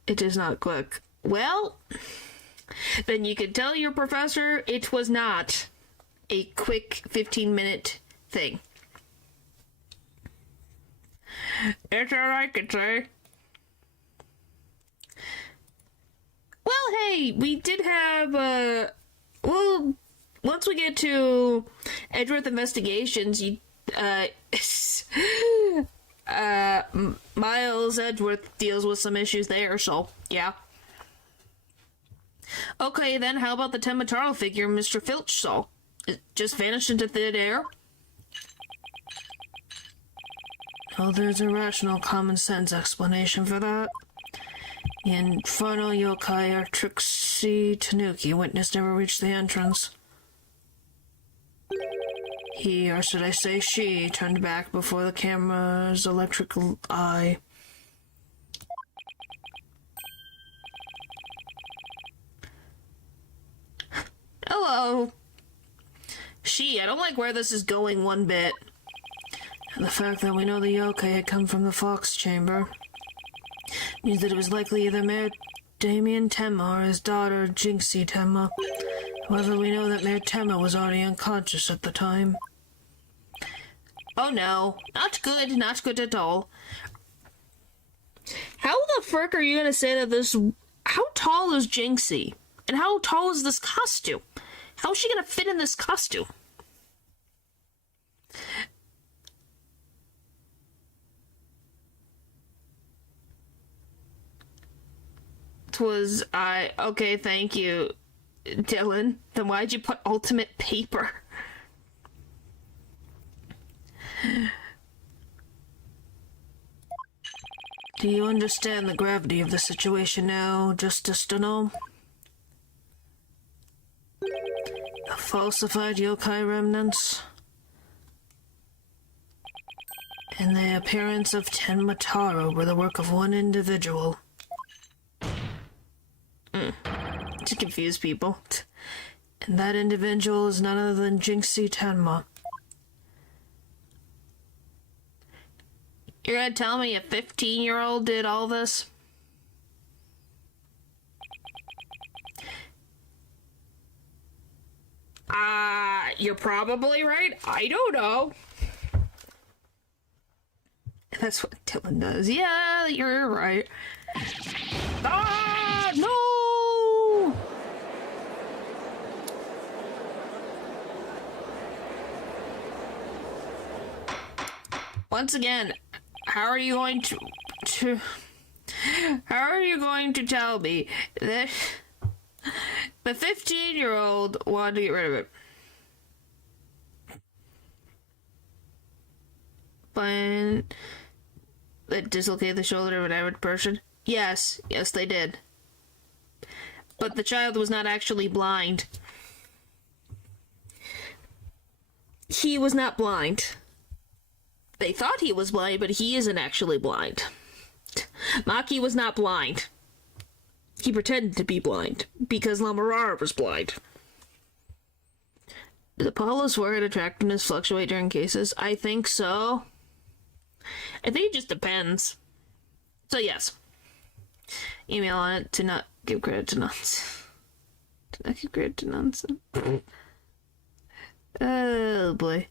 It is not quick. Well, then you could tell your professor it was not a quick 15-minute thing. That's all I can say. Well, hey, we did have, well, once we get to Edgeworth Investigations, you, Miles Edgeworth deals with some issues there, so, yeah. Okay, then, how about the Temataro figure Mr. Filch saw? It just vanished into thin air? Oh, there's a rational, common-sense explanation for that. The infernal yokai, or Trixie Tanuki, witness never reached the entrance. He, or should I say she, turned back before the camera's electrical eye. Hello. She, I don't like where this is going one bit. And the fact that we know the yokai had come from the Fox Chamber means that it was likely either Mayor Damien Tenma or his daughter Jinxie Tenma. However, we know that Mayor Tenma was already unconscious at the time. Oh no, not good at all. How the frick are you gonna say that this... How tall is Jinxie? And how tall is this costume? How is she gonna fit in this costume? Okay, thank you, Dylan. Then why'd you put ultimate paper? Do you understand the gravity of the situation now, Justice Dunno? The falsified yokai remnants and the appearance of Tenma Taro were the work of one individual. To confuse people. And that individual is none other than Jinxie Tenma. You're gonna tell me a 15-year-old did all this? You're probably right. I don't know. That's what Dylan does. Yeah, you're right. No! Once again, how are you going to tell me that the 15-year-old wanted to get rid of it? But that dislocated the shoulder of an average person? Yes, they did. But the child was not actually blind. He was not blind. They thought he was blind, but he isn't actually blind. Maki was not blind. He pretended to be blind, because Lamarara was blind. Does Apollo's forehead attractiveness fluctuate during cases? I think so. I think it just depends. So yes. Email on it to not give credit to nonsense. To not give credit to nonsense. Oh boy.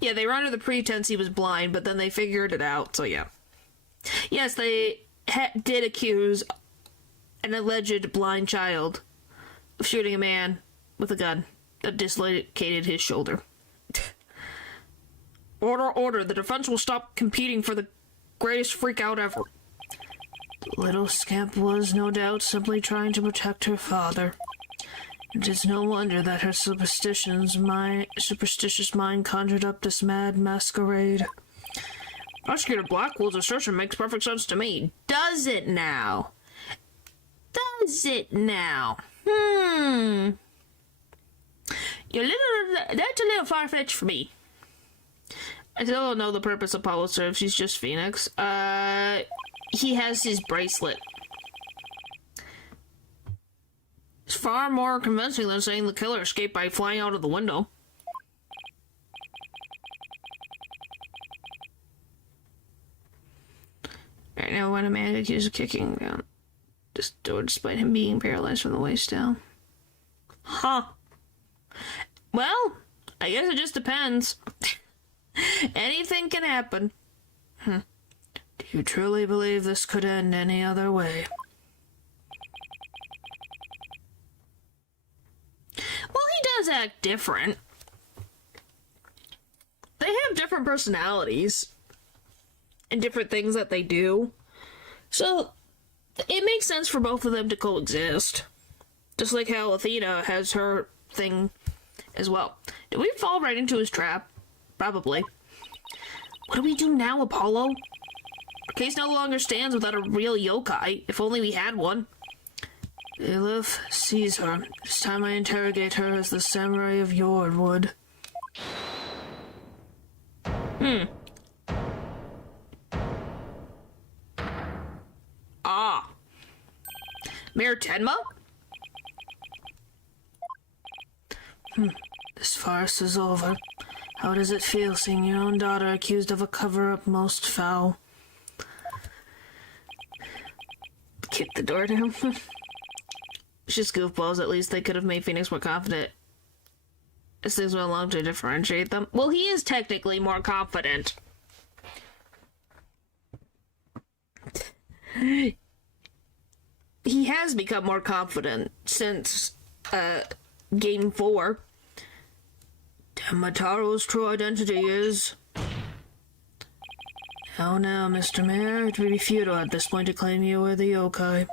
Yeah, they were under the pretense he was blind, but then they figured it out, so yeah. Yes, they did accuse an alleged blind child of shooting a man with a gun that dislocated his shoulder. Order, the defense will stop competing for the greatest freak-out ever. The little scamp was, no doubt, simply trying to protect her father. It is no wonder that her superstitious mind conjured up this mad masquerade. Prosecutor Blackwell's assertion makes perfect sense to me. Does it now? That's a little far-fetched for me. I still don't know the purpose Apollo serves. He's just Phoenix. He has his bracelet. It's far more convincing than saying the killer escaped by flying out of the window. Right now, when a man accused of kicking down this door despite him being paralyzed from the waist down. Huh. Well, I guess it just depends. Anything can happen. Do you truly believe this could end any other way? Well, he does act different. They have different personalities and different things that they do. So, it makes sense for both of them to coexist. Just like how Athena has her thing as well. Did we fall right into his trap? Probably. What do we do now, Apollo? Our case no longer stands without a real yokai. If only we had one. Lilith, seize her. This time I interrogate her as the samurai of yore would. Mayor Tenma? This farce is over. How does it feel seeing your own daughter accused of a cover-up most foul? Kick the door down. It's just goofballs. At least they could have made Phoenix more confident It takes so long to differentiate them. Well, he is technically more confident. He has become more confident since, Game 4. Temataro's true identity is... Oh now, Mr. Mayor, it would be futile at this point to claim you were the yokai.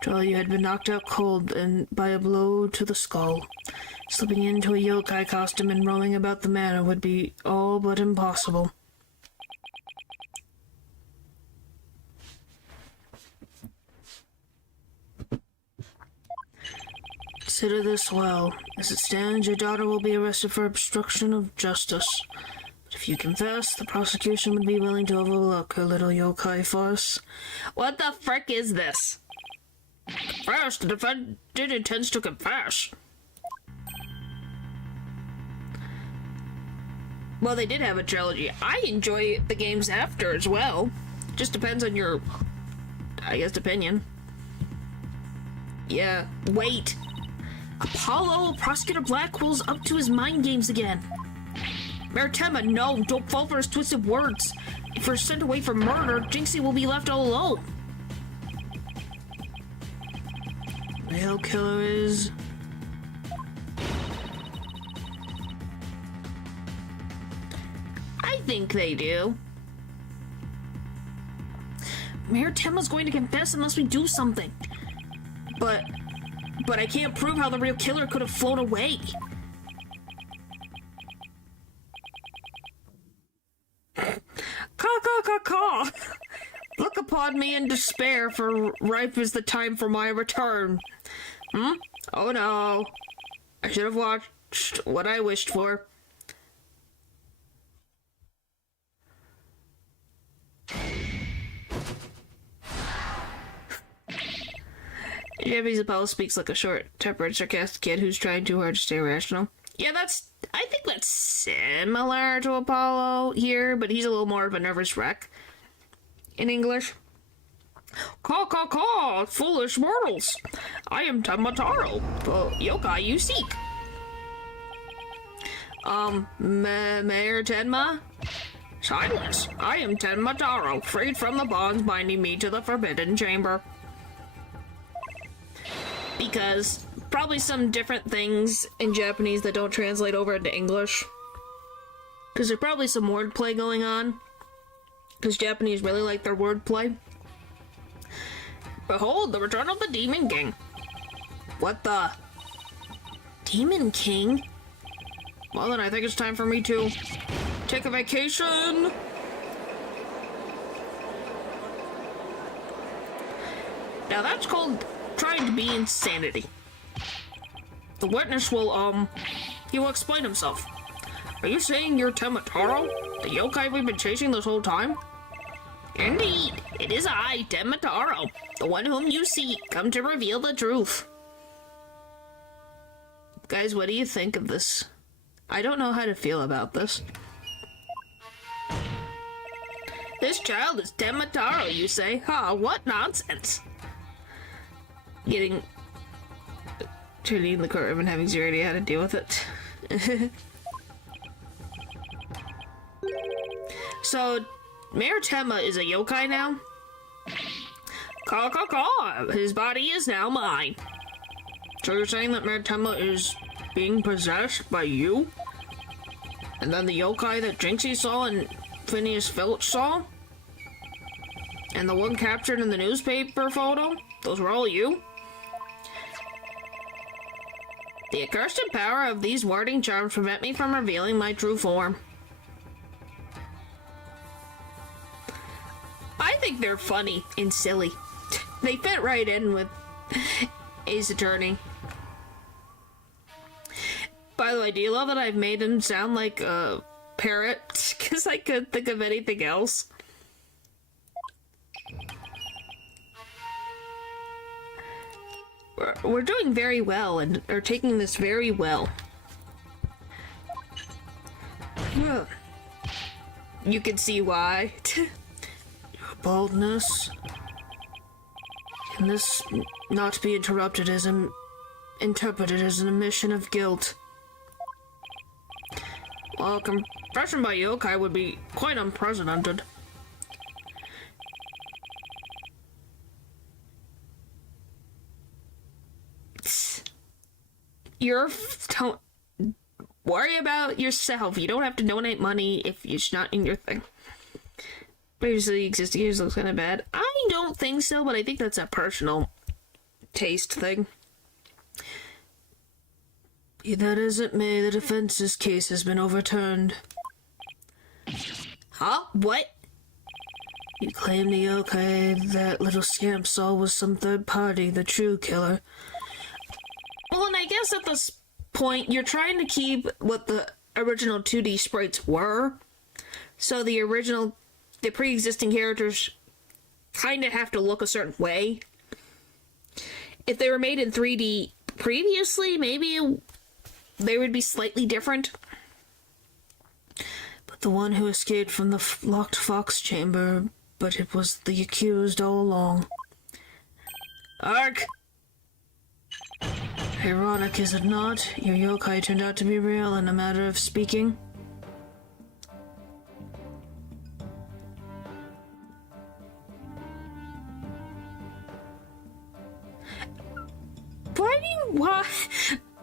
After all, you had been knocked out cold and by a blow to the skull. Slipping into a yokai costume and roaming about the manor would be all but impossible. Consider this well. As it stands, your daughter will be arrested for obstruction of justice. But if you confess, the prosecution would be willing to overlook her little yokai farce. What the frick is this? Confess? The defendant intends to confess. Well, they did have a trilogy. I enjoy the games after as well. Just depends on your, I guess, opinion. Yeah, wait. Apollo, Prosecutor Blackwell's up to his mind games again. Maritema, no, don't fall for his twisted words. If we're sent away for murder, Jinxie will be left all alone. Real killer is... I think they do. Maritema's going to confess unless we do something. But I can't prove how the real killer could have flown away. Caw. Look upon me in despair, for ripe is the time for my return. Oh no. I should have watched what I wished for. Japanese Apollo speaks like a short-tempered, sarcastic kid who's trying too hard to stay rational. Yeah, I think that's similar to Apollo here, but he's a little more of a nervous wreck in English. Caw, foolish mortals. I am Temataro, the yokai you seek. Mayor Tenma? Silence. I am Temataro, freed from the bonds binding me to the Forbidden Chamber. Because probably some different things in Japanese that don't translate over into English. Because there's probably some wordplay going on. Because Japanese really like their wordplay. Behold, the return of the Demon King. What the? Demon King? Well then, I think it's time for me to take a vacation. Now that's called trying to be insanity. The witness will, he will explain himself. Are you saying you're Temataro, the yokai we've been chasing this whole time? Indeed, it is I, Temataro, the one whom you seek, come to reveal the truth. Guys, what do you think of this? I don't know how to feel about this. This child is Temataro, you say? Ha, what nonsense! Turning in the courtroom and having zero idea how to deal with it. So, Mayor Tenma is a yokai now? Caw. His body is now mine. So you're saying that Mayor Tenma is being possessed by you? And then the yokai that Jinxie saw and Phineas Filch saw? And the one captured in the newspaper photo? Those were all you? The accursed power of these warding charms prevent me from revealing my true form. I think they're funny and silly. They fit right in with Ace Attorney. By the way, do you love that I've made him sound like a parrot? Because I couldn't think of anything else. We're doing very well and are taking this very well. You can see why. Your boldness. Can this not be interrupted as interpreted as an admission of guilt? Well, compression by yokai would be quite unprecedented. Don't worry about yourself. You don't have to donate money if it's not in your thing. Previously existing use looks kind of bad. I don't think so, but I think that's a personal taste thing. Be that as it may, the defense's case has been overturned. Huh? What? You claim the yokai that little scamp saw was some third party, the true killer. Well, and I guess at this point, you're trying to keep what the original 2D sprites were. So the pre-existing characters kind of have to look a certain way. If they were made in 3D previously, maybe they would be slightly different. But the one who escaped from the locked fox chamber, but it was the accused all along. Ark! Ironic, is it not? Your yokai turned out to be real in a matter of speaking.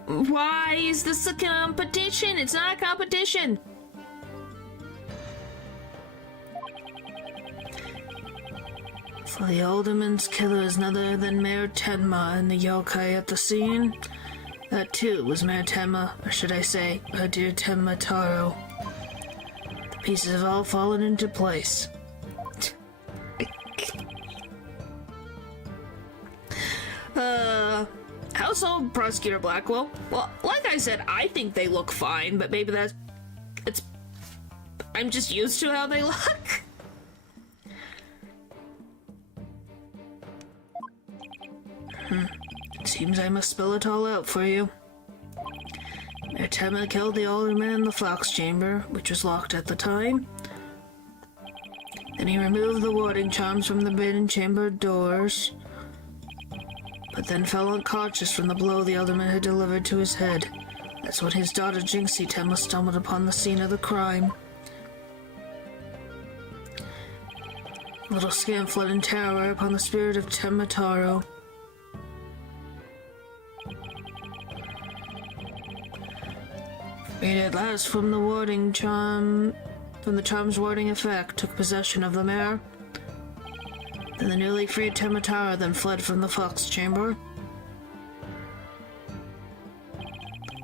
Why is this a competition? It's not a competition. So the alderman's killer is none other than Mayor Tenma and the yokai at the scene. That too was Mayor Tenma, or should I say, her dear Tenma Taro. The pieces have all fallen into place. Household Prosecutor Blackwell. Well, like I said, I think they look fine, but maybe I'm just used to how they look. It seems I must spell it all out for you. Mayor Tenma killed the alderman in the fox chamber, which was locked at the time. Then he removed the warding charms from the bed and chamber doors, but then fell unconscious from the blow the alderman had delivered to his head. That's when his daughter Jinxie Tenma stumbled upon the scene of the crime. Little scam fled in terror upon the spirit of Tenma Taro. Freed at last from the charm's warding effect, took possession of the mare. Then the newly freed Tenma Taro then fled from the fox chamber.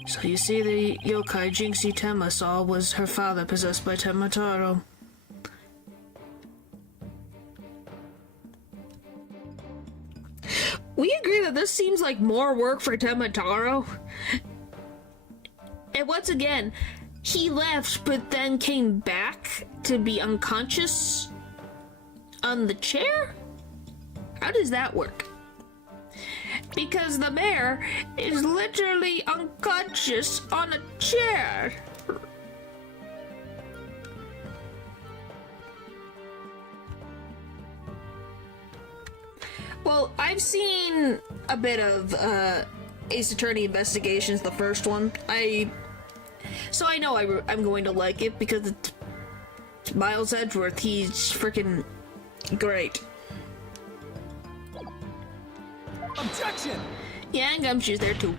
So you see, the yokai Jinxie Tenma saw was her father possessed by Tenma Taro. We agree that this seems like more work for Tenma Taro. And once again, he left but then came back to be unconscious on the chair? How does that work? Because the mayor is literally unconscious on a chair. Well, I've seen a bit of Ace Attorney Investigations, the first one. So I know I'm going to like it because it's Miles Edgeworth. He's freaking great. Objection! Yeah, and Gumshoe's there too.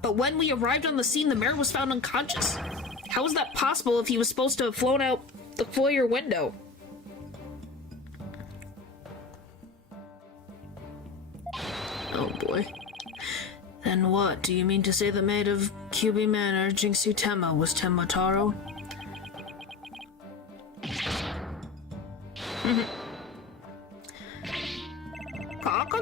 But when we arrived on the scene, the mayor was found unconscious. How was that possible if he was supposed to have flown out the foyer window? Oh boy. Then what? Do you mean to say the maid of Kyubi Manor, Jinxie Tenma, was Tenma Taro?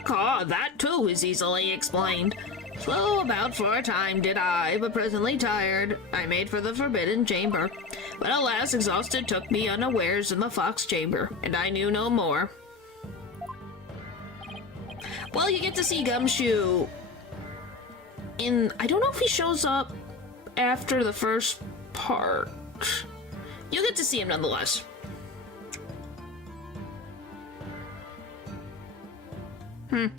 Caw, that too is easily explained. So about for a time did I, but presently tired, I made for the forbidden chamber. But alas, exhausted took me unawares in the fox chamber, and I knew no more. Well, you get to see Gumshoe I don't know if he shows up after the first part. You'll get to see him nonetheless. It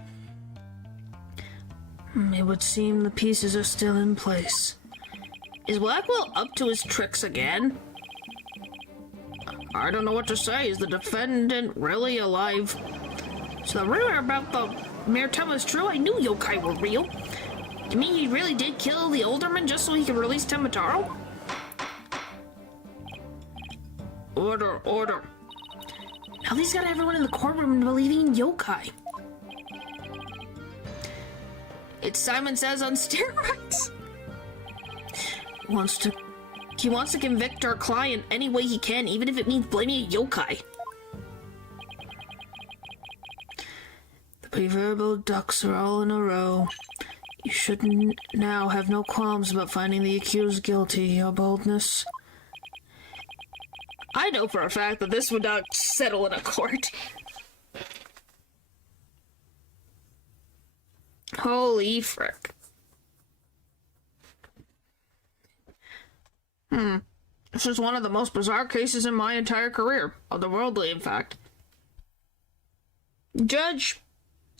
would seem the pieces are still in place. Is Blackwell up to his tricks again? I don't know what to say. Is the defendant really alive? So the rumor about the Mayor Tenma is true? I knew yokai were real. You mean he really did kill the alderman just so he could release Tenma? Order, order. Now he's got everyone in the courtroom believing in yokai. It's Simon Says on steroids. He wants to convict our client any way he can, even if it means blaming a yokai. The proverbial ducks are all in a row. You shouldn't now have no qualms about finding the accused guilty, your boldness. I know for a fact that this would not settle in a court. Holy frick. This is one of the most bizarre cases in my entire career. Otherworldly, in fact. Judge,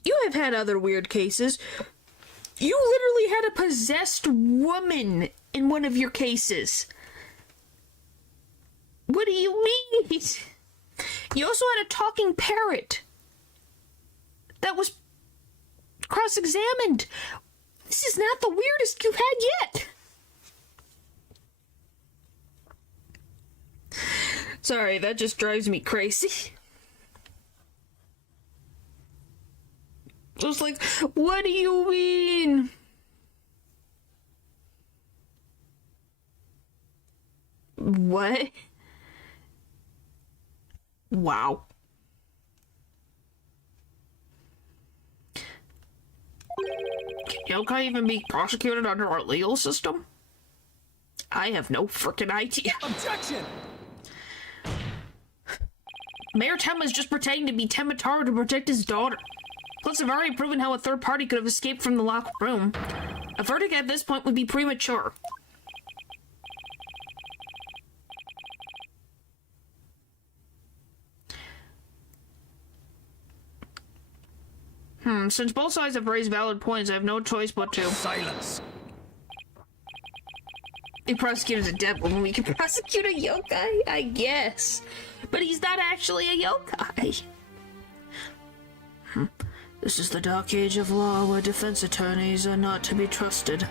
you have had other weird cases. You literally had a possessed woman in one of your cases. What do you mean? You also had a talking parrot that was cross-examined. This is not the weirdest you've had yet. Sorry, that just drives me crazy. I was like, what do you mean? What? Wow. Can yokai even be prosecuted under our legal system? I have no frickin' idea. Objection! Mayor Tenma is just pretending to be Tenma to protect his daughter. Plus, I've already proven how a third party could have escaped from the locked room. A verdict at this point would be premature. Since both sides have raised valid points, I have no choice but to... Silence! He prosecuted a dead woman. We can prosecute a yokai, I guess. But he's not actually a yokai. This is the dark age of law where defense attorneys are not to be trusted.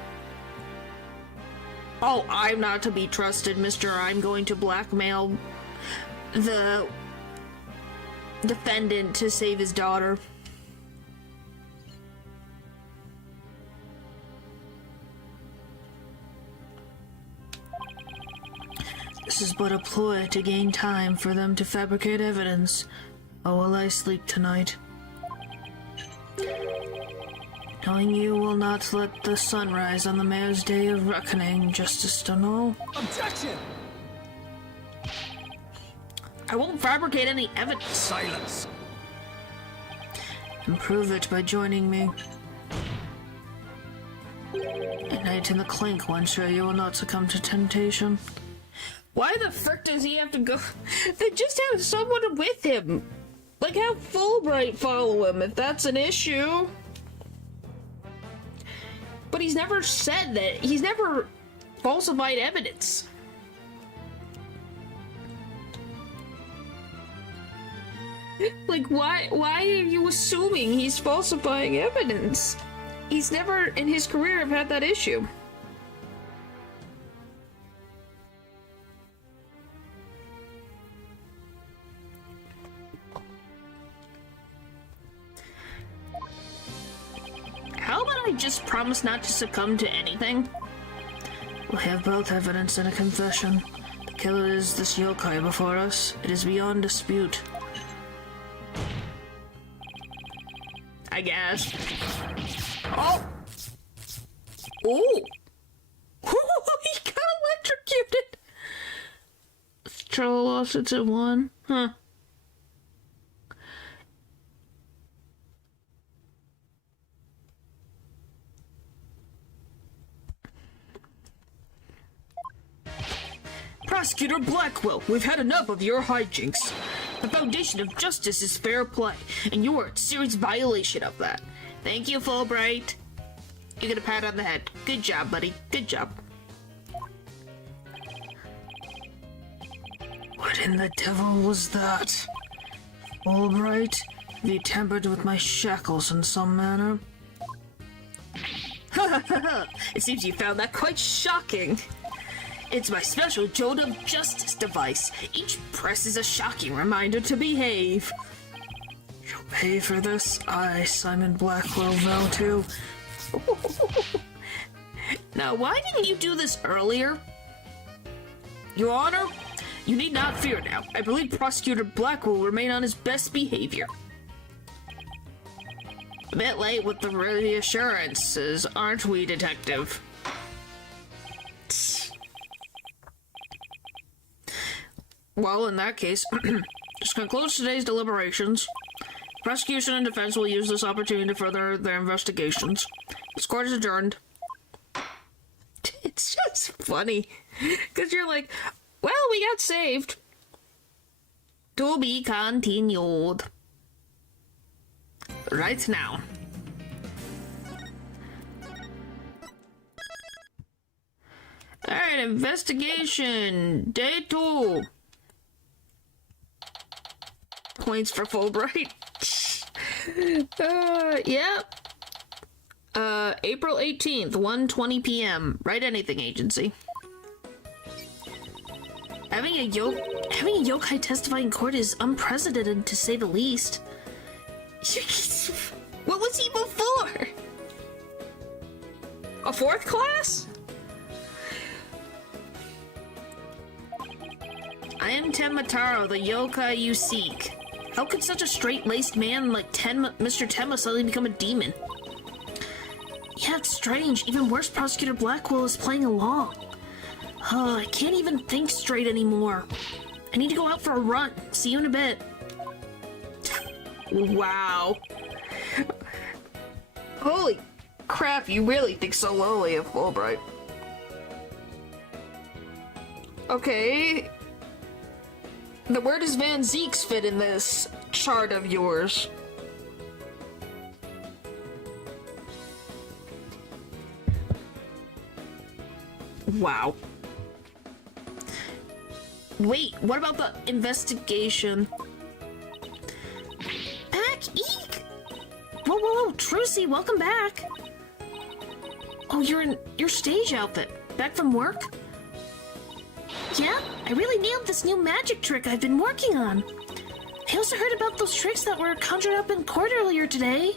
Oh, I'm not to be trusted, mister. I'm going to blackmail the defendant to save his daughter. This is but a ploy to gain time for them to fabricate evidence. Or will I sleep tonight? Knowing you will not let the sun rise on the mayor's day of reckoning, Justice Dunno. Objection! I won't fabricate any evidence. Silence! And prove it by joining me. A night in the clink will ensure you will not succumb to temptation. Why the frick does he have to go? Then just have someone with him. Like, have Fulbright follow him if that's an issue. But he's never said that. He's never falsified evidence. Like, why are you assuming he's falsifying evidence? He's never in his career have had that issue. How about I just promise not to succumb to anything? We have both evidence and a confession. The killer is this yokai before us. It is beyond dispute. I guess. Oh! Oh! He got electrocuted! Trouble lost it at 1. Huh. Prosecutor Blackwell, we've had enough of your hijinks. The foundation of justice is fair play, and you are in serious violation of that. Thank you, Fulbright. You get a pat on the head. Good job, buddy. Good job. What in the devil was that? Fulbright, have you tampered with my shackles in some manner? It seems you found that quite shocking. It's my special Jolt of Justice device. Each press is a shocking reminder to behave. You'll pay for this. I, Simon Blackwell, vow to. Now, why didn't you do this earlier? Your Honor, you need not fear now. I believe Prosecutor Blackwell will remain on his best behavior. A bit late with the reassurances, aren't we, Detective? Well, in that case, just concludes today's deliberations. Prosecution and defense will use this opportunity to further their investigations. This court is adjourned. It's just funny, because you're like, well, we got saved. To be continued. Right now. Alright, investigation. Day 2. Points for Fulbright. Yep. April 18th, 1:20 p.m. Write anything, agency. Having a yokai testify in court is unprecedented, to say the least. What was he before? A 4th class? I am Tenmataro, the yokai you seek. How could such a straight-laced man like Mr. Tenma suddenly become a demon? Yeah, it's strange. Even worse, Prosecutor Blackwell is playing along. I can't even think straight anymore. I need to go out for a run. See you in a bit. Wow. Holy crap, you really think so lowly of Fulbright. Okay. Where does Van Zeeks fit in this chart of yours? Wow. Wait, what about the investigation? Back, eek! Whoa, whoa, whoa, Trucy, welcome back! Oh, you're in your stage outfit. Back from work? Yeah, I really nailed this new magic trick I've been working on. I also heard about those tricks that were conjured up in court earlier today.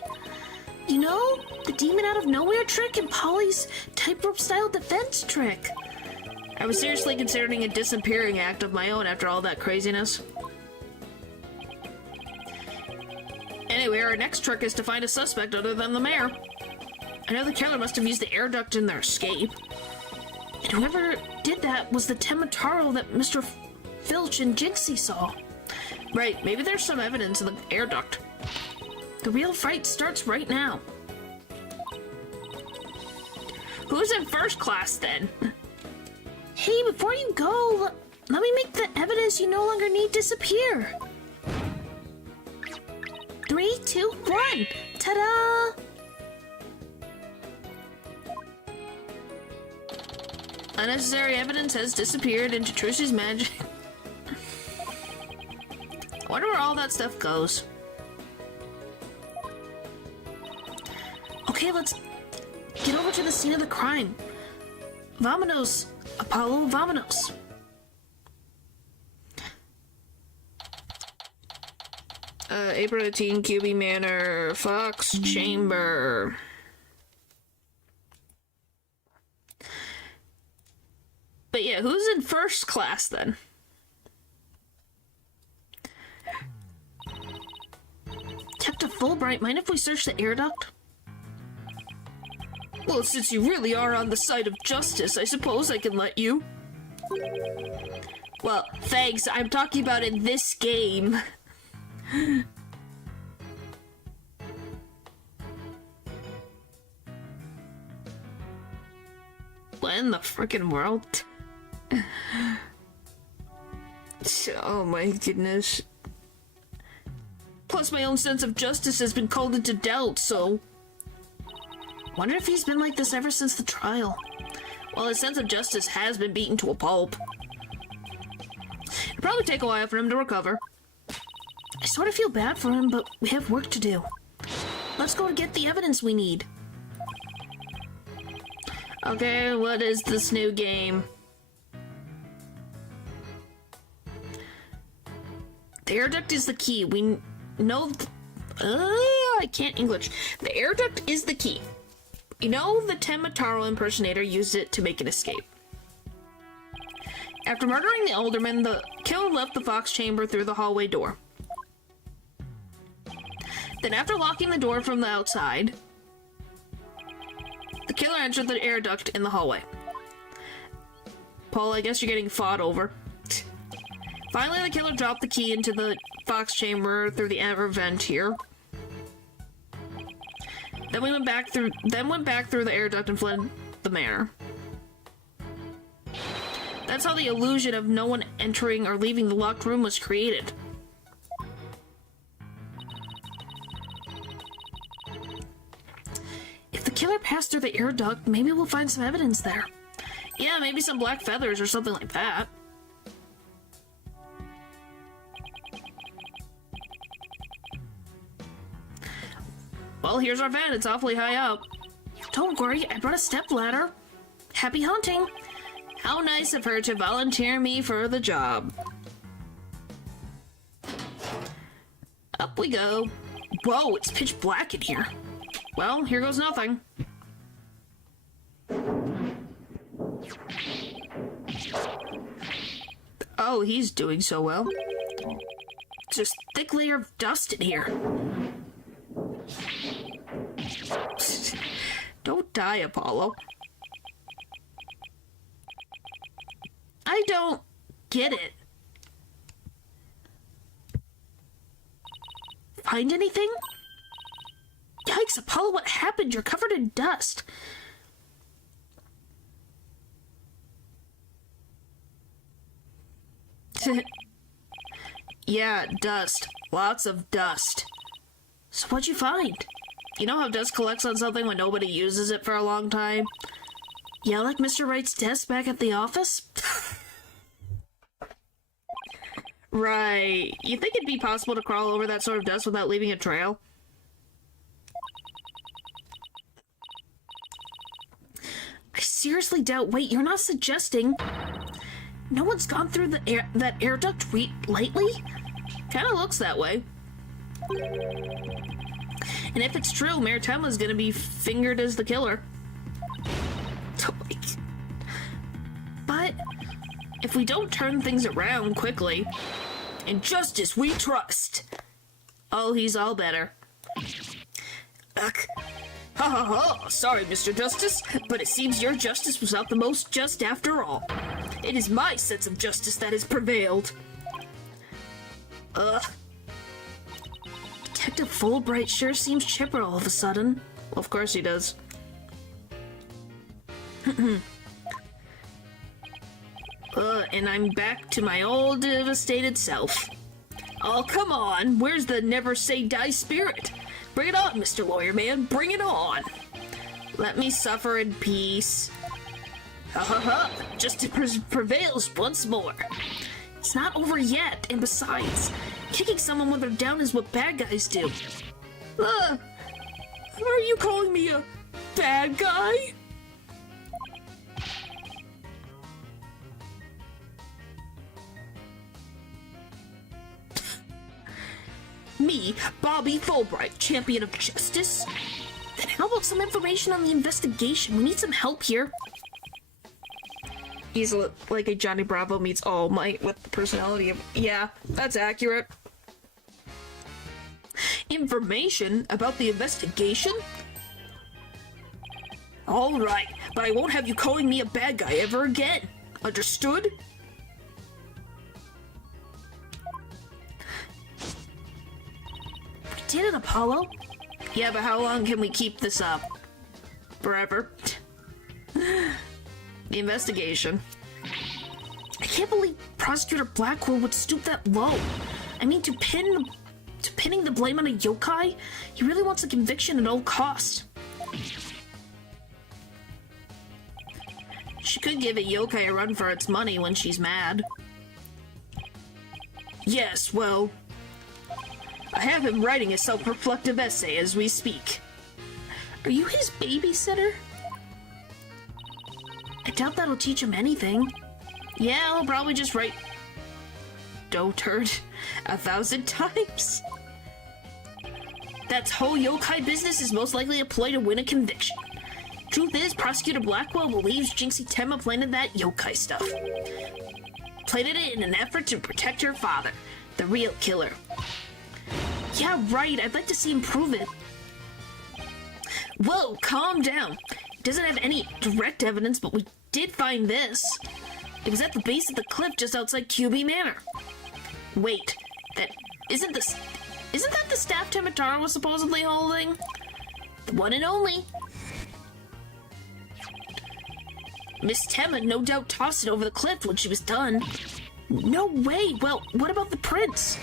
You know, the demon out of nowhere trick and Polly's tightrope style defense trick. I was seriously considering a disappearing act of my own after all that craziness. Anyway, our next trick is to find a suspect other than the mayor. I know the killer must have used the air duct in their escape. And whoever did that was the Tenmataro that Mr. Filch and Jinxie saw. Right, maybe there's some evidence in the air duct. The real fight starts right now. Who's in first class then? Hey, before you go, let me make the evidence you no longer need disappear. 3, 2, 1. Ta-da! Unnecessary evidence has disappeared into Trish's magic. I wonder where all that stuff goes. Okay, let's get over to the scene of the crime. Vamonos, Apollo, vamonos. April 18, QB Manor, Fox Chamber. But yeah, who's in first class then? Captain Fulbright, mind if we search the air duct? Well, since you really are on the side of justice, I suppose I can let you. Well, thanks. I'm talking about in this game. What in the frickin' world? Oh my goodness. Plus, my own sense of justice has been called into doubt, so... Wonder if he's been like this ever since the trial. Well, his sense of justice has been beaten to a pulp. Probably take a while for him to recover. I sort of feel bad for him, but we have work to do. Let's go and get the evidence we need. Okay, what is this new game? The air duct is the key. We know... I can't English. The air duct is the key. You know the Tenma Taro impersonator used it to make an escape. After murdering the alderman, the killer left the Fox chamber through the hallway door. Then after locking the door from the outside, the killer entered the air duct in the hallway. Paul, I guess you're getting fought over. Finally, the killer dropped the key into the Fox chamber through the air vent here. Then went back through the air duct and fled the manor. That's how the illusion of no one entering or leaving the locked room was created. If the killer passed through the air duct, maybe we'll find some evidence there. Yeah, maybe some black feathers or something like that. Well, here's our van. It's awfully high up. Don't worry, I brought a stepladder. Happy hunting! How nice of her to volunteer me for the job. Up we go. Whoa, it's pitch black in here. Well, here goes nothing. Oh, he's doing so well. Just thick layer of dust in here. Don't die, Apollo. I don't get it. Find anything? Yikes, Apollo, what happened? You're covered in dust. Yeah, dust. Lots of dust. So what'd you find? You know how dust collects on something when nobody uses it for a long time? Yeah, like Mr. Wright's desk back at the office? Right. You think it'd be possible to crawl over that sort of dust without leaving a trail? I seriously doubt. Wait, you're not suggesting no one's gone through that air duct lately? Kinda looks that way. And if it's true, Mayor Tenma's gonna be fingered as the killer. But if we don't turn things around quickly, in justice we trust. Oh, he's all better. Ugh. Ha ha ha! Sorry, Mr. Justice, but it seems your justice was not the most just after all. It is my sense of justice that has prevailed. Ugh. Detective Fulbright sure seems chipper all of a sudden. Well, of course he does. And I'm back to my old devastated self. Oh, come on! Where's the never say die spirit? Bring it on, Mr. Lawyer Man, bring it on! Let me suffer in peace. Ha ha ha! Justice prevails once more. It's not over yet, and besides, kicking someone when they're down is what bad guys do. Are you calling me a bad guy? Me, Bobby Fulbright, champion of justice? Then how about some information on the investigation? We need some help here. He's like a Johnny Bravo meets All Might with the personality of... Yeah, that's accurate. Information about the investigation? Alright, but I won't have you calling me a bad guy ever again. Understood? We did it, Apollo. Yeah, but how long can we keep this up? Forever? The investigation. I can't believe Prosecutor Blackwell would stoop that low. I mean, to pinning the blame on a yokai? He really wants a conviction at all costs. She could give a yokai a run for its money when she's mad. Yes, well, I have him writing a self-reflective essay as we speak. Are you his babysitter? I doubt that'll teach him anything. Yeah, he'll probably just write dotard 1,000 times. That whole yokai business is most likely a ploy to win a conviction. Truth is, Prosecutor Blackwell believes Jinxie Tenma planted that yokai stuff. Planted it in an effort to protect her father, the real killer. Yeah, right. I'd like to see him prove it. Whoa, calm down. It doesn't have any direct evidence, but we did find this. It was at the base of the cliff just outside QB Manor. Wait, isn't that the staff Temitaro was supposedly holding? The one and only. Miss Temma no doubt tossed it over the cliff when she was done. No way. Well, what about the prince?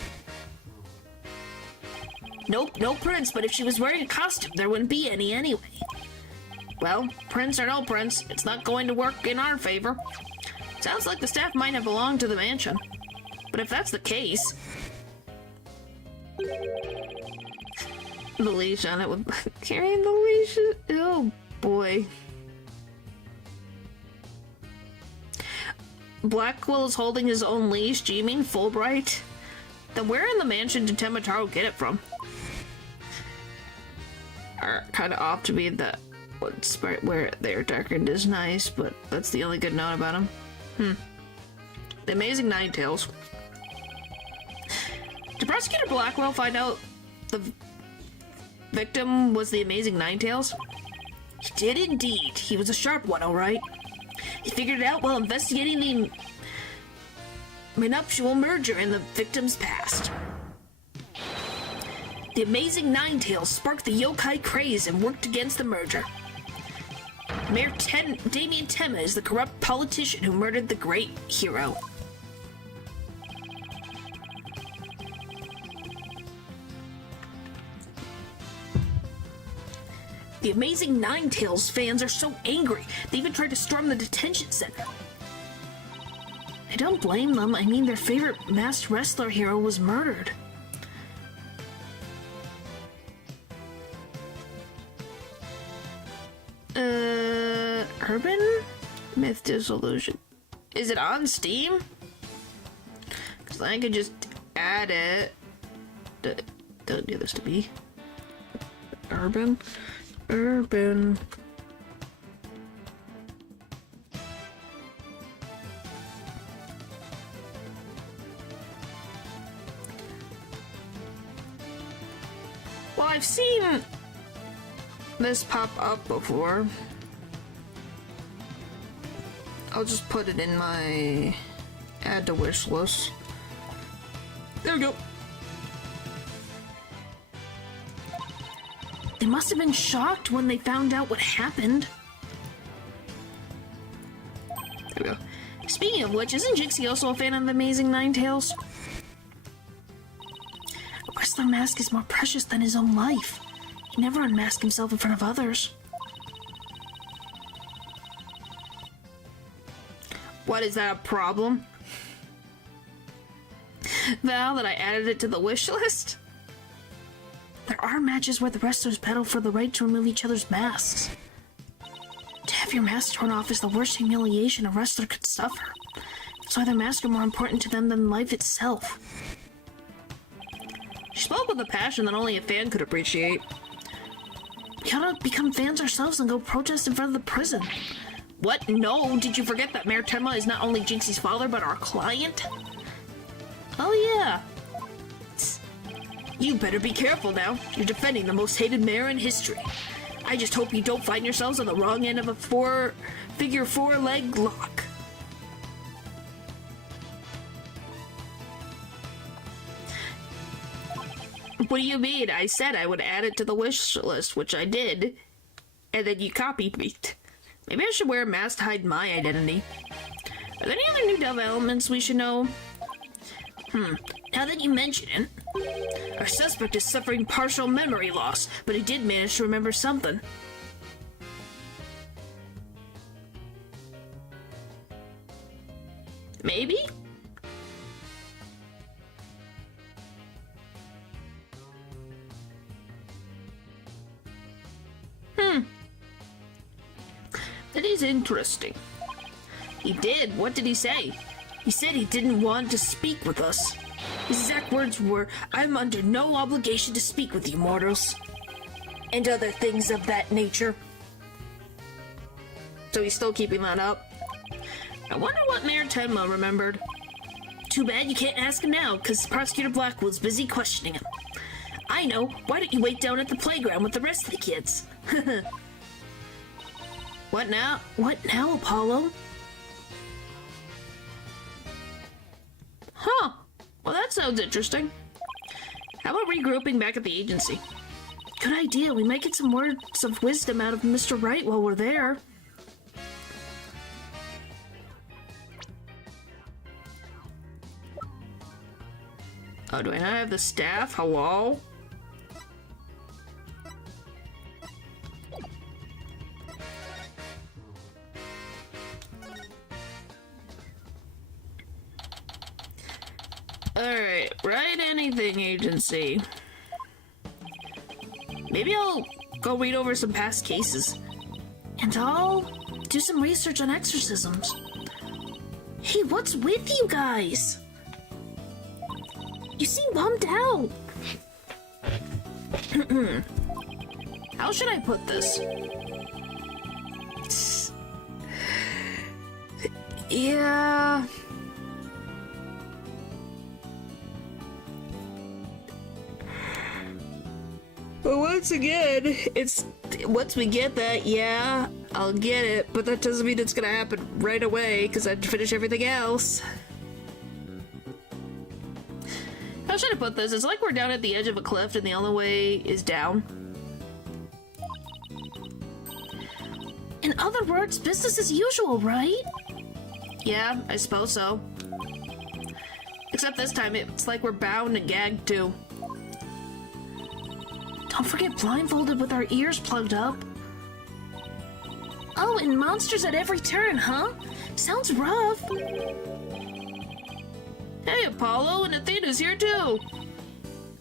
Nope, no prints, but if she was wearing a costume, there wouldn't be any anyway. Well, prints or no prints, it's not going to work in our favor. Sounds like the staff might have belonged to the mansion. But if that's the case... The leash on it with... Carrying the leash... Oh, boy. Blackwell is holding his own leash. Do you mean Fulbright? Then where in the mansion did Temitaro get it from? Are kind of off to be that one spot where they're darkened is nice, but that's the only good note about him. The Amazing Ninetales. Did Prosecutor Blackwell find out the victim was the Amazing Ninetales? He did indeed. He was a sharp one, alright. He figured it out while investigating the menuptial merger in the victim's past. The Amazing Ninetales sparked the yokai craze and worked against the merger. Mayor Damien Temma is the corrupt politician who murdered the great hero. The Amazing Ninetales fans are so angry, they even tried to storm the detention center. I don't blame them. I mean, their favorite masked wrestler hero was murdered. Urban Myth Dissolution. Is it on Steam? Because I could just add it. Don't do this to me. Urban. Well, I've seen this pop up before. I'll just put it in my add to wish list. There we go. They must have been shocked when they found out what happened. There we go. Speaking of which, isn't Jinxie also a fan of the Amazing Ninetales? A wrestler mask is more precious than his own life. He never unmasked himself in front of others. What, is that a problem? Now that I added it to the wish list? There are matches where the wrestlers battle for the right to remove each other's masks. To have your mask torn off is the worst humiliation a wrestler could suffer. That's why their masks are more important to them than life itself. She spoke with a passion that only a fan could appreciate. We ought to become fans ourselves and go protest in front of the prison. What? No, did you forget that Mayor Tenma is not only Jinxie's father, but our client? Oh yeah. You better be careful now. You're defending the most hated mayor in history. I just hope you don't find yourselves on the wrong end of a figure four leg lock. What do you mean? I said I would add it to the wish list, which I did, and then you copied me. Maybe I should wear a mask to hide my identity. Are there any other new developments we should know? Now that you mention it, our suspect is suffering partial memory loss, but he did manage to remember something. Maybe? That is interesting. He did? What did he say? He said he didn't want to speak with us. His exact words were, "I'm under no obligation to speak with you mortals." And other things of that nature. So he's still keeping that up. I wonder what Mayor Tenma remembered. Too bad you can't ask him now, because Prosecutor Blackwood's busy questioning him. I know. Why don't you wait down at the playground with the rest of the kids? What now? What now, Apollo? Huh. Well, that sounds interesting. How about regrouping back at the agency? Good idea. We might get some words of wisdom out of Mr. Wright while we're there. Oh, do I not have the staff? Hello? Alright, write anything, agency. Maybe I'll go read over some past cases. And I'll do some research on exorcisms. Hey, what's with you guys? You seem bummed out. How should I put this? Yeah. But once again, it's once we get that, yeah, I'll get it, but that doesn't mean it's gonna happen right away, because I have to finish everything else. How should I put this? It's like we're down at the edge of a cliff and the only way is down. In other words, business as usual, right? Yeah, I suppose so. Except this time, it's like we're bound and gagged too. Don't forget blindfolded with our ears plugged up. Oh, and monsters at every turn, huh? Sounds rough. Hey, Apollo, and Athena's here too.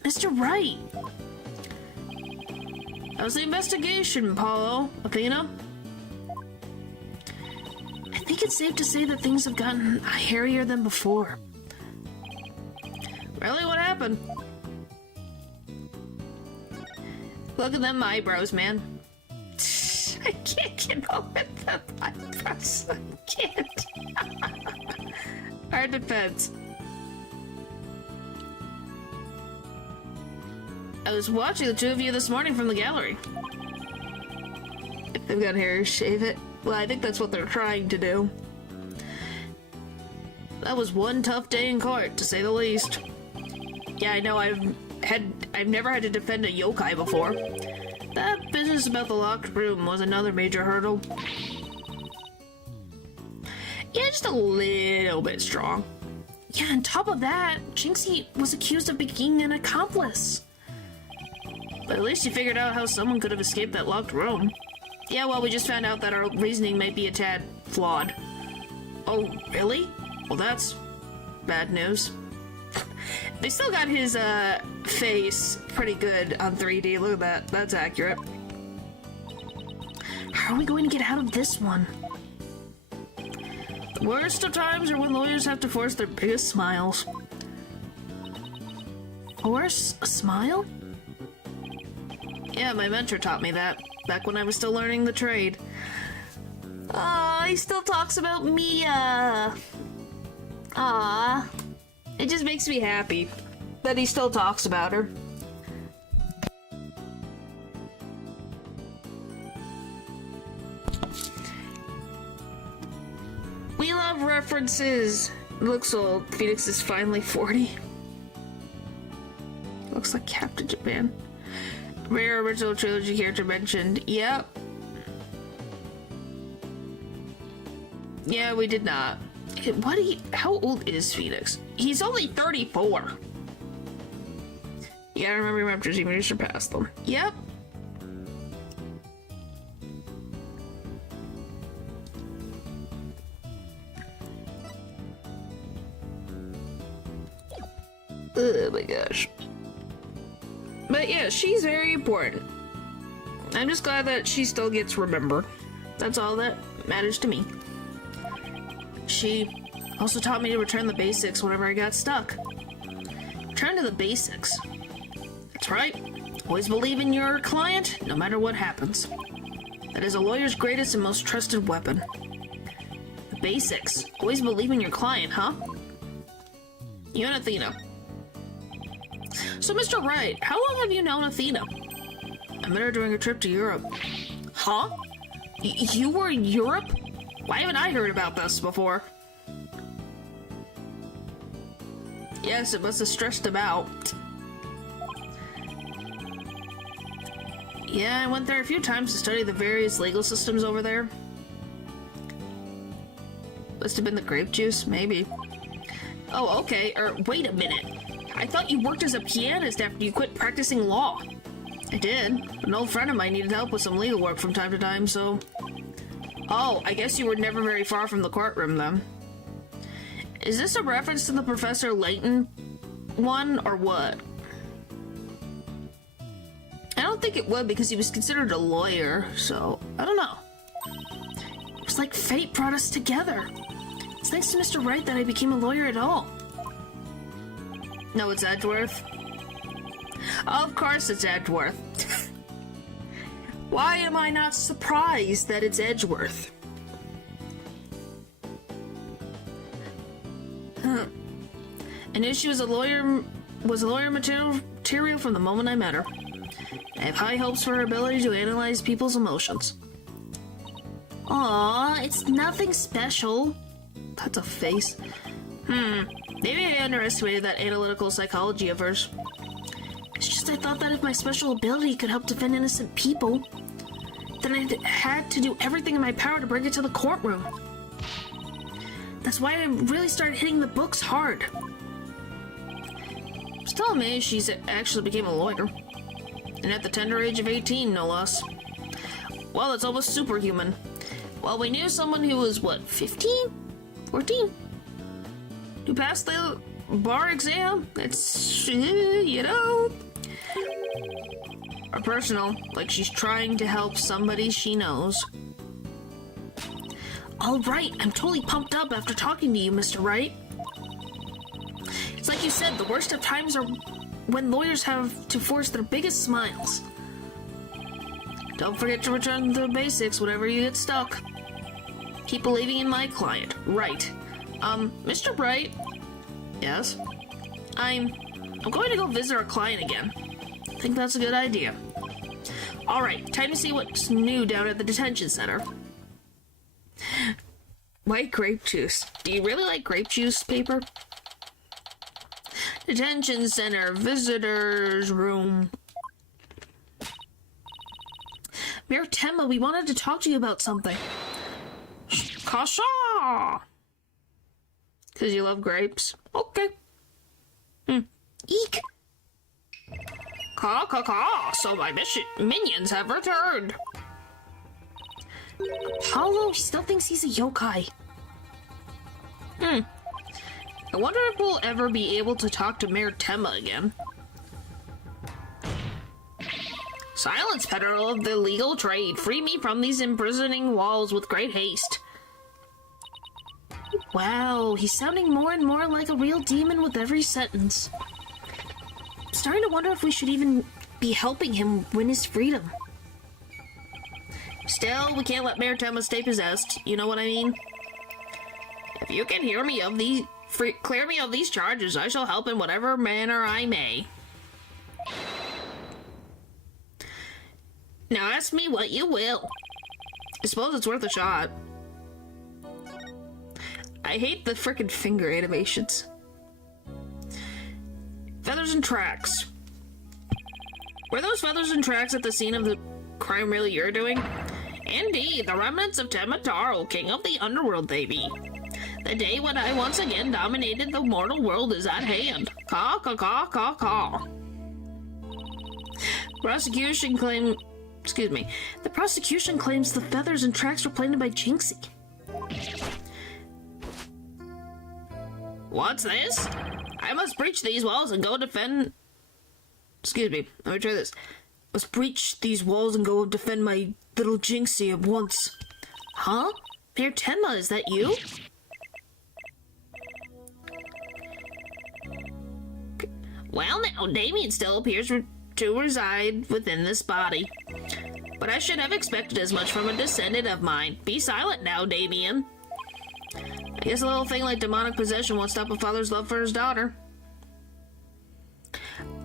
Mr. Wright. How's the investigation, Apollo? Athena? I think it's safe to say that things have gotten hairier than before. Really? What happened? Look at them eyebrows, man. I can't get over the eyebrows. I can't. Our defense. I was watching the two of you this morning from the gallery. If they've got hair, shave it. Well, I think that's what they're trying to do. That was one tough day in court, to say the least. Yeah, I know, I've never had to defend a yokai before. That business about the locked room was another major hurdle. Yeah, just a little bit strong. Yeah, on top of that, Jinxie was accused of being an accomplice. But at least you figured out how someone could have escaped that locked room. Yeah, well, we just found out that our reasoning might be a tad flawed. Oh, really? Well, that's bad news. They still got his, face pretty good on 3D. Look at that. That's accurate. How are we going to get out of this one? The worst of times are when lawyers have to force their biggest smiles. Force a smile? Yeah, my mentor taught me that, back when I was still learning the trade. Aw, he still talks about Mia. Aw. It just makes me happy that he still talks about her. We love references. Looks old. Phoenix is finally 40. Looks like Captain Japan. Rare original trilogy character mentioned. Yep. Yeah, we did not. How old is Phoenix? He's only 34. You gotta remember your mentors, even if you surpass them. Yep. Oh my gosh. But yeah, she's very important. I'm just glad that she still gets remembered. That's all that matters to me. She also taught me to return the basics whenever I got stuck. Return to the basics. That's right. Always believe in your client, no matter what happens. That is a lawyer's greatest and most trusted weapon. The basics. Always believe in your client, huh? You and Athena. So, Mr. Wright, how long have you known Athena? I met her during a trip to Europe. Huh? You were in Europe? Why haven't I heard about this before? Yes, it must have stressed him out. Yeah, I went there a few times to study the various legal systems over there. Must have been the grape juice, maybe. Oh, okay, wait a minute. I thought you worked as a pianist after you quit practicing law. I did. An old friend of mine needed help with some legal work from time to time, so... Oh, I guess you were never very far from the courtroom, then. Is this a reference to the Professor Layton one, or what? I don't think it would, because he was considered a lawyer, so... I don't know. It was like fate brought us together. It's thanks to Mr. Wright that I became a lawyer at all. No, it's Edgeworth. Of course it's Edgeworth. Why am I not surprised that it's Edgeworth? I knew she was a lawyer material from the moment I met her. I have high hopes for her ability to analyze people's emotions. Aw, it's nothing special. That's a face. Maybe I underestimated that analytical psychology of hers. It's just I thought that if my special ability could help defend innocent people, then I had to do everything in my power to bring it to the courtroom. That's why I really started hitting the books hard. I'm still amazed she's actually became a lawyer. And at the tender age of 18, no less. Well, it's almost superhuman. Well, we knew someone who was, what, 15? 14? Who passed the bar exam? It's, you know... Or personal, like she's trying to help somebody she knows. Alright, I'm totally pumped up after talking to you, Mr. Wright. It's like you said, the worst of times are when lawyers have to force their biggest smiles. Don't forget to return the basics whenever you get stuck. Keep believing in my client. Right. Mr. Wright? Yes? I'm going to go visit our client again. I think that's a good idea. Alright, time to see what's new down at the detention center. White grape juice. Do you really like grape juice, Paper? Detention center, visitors room. Mayor Temma, we wanted to talk to you about something. Kasha! Because you love grapes? Okay. Eek! Ka! So my minions have returned. Apollo still thinks he's a yokai. I wonder if we'll ever be able to talk to Mayor Temma again. Silence, peddler of the legal trade. Free me from these imprisoning walls with great haste. Wow, he's sounding more and more like a real demon with every sentence. I'm starting to wonder if we should even be helping him win his freedom. Still, we can't let Mayor Temma stay possessed. You know what I mean? If you can clear me of these charges, I shall help in whatever manner I may. Now ask me what you will. I suppose it's worth a shot. I hate the frickin' finger animations. Feathers and tracks. Were those feathers and tracks at the scene of the crime really you're doing? Indeed, the remnants of Temataro, king of the underworld they be. The day when I once again dominated the mortal world is at hand. Caw. Prosecution claim... Excuse me. The prosecution claims the feathers and tracks were planted by Jinxie. What's this? I must breach these walls and go defend... Excuse me, let me try this. Must breach these walls and go defend my little Jinxie at once. Huh? Mayor Tenma, is that you? Well, now, Damien still appears to reside within this body. But I should have expected as much from a descendant of mine. Be silent now, Damien. I guess a little thing like demonic possession won't stop a father's love for his daughter.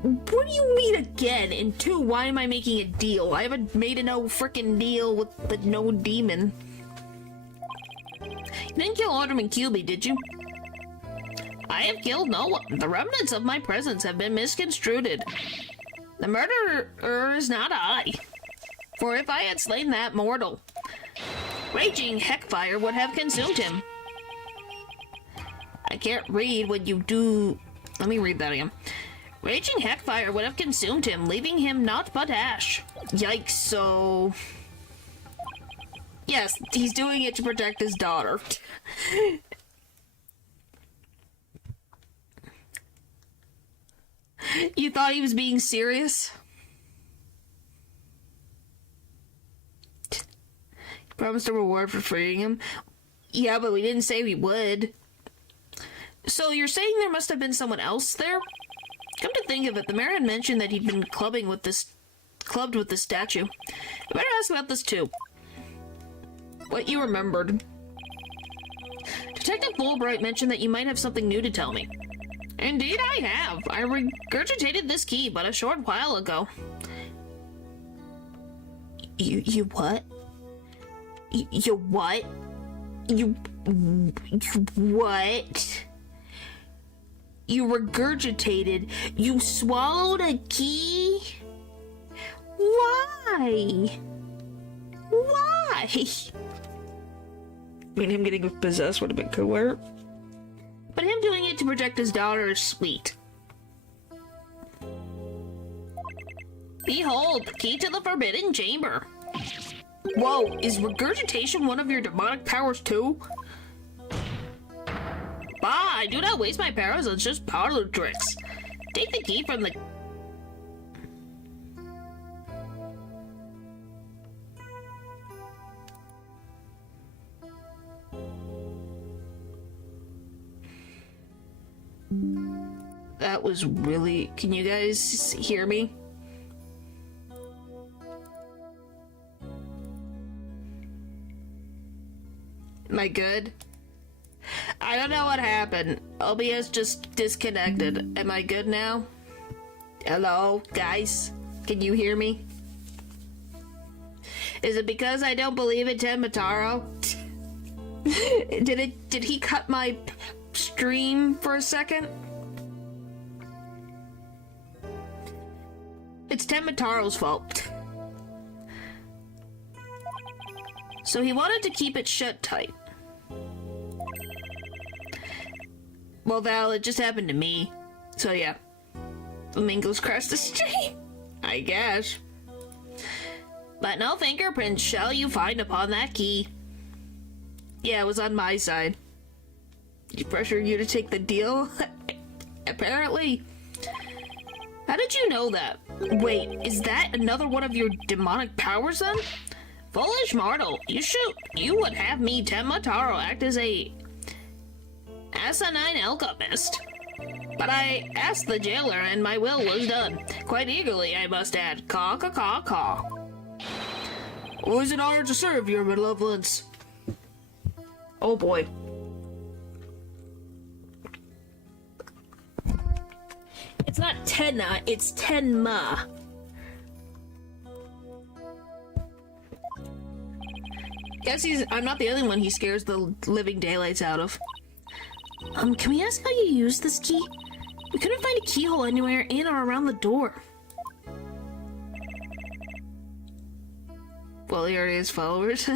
What do you mean again? And two, why am I making a deal? I haven't made a no frickin' deal with the no demon. You didn't kill Alderman Kilby, did you? I have killed no one. The remnants of my presence have been misconstrued. The murderer is not I. For if I had slain that mortal, raging heckfire would have consumed him. I can't read what you do. Let me read that again. Raging heckfire would have consumed him, leaving him naught but ash. Yikes, so... Yes, he's doing it to protect his daughter. You thought he was being serious? He promised a reward for freeing him. Yeah, but we didn't say we would. So you're saying there must have been someone else there? Come to think of it, the mayor had mentioned that he'd been clubbed with this statue. I better ask about this too. What you remembered. Detective Fulbright mentioned that you might have something new to tell me. Indeed I have. I regurgitated this key but a short while ago. You what? You what? You what? You regurgitated. You swallowed a key? Why? Why? I mean, him getting possessed would have been cooler. But him doing it to protect his daughter is sweet. Behold, the key to the Forbidden Chamber. Whoa, is regurgitation one of your demonic powers too? Bah, I do not waste my powers on just parlor tricks. Take the key from the... That was really... Can you guys hear me? Am I good? I don't know what happened. OBS just disconnected. Am I good now? Hello, guys? Can you hear me? Is it because I don't believe in Tenmataro? Did he cut my stream for a second? It's Tenmataro's fault. So he wanted to keep it shut tight. Well, Val, it just happened to me. So yeah. Flamingos crashed the stream. I guess. But no fingerprints shall you find upon that key. Yeah, it was on my side. He pressured you to take the deal? Apparently. How did you know that? Wait, is that another one of your demonic powers then? Foolish mortal, you would have me, Tenmataro, act as a asinine alchemist. But I asked the jailer and my will was done. Quite eagerly, I must add. Caw, caw, caw, caw. Always an honor to serve, your malevolence. Oh boy. It's not Tenna, it's Tenma. Guess I'm not the only one he scares the living daylights out of. Can we ask how you use this key? We couldn't find a keyhole anywhere in or around the door. Well, he already has followers.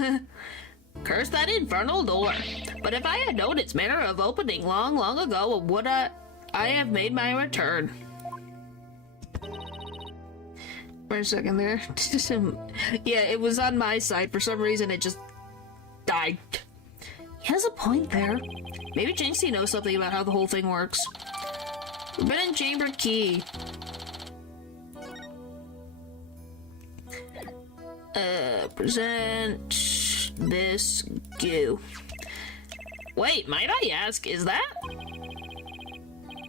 Curse that infernal door. But if I had known its manner of opening long, long ago, would I have made my return. Wait a second there. Yeah, it was on my side. For some reason, it just died. He has a point there. Maybe Jinxie knows something about how the whole thing works. Forbidden chamber key. Present this goo. Wait, might I ask, is that?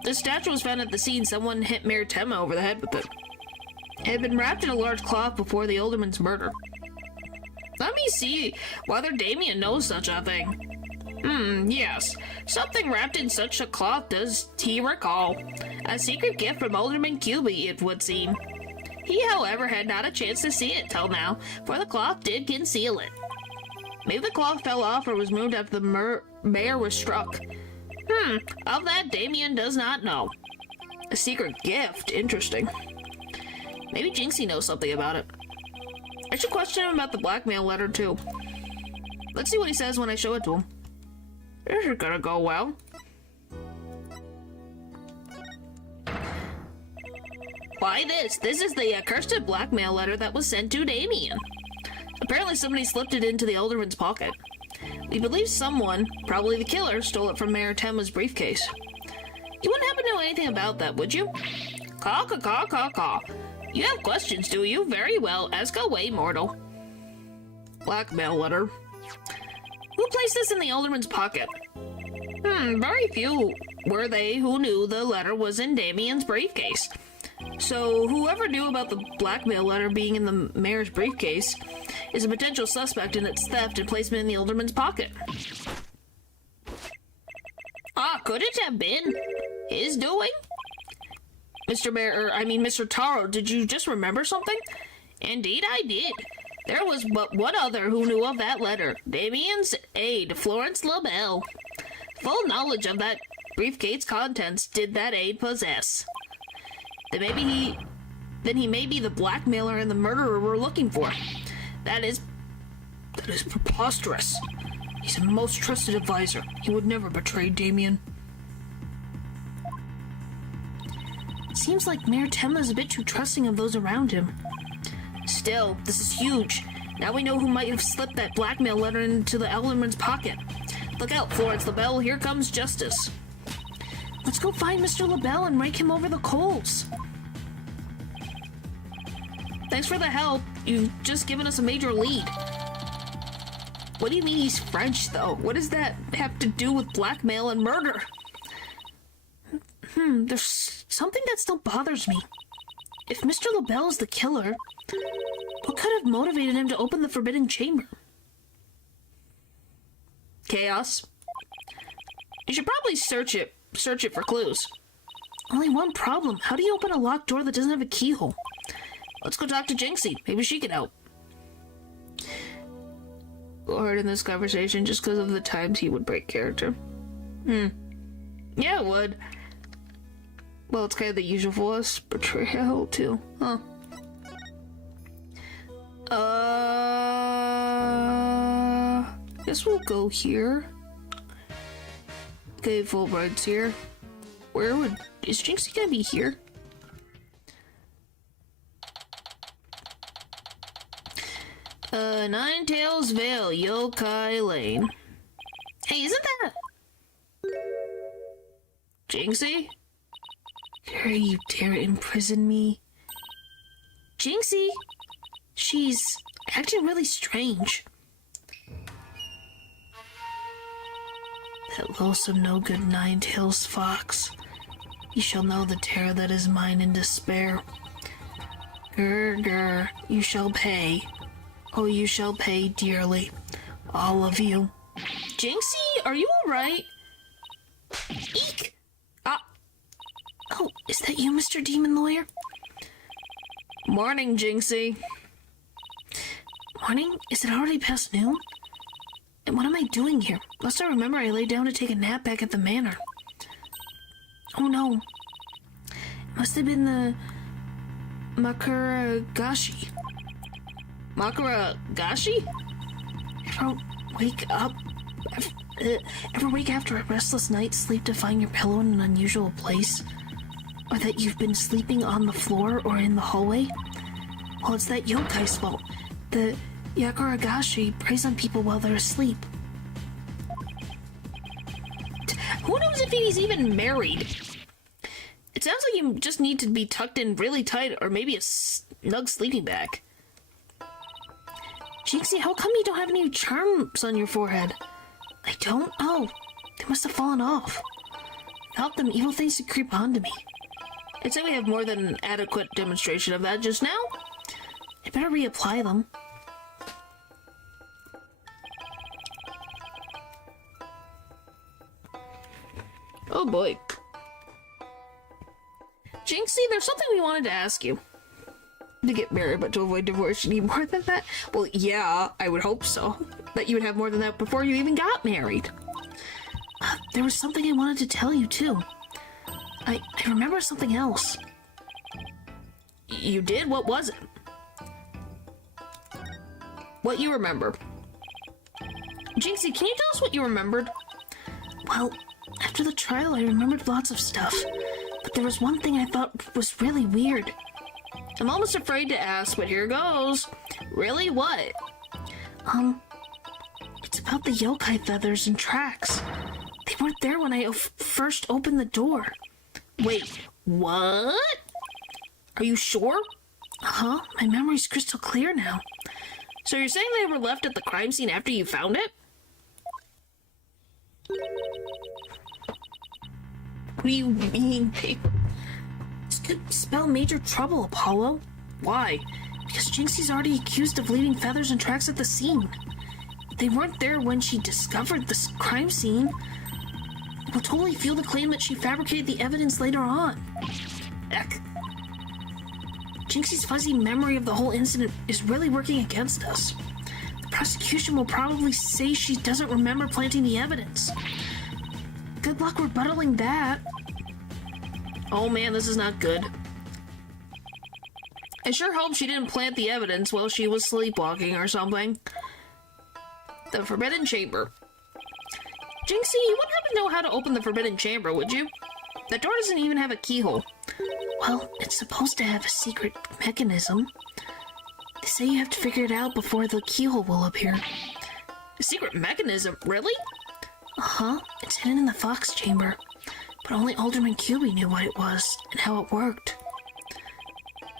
The statue was found at the scene. Someone hit Mayor Tenma over the head with it. It had been wrapped in a large cloth before the alderman's murder. Let me see whether Damien knows such a thing. Yes. Something wrapped in such a cloth does he recall. A secret gift from Alderman Cuby, it would seem. He, however, had not a chance to see it till now, for the cloth did conceal it. Maybe the cloth fell off or was moved after the mayor was struck. Of that Damien does not know. A secret gift? Interesting. Maybe Jinxie knows something about it. I should question him about the blackmail letter, too. Let's see what he says when I show it to him. This is gonna go well. Why this? This is the accursed blackmail letter that was sent to Damien. Apparently somebody slipped it into the alderman's pocket. We believe someone, probably the killer, stole it from Mayor Tenma's briefcase. You wouldn't happen to know anything about that, would you? Caw. You have questions, do you? Very well. Ask away, mortal. Blackmail letter. Who placed this in the alderman's pocket? Very few were they who knew the letter was in Damien's briefcase. So whoever knew about the blackmail letter being in the mayor's briefcase is a potential suspect in its theft and placement in the alderman's pocket. Could it have been his doing? Mr. Taro, did you just remember something? Indeed I did. There was but one other who knew of that letter. Damien's aide, Florence LaBelle. Full knowledge of that briefcase contents did that aide possess. Then he may be the blackmailer and the murderer we're looking for. That is preposterous. He's a most trusted advisor. He would never betray Damien. It seems like Mayor Tenma's a bit too trusting of those around him. Still, this is huge. Now we know who might have slipped that blackmail letter into the alderman's pocket. Look out, Florence LaBelle. Here comes justice. Let's go find Mr. LaBelle and rake him over the coals. Thanks for the help. You've just given us a major lead. What do you mean he's French, though? What does that have to do with blackmail and murder? There's something that still bothers me. If Mr. LaBelle is the killer, what could have motivated him to open the forbidden chamber? Chaos. You should probably search it for clues. Only one problem. How do you open a locked door that doesn't have a keyhole? Let's go talk to Jinxie. Maybe she can help. Go hard in this conversation just because of the times he would break character. Yeah, it would. Well, it's kind of the usual for us. Betrayal, too. Huh. Guess we'll go here. Okay, Fulbright's here. Is Jinxie gonna be here? Ninetales Vale, Yokai Lane. Hey, isn't that Jinxie? Dare you dare imprison me? Jinxie! She's acting really strange. That loathsome no-good Ninetales fox. You shall know the terror that is mine in despair. Grr, you shall pay. Oh, you shall pay dearly. All of you. Jinxie, are you alright? Eek! Oh, is that you, Mr. Demon Lawyer? Morning, Jinxie. Morning? Is it already past noon? And what am I doing here? Last I remember, I lay down to take a nap back at the manor. Oh no. It must have been the Makuragashi. Makuragashi? Ever wake after a restless night's sleep to find your pillow in an unusual place? Or that you've been sleeping on the floor or in the hallway? Well, it's that yokai's fault. The Yakuragashi preys on people while they're asleep. Who knows if he's even married? It sounds like you just need to be tucked in really tight or maybe a snug sleeping bag. Jinxie, how come you don't have any charms on your forehead? I don't? Oh, they must have fallen off. Without them, evil things would creep onto me. I'd say we have more than an adequate demonstration of that just now. I better reapply them. Oh boy. Jinxie, there's something we wanted to ask you. To get married, but to avoid divorce, you need more than that? Well, yeah, I would hope so. That you would have more than that before you even got married. There was something I wanted to tell you, too. I remember something else. You did? What was it? What you remember? Jinxie, can you tell us what you remembered? Well, after the trial, I remembered lots of stuff. But there was one thing I thought was really weird. I'm almost afraid to ask, but here goes. Really? What? It's about the yokai feathers and tracks. They weren't there when I first opened the door. Wait, what? Are you sure? Uh-huh, my memory's crystal clear now. So you're saying they were left at the crime scene after you found it? What do you mean? This could spell major trouble, Apollo. Why? Because Jinxie's already accused of leaving feathers and tracks at the scene. They weren't there when she discovered the crime scene. It will totally fuel the claim that she fabricated the evidence later on. Heck. Jinxie's fuzzy memory of the whole incident is really working against us. The prosecution will probably say she doesn't remember planting the evidence. Good luck rebuttaling that. Oh man, this is not good. I sure hope she didn't plant the evidence while she was sleepwalking or something. The Forbidden Chamber. Jinxie, you wouldn't happen to know how to open the Forbidden Chamber, would you? That door doesn't even have a keyhole. Well, it's supposed to have a secret mechanism. They say you have to figure it out before the keyhole will appear. A secret mechanism? Really? Uh-huh. It's hidden in the Fox Chamber. But only Alderman QB knew what it was and how it worked.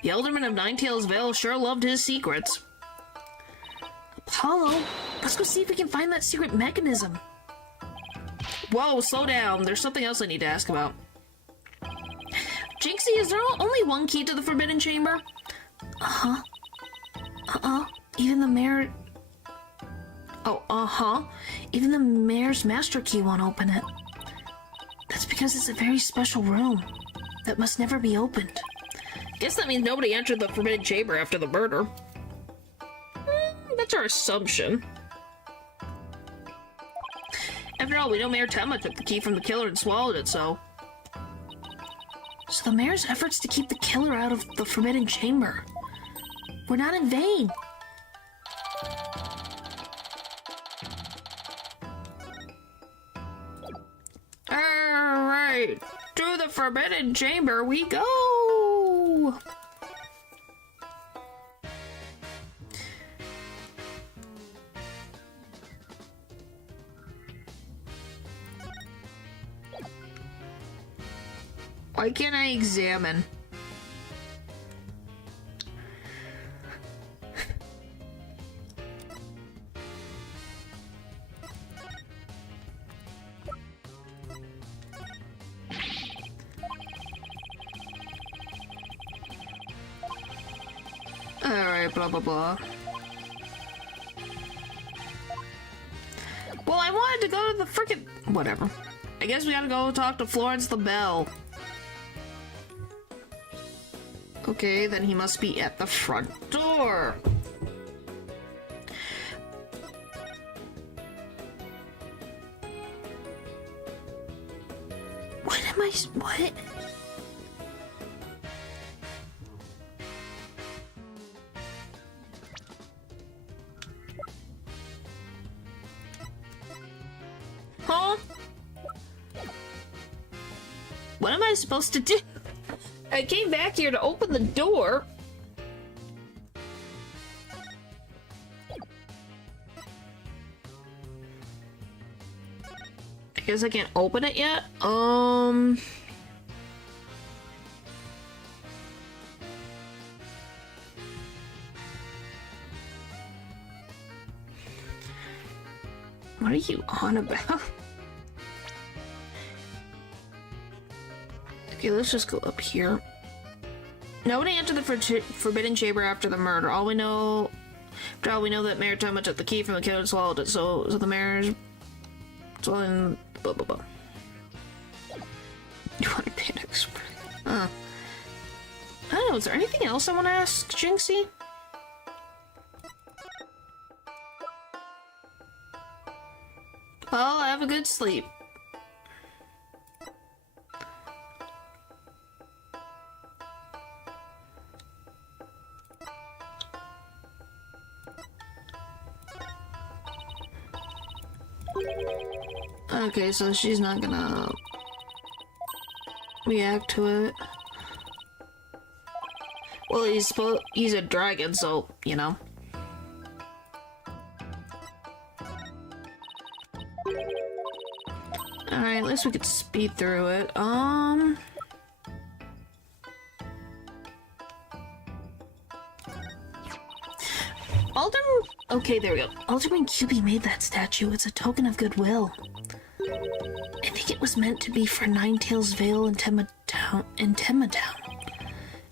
The Alderman of Ninetails Vale sure loved his secrets. Apollo, let's go see if we can find that secret mechanism. Whoa, slow down. There's something else I need to ask about. Jinxie, is there only one key to the Forbidden Chamber? Uh-huh. Even the mayor... Oh, uh-huh. Even the mayor's master key won't open it. That's because it's a very special room that must never be opened. Guess that means nobody entered the Forbidden Chamber after the murder. That's our assumption. After all, we know Mayor Tenma took the key from the killer and swallowed it, so... So the mayor's efforts to keep the killer out of the Forbidden Chamber were not in vain. Alright, to the Forbidden Chamber we go! Why can't I examine? Alright, blah blah blah. Well, I wanted to go to the frickin'... Whatever. I guess we gotta go talk to Florence the Bell. Okay, then he must be at the front door. What? Huh? What am I supposed to do? I came back here to open the door. I guess I can't open it yet. What are you on about? Okay, let's just go up here. Nobody entered the forbidden chamber after the murder. All we know that Mayor Tenma took the key from the killer and swallowed it. So the mayor's swallowing. Blah blah blah. You want to panic? I don't know. Is there anything else I want to ask Jinxie? Well, have a good sleep. Okay, so she's not gonna react to it. Well, he's a dragon, so, you know. Alright, at least we could speed through it. Okay, there we go. Alderman QB made that statue. It's a token of goodwill. I think it was meant to be for Ninetails Vale and Tenma Town.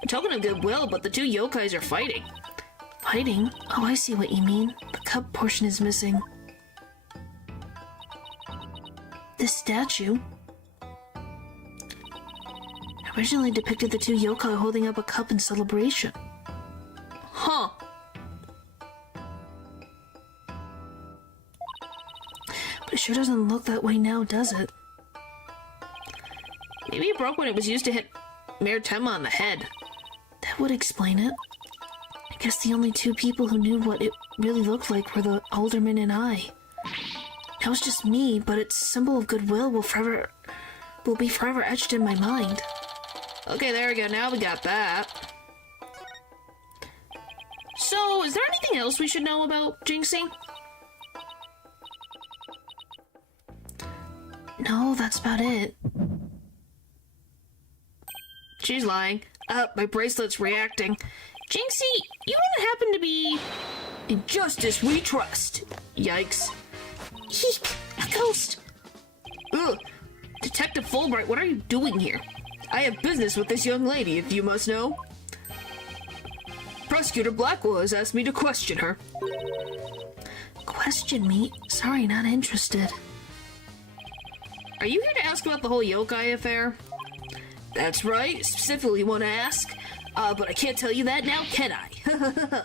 A token of goodwill, but the two yokais are fighting. Fighting? Oh, I see what you mean. The cup portion is missing. This statue originally depicted the two yokai holding up a cup in celebration. Huh. But it sure doesn't look that way now, does it? Maybe it broke when it was used to hit Mayor Tenma on the head. That would explain it. I guess the only two people who knew what it really looked like were the alderman and I. That was just me, but its symbol of goodwill will be forever etched in my mind. Okay, there we go. Now we got that. So, is there anything else we should know about Jinxie? No, that's about it. She's lying. My bracelet's reacting. Jinxie, you don't happen to be... In justice we trust. Yikes. Eek! A ghost! Ugh! Detective Fulbright, what are you doing here? I have business with this young lady, if you must know. Prosecutor Blackwell has asked me to question her. Question me? Sorry, not interested. Are you here to ask about the whole yokai affair? That's right, specifically want to ask. But I can't tell you that now, can I?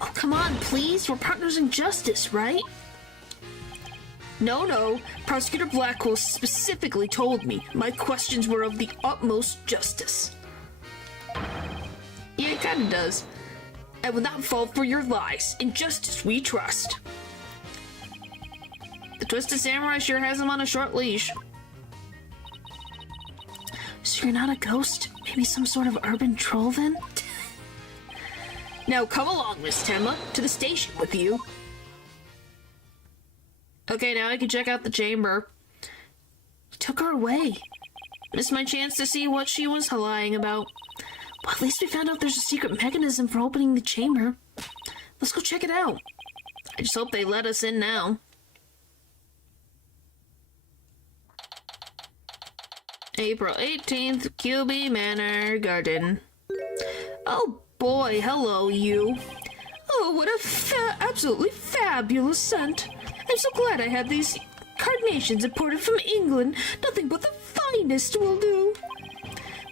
Oh, come on, please. We're partners in justice, right? No. Prosecutor Blackwell specifically told me my questions were of the utmost justice. Yeah, it kinda does. I will not fall for your lies. In justice we trust. The Twisted Samurai sure has him on a short leash. So you're not a ghost? Maybe some sort of urban troll then? Now come along, Miss Tenma, to the station with you. Okay, now I can check out the chamber. You took her away. Missed my chance to see what she was lying about. Well, at least we found out there's a secret mechanism for opening the chamber. Let's go check it out. I just hope they let us in now. April 18th, QB Manor Garden. Oh boy, hello you. Oh, what a absolutely fabulous scent. I'm so glad I have these carnations imported from England. Nothing but the finest will do.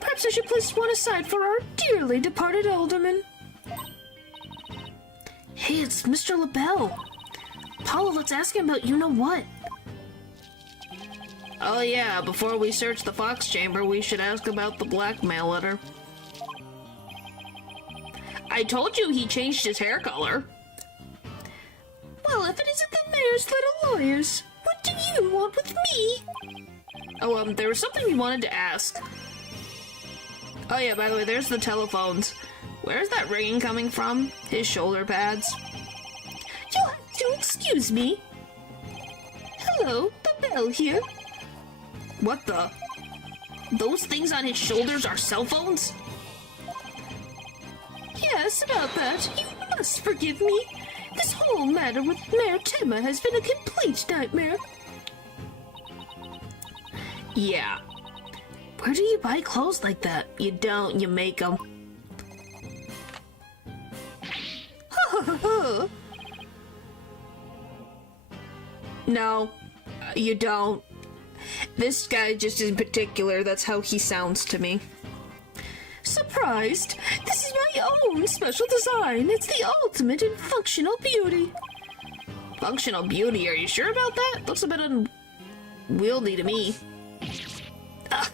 Perhaps I should place one aside for our dearly departed alderman. Hey, it's Mr. LaBelle. Paula, let's ask him about you-know-what. Oh yeah, before we search the Fox Chamber, we should ask about the blackmail letter. I told you he changed his hair color. Well, if it isn't the mayor's little lawyers, what do you want with me? Oh, there was something we wanted to ask. Oh yeah, by the way, there's the telephones. Where's that ringing coming from? His shoulder pads. You'll have to excuse me. Hello, the bell here. What the? Those things on his shoulders are cell phones? Yes, about that. You must forgive me. This whole matter with Mayor Temma has been a complete nightmare. Yeah. Where do you buy clothes like that? You don't, you make them. No, you don't. This guy just in particular, that's how he sounds to me. Surprised? This is my own special design. It's the ultimate in functional beauty. Functional beauty, are you sure about that? Looks a bit unwieldy to me. Ugh.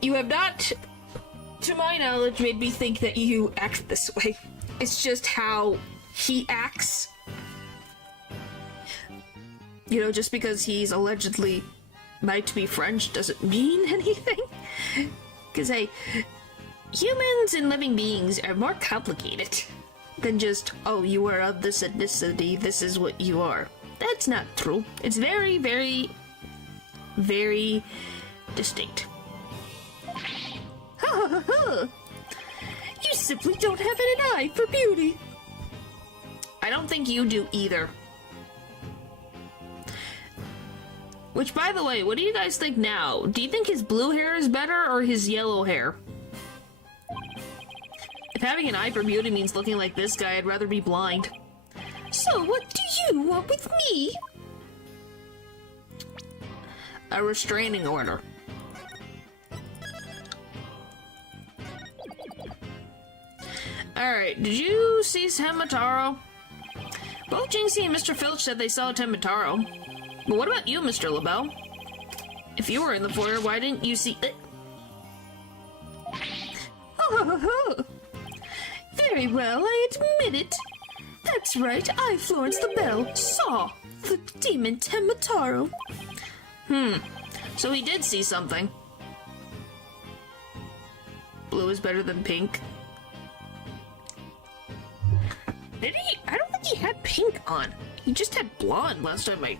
You have not, to my knowledge, made me think that you act this way. It's just how he acts. You know, just because he's allegedly might be French doesn't mean anything. Because, hey, humans and living beings are more complicated than just, oh, you are of this ethnicity, this is what you are. That's not true. It's very, very, very distinct. You simply don't have an eye for beauty. I don't think you do either. Which, by the way, what do you guys think now? Do you think his blue hair is better or his yellow hair? If having an eye for beauty means looking like this guy, I'd rather be blind. So what do you want with me? A restraining order. Alright, did you see Temataro? Both Jinxie and Mr. Filch said they saw Temataro. But what about you, Mr. LaBelle? If you were in the foyer, why didn't you see it? Very well, I admit it. That's right, I, Florence the Belle, saw the demon Temataro. So he did see something. Blue is better than pink. Did he? I don't think he had pink on. He just had blonde last time I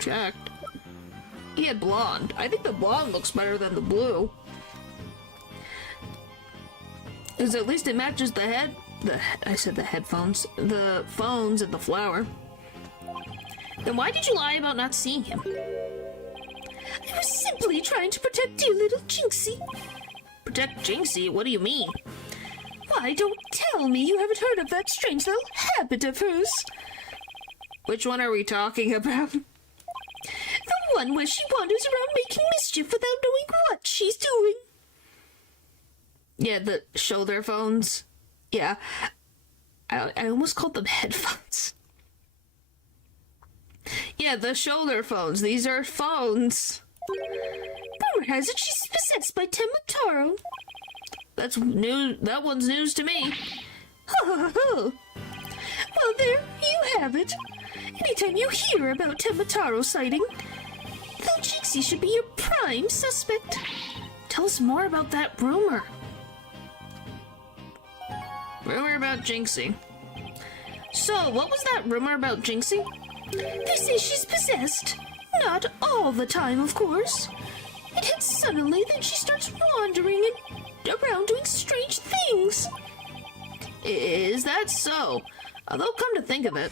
checked. He had blonde. I think the blonde looks better than the blue. Because at least it matches the head. I said the headphones. The phones and the flower. Then why did you lie about not seeing him? I was simply trying to protect dear little Jinxie. Protect Jinxie? What do you mean? Why, don't tell me you haven't heard of that strange little habit of hers. Which one are we talking about? The one where she wanders around making mischief without knowing what she's doing. Yeah, the shoulder phones. Yeah. I almost called them headphones. Yeah, the shoulder phones. These are phones. Rumor has it she's possessed by Temataro. That's new. That one's news to me. Well, there you have it. Anytime you hear about Temataro sighting, little Jinxie should be your prime suspect. Tell us more about that rumor. Rumor about Jinxie. So, what was that rumor about Jinxie? They say she's possessed. Not all the time, of course. It hits suddenly, then she starts wandering and around doing strange things. Is that so? Although, come to think of it,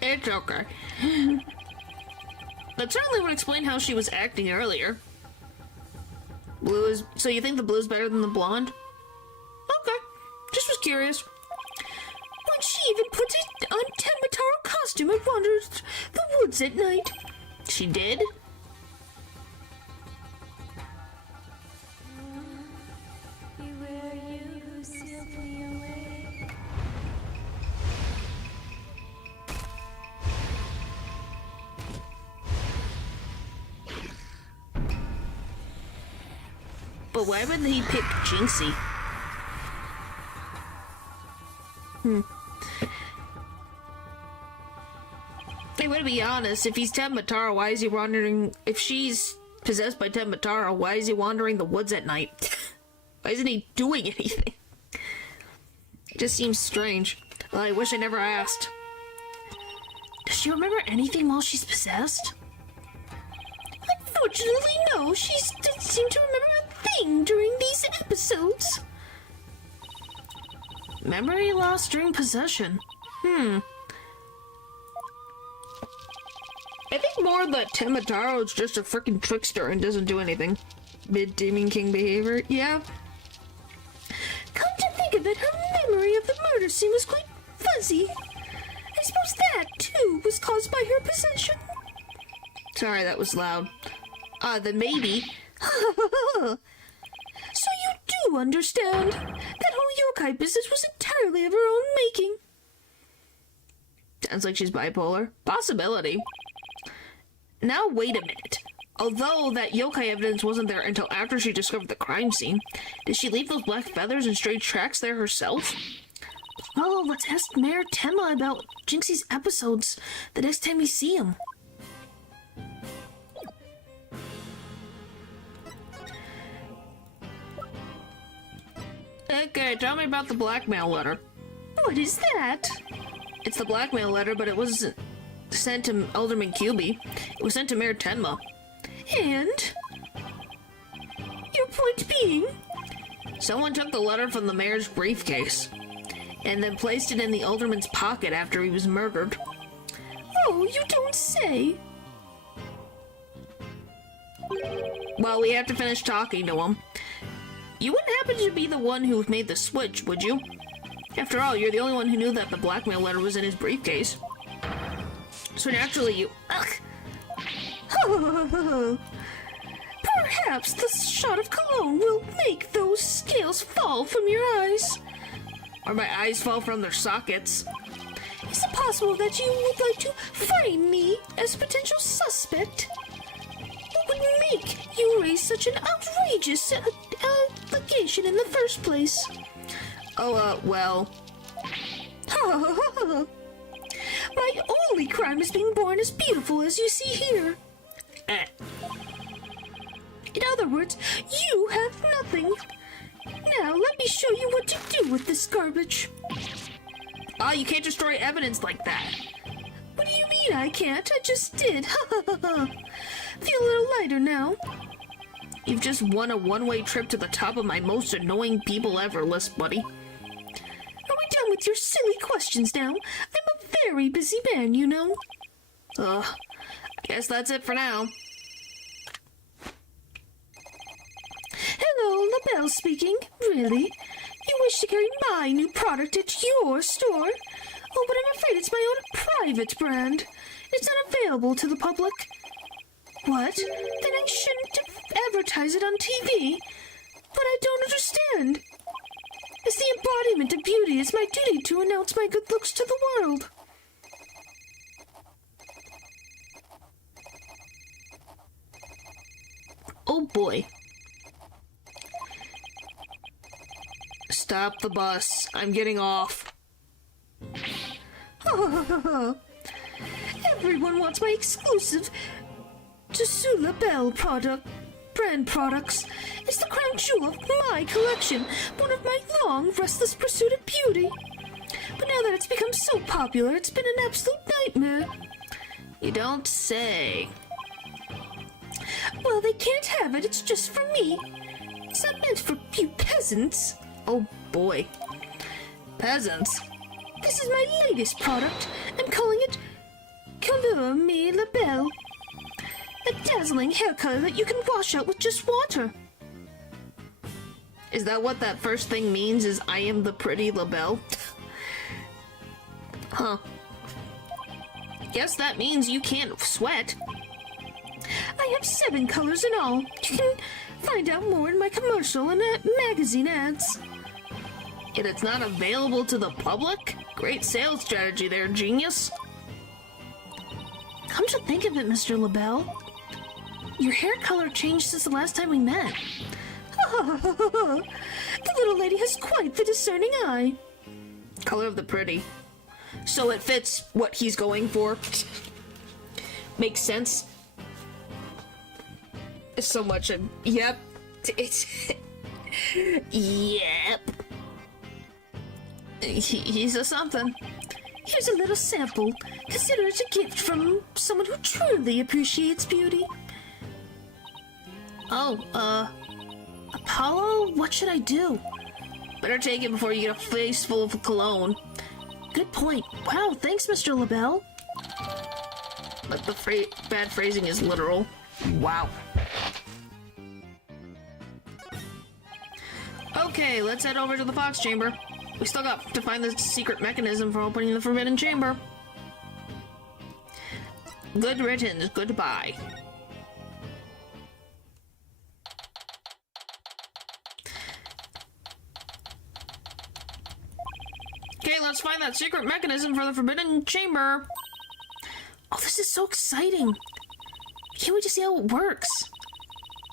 it's okay. That certainly would explain how she was acting earlier. Blue is... So you think the blue's better than the blonde? Okay. Just was curious. When she even put it on Temataro costume and wandered the woods at night. She did? But why would he pick Jinxie? Hey, to be honest, if he's Temataro, why is he wandering... If she's possessed by Temataro, why is he wandering the woods at night? Why isn't he doing anything? It just seems strange. Well, I wish I never asked. Does she remember anything while she's possessed? Unfortunately, no. She didn't seem to remember a thing during these episodes. Memory loss during possession. I think more that Temataro's just a freaking trickster and doesn't do anything. Mid-Demon King behavior, yeah. Come to think of it, her memory of the murder scene was quite fuzzy. I suppose that, too, was caused by her possession. Sorry, that was loud. Then maybe. So you do understand. That whole yokai business was entirely of her own making. Sounds like she's bipolar. Possibility. Now wait a minute. Although that yokai evidence wasn't there until after she discovered the crime scene, did she leave those black feathers and stray tracks there herself? Oh, let's ask Mayor Tenma about Jinxie's episodes the next time we see him. Okay, tell me about the blackmail letter. What is that? It's the blackmail letter, but it wasn't sent to Alderman Kyubi. It was sent to Mayor Tenma. And? Your point being? Someone took the letter from the mayor's briefcase and then placed it in the alderman's pocket after he was murdered. Oh, you don't say. Well, we have to finish talking to him. You wouldn't happen to be the one who made the switch, would you? After all, you're the only one who knew that the blackmail letter was in his briefcase. So naturally you... Perhaps the shot of cologne will make those scales fall from your eyes. Or my eyes fall from their sockets. Is it possible that you would like to frame me as a potential suspect? What would make you raise such an outrageous allegation in the first place? Well... My only crime is being born as beautiful as you see here. In other words, you have nothing. Now, let me show you what to do with this garbage. You can't destroy evidence like that. What do you mean I can't? I just did. Feel a little lighter now. You've just won a one-way trip to the top of my most annoying people ever list, buddy. Are we done with your silly questions now? I'm a very busy man, you know. I guess that's it for now. Hello, LaBelle speaking. Really? You wish to carry my new product at your store? Oh, but I'm afraid it's my own private brand. It's not available to the public. What? Then I shouldn't advertise it on TV. But I don't understand. As the embodiment of beauty, it's my duty to announce my good looks to the world. Oh boy. Stop the bus. I'm getting off. Everyone wants my exclusive Tsula Bell brand products. It's the crown jewel of my collection, one of my long, restless pursuit of beauty. But now that it's become so popular, it's been an absolute nightmare. You don't say. Well, they can't have it. It's just for me. It's not meant for you peasants. Oh boy. Peasants? This is my latest product. I'm calling it Couleur Me La Belle. A dazzling hair color that you can wash out with just water. Is that what that first thing means, is I am the pretty LaBelle? Huh. Guess that means you can't sweat. I have 7 colors in all. You can find out more in my commercial and magazine ads. Yet it's not available to the public? Great sales strategy there, genius. Come to think of it, Mr. LaBelle, your hair color changed since the last time we met. The little lady has quite the discerning eye. Color of the pretty. So it fits what he's going for. Makes sense. So much of... Yep. It's... Yep. He's a something. Here's a little sample. Consider it a gift from someone who truly appreciates beauty. Oh, Apollo? What should I do? Better take it before you get a face full of cologne. Good point. Wow, thanks, Mr. LaBelle. But the bad phrasing is literal. Wow. Okay, let's head over to the Fox Chamber. We still got to find the secret mechanism for opening the Forbidden Chamber. Good riddance, goodbye. Okay, let's find that secret mechanism for the Forbidden Chamber. Oh, this is so exciting. I can't wait to see how it works.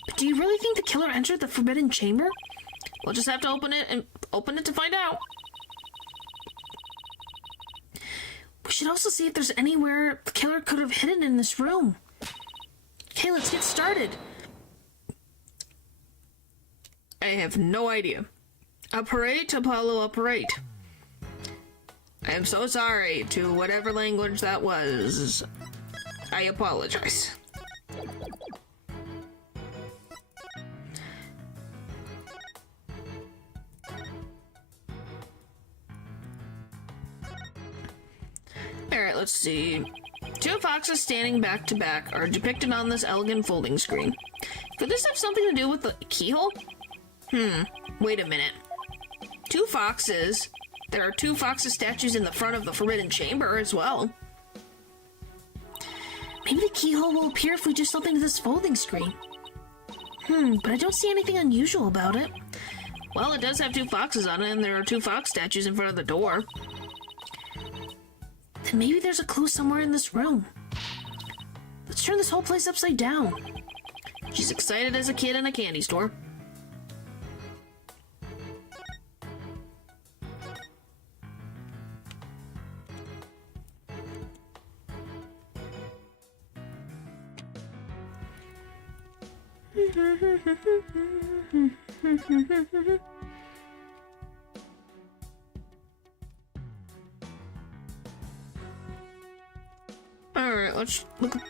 But do you really think the killer entered the Forbidden Chamber? We'll just have to open it to find out. We should also see if there's anywhere the killer could have hidden in this room. Okay, let's get started. I have no idea. Operate, Apollo, operate. I am so sorry to whatever language that was. I apologize. Alright, let's see. Two foxes standing back to back are depicted on this elegant folding screen. Could this have something to do with the keyhole? Wait a minute. Two foxes? There are two foxes statues in the front of the Forbidden Chamber as well. Maybe the keyhole will appear if we do something to this folding screen. But I don't see anything unusual about it. Well, it does have two foxes on it, and there are two fox statues in front of the door. Then maybe there's a clue somewhere in this room. Let's turn this whole place upside down. She's excited as a kid in a candy store. Alright, let's look at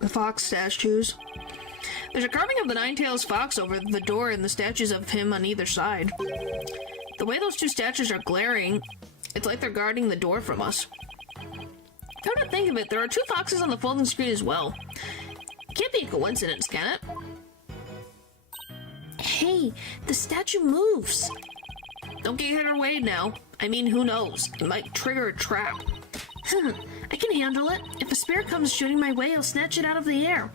the fox statues. There's a carving of the Nine-Tails Fox over the door and the statues of him on either side. The way those two statues are glaring, it's like they're guarding the door from us. Come to think of it, there are two foxes on the folding screen as well. Can't be a coincidence, can it? Hey, the statue moves. Don't get carried away now. I mean, who knows? It might trigger a trap. I can handle it. If a spear comes shooting my way, I'll snatch it out of the air.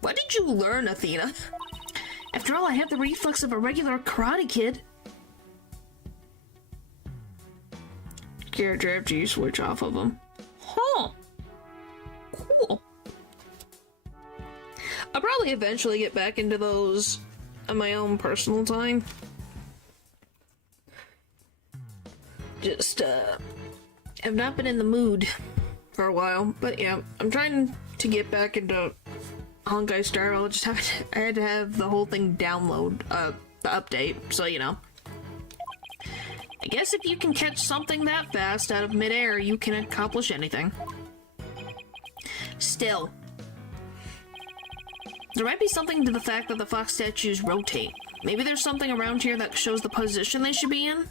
What did you learn, Athena? After all, I have the reflex of a regular karate kid. Character after you switch off of them. Huh. Cool. I'll probably eventually get back into those on my own personal time. Just, I've not been in the mood for a while, but yeah, I'm trying to get back into Honkai Star. I'll just have I had to have the whole thing download, the update, so you know. I guess if you can catch something that fast out of midair, you can accomplish anything. Still, there might be something to the fact that the fox statues rotate. Maybe there's something around here that shows the position they should be in?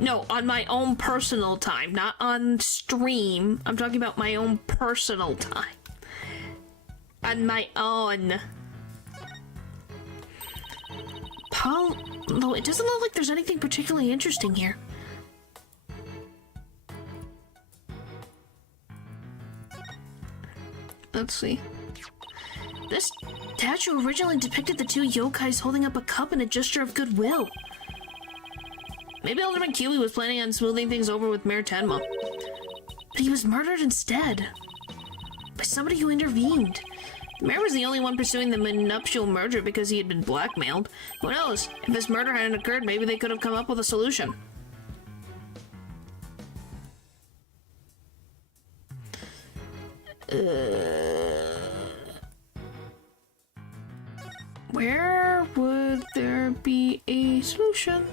No, on my own personal time, not on stream. I'm talking about my own personal time. On my own. Paul, though it doesn't look like there's anything particularly interesting here. Let's see. This statue originally depicted the two yokais holding up a cup in a gesture of goodwill. Maybe Alderman Kiwi was planning on smoothing things over with Mayor Tenma. But he was murdered instead. By somebody who intervened. The mayor was the only one pursuing the nuptial merger because he had been blackmailed. Who knows? If this murder hadn't occurred, maybe they could have come up with a solution. Where would think there be a solution.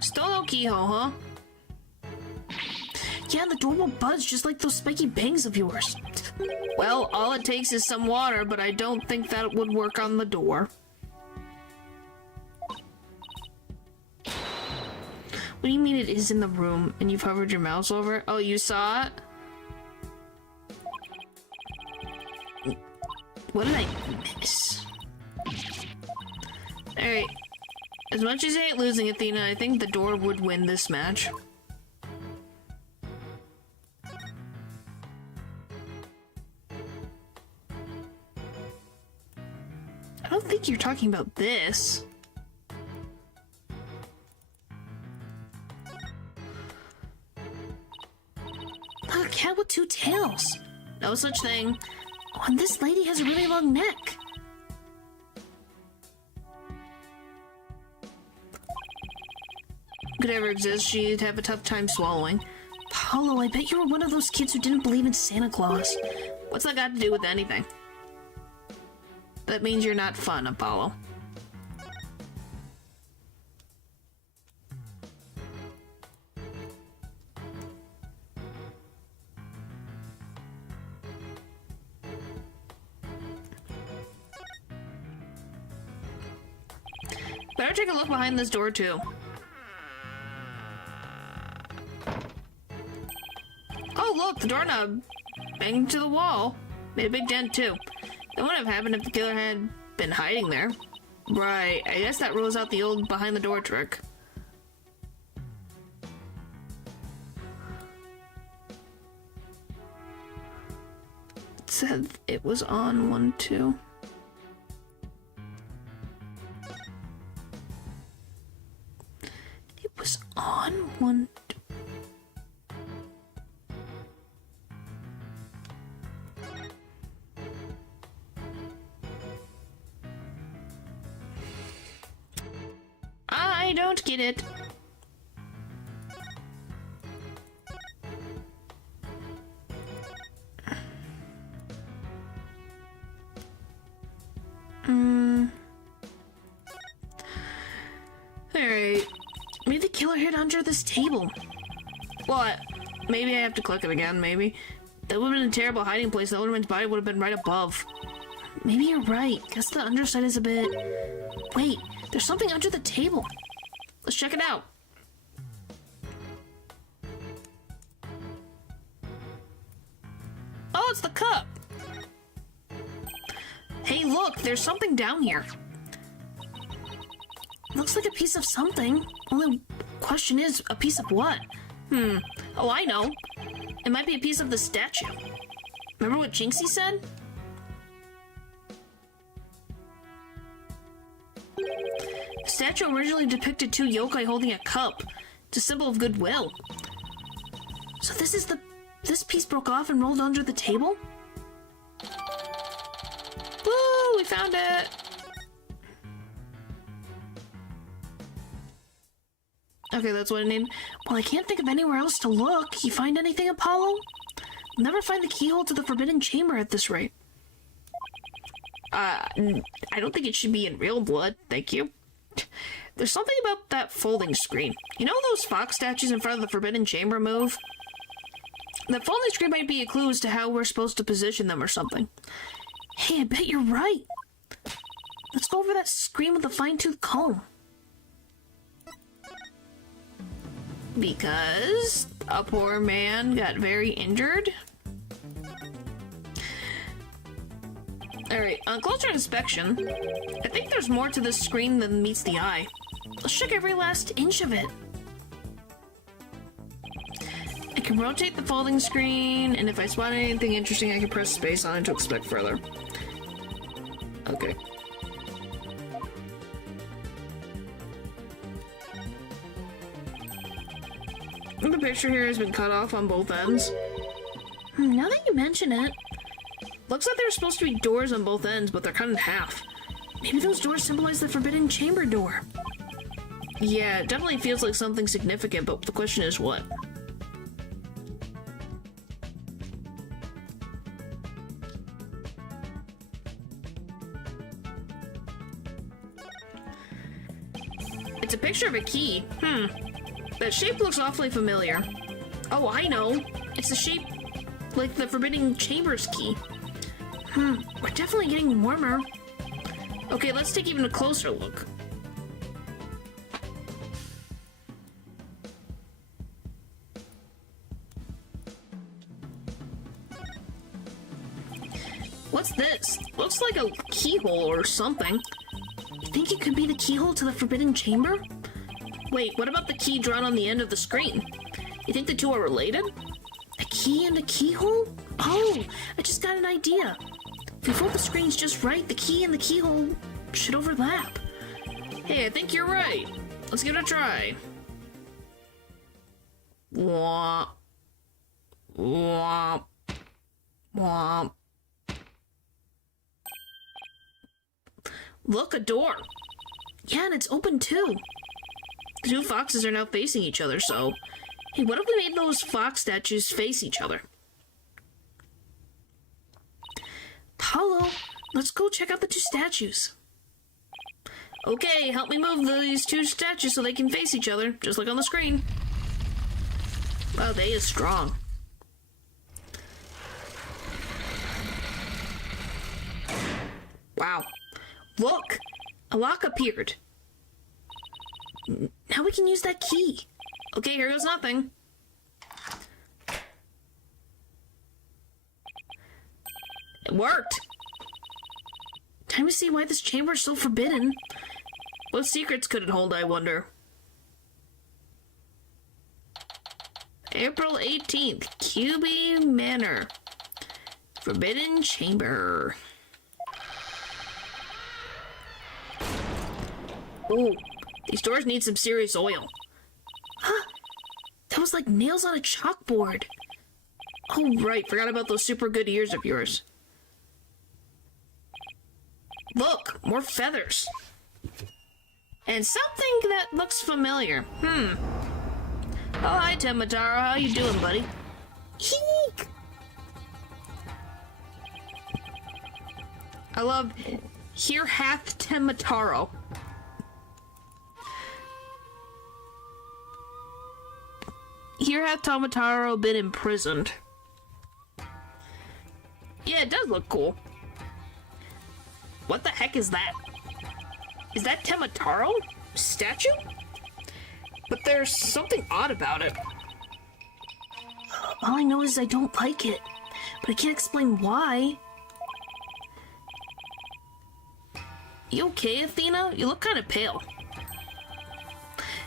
Still no keyhole, huh? Yeah, the door will budge just like those spiky bangs of yours. Well, all it takes is some water, but I don't think that would work on the door. What do you mean it is in the room and you've hovered your mouse over it? Oh, you saw it? What did I miss? Alright. As much as I hate losing, Athena, I think the door would win this match. I don't think you're talking about this. A cat with two tails. No such thing. Oh, and this lady has a really long neck. Could ever exist, she'd have a tough time swallowing. Paulo, I bet you were one of those kids who didn't believe in Santa Claus. What's that got to do with anything? That means you're not fun, Apollo. Better take a look behind this door, too. Oh, look, the doorknob banged to the wall. Made a big dent, too. That wouldn't have happened if the killer had been hiding there. Right, I guess that rules out the old behind-the-door trick. It said it was on 1, 2. It was on 1, 2. I don't get it. Alright. Maybe the killer hid under this table. What? Maybe I have to click it again, maybe. That would have been a terrible hiding place. The Elderman's body would have been right above. Maybe you're right. Guess the underside is a bit... Wait, there's something under the table. Let's check it out. Oh, it's the cup. Hey, look, there's something down here. Looks like a piece of something. Only question is, a piece of what? Oh, I know. It might be a piece of the statue. Remember what Jinxie said? The statue originally depicted two yokai holding a cup. It's a symbol of goodwill. So this piece broke off and rolled under the table? Woo! We found it! Okay, that's what it named. Well, I can't think of anywhere else to look. You find anything, Apollo? We'll never find the keyhole to the Forbidden Chamber at this rate. I don't think it should be in real blood, thank you. There's something about that folding screen. You know those fox statues in front of the Forbidden Chamber move? That folding screen might be a clue as to how we're supposed to position them or something. Hey, I bet you're right. Let's go over that screen with a fine-tooth comb. Because a poor man got very injured. Alright, on closer inspection, I think there's more to this screen than meets the eye. Let's check every last inch of it. I can rotate the folding screen, and if I spot anything interesting, I can press space on it to inspect further. Okay. The picture here has been cut off on both ends. Now that you mention it, Looks like there's supposed to be doors on both ends, but they're cut in half. maybe those doors symbolize the Forbidden Chamber door. Yeah, it definitely feels like something significant, but the question is what? picture of a key. That shape looks awfully familiar. Oh, I know. It's the shape like the Forbidden Chamber's key. We're definitely getting warmer. Okay, let's take even a closer look. What's this? Looks like a keyhole or something. You think it could be the keyhole to the Forbidden Chamber? Wait, what about the key drawn on the end of the screen? You think the two are related? A key and a keyhole? Oh, I just got an idea. If we fold the screens just right, the key and the keyhole should overlap. Hey, I think you're right. Let's give it a try. Womp. Womp. Womp. Look, a door. Yeah, and it's open too. The two foxes are now facing each other, so... Hey, what if we made those fox statues face each other? Paulo, let's go check out the two statues. Okay, help me move these two statues so they can face each other, just like on the screen. Wow, they is strong. Wow. Look! A lock appeared. Now we can use that key. Okay, here goes nothing. It worked! Time to see why this chamber is so forbidden. What secrets could it hold, I wonder? April 18th, QB Manor. Forbidden Chamber. Ooh, these doors need some serious oil. That was like nails on a chalkboard. Oh, right, forgot about those super good ears of yours. Look, more feathers. And something that looks familiar. Oh, hi, Temataro. How you doing, buddy? Eek! I love Here Hath Temataro. Here hath Temataro been imprisoned. Yeah, it does look cool. What the heck is that? Is that Temataro? Statue? But there's something odd about it. All I know is I don't like it, but I can't explain why. You okay, Athena? You look kind of pale.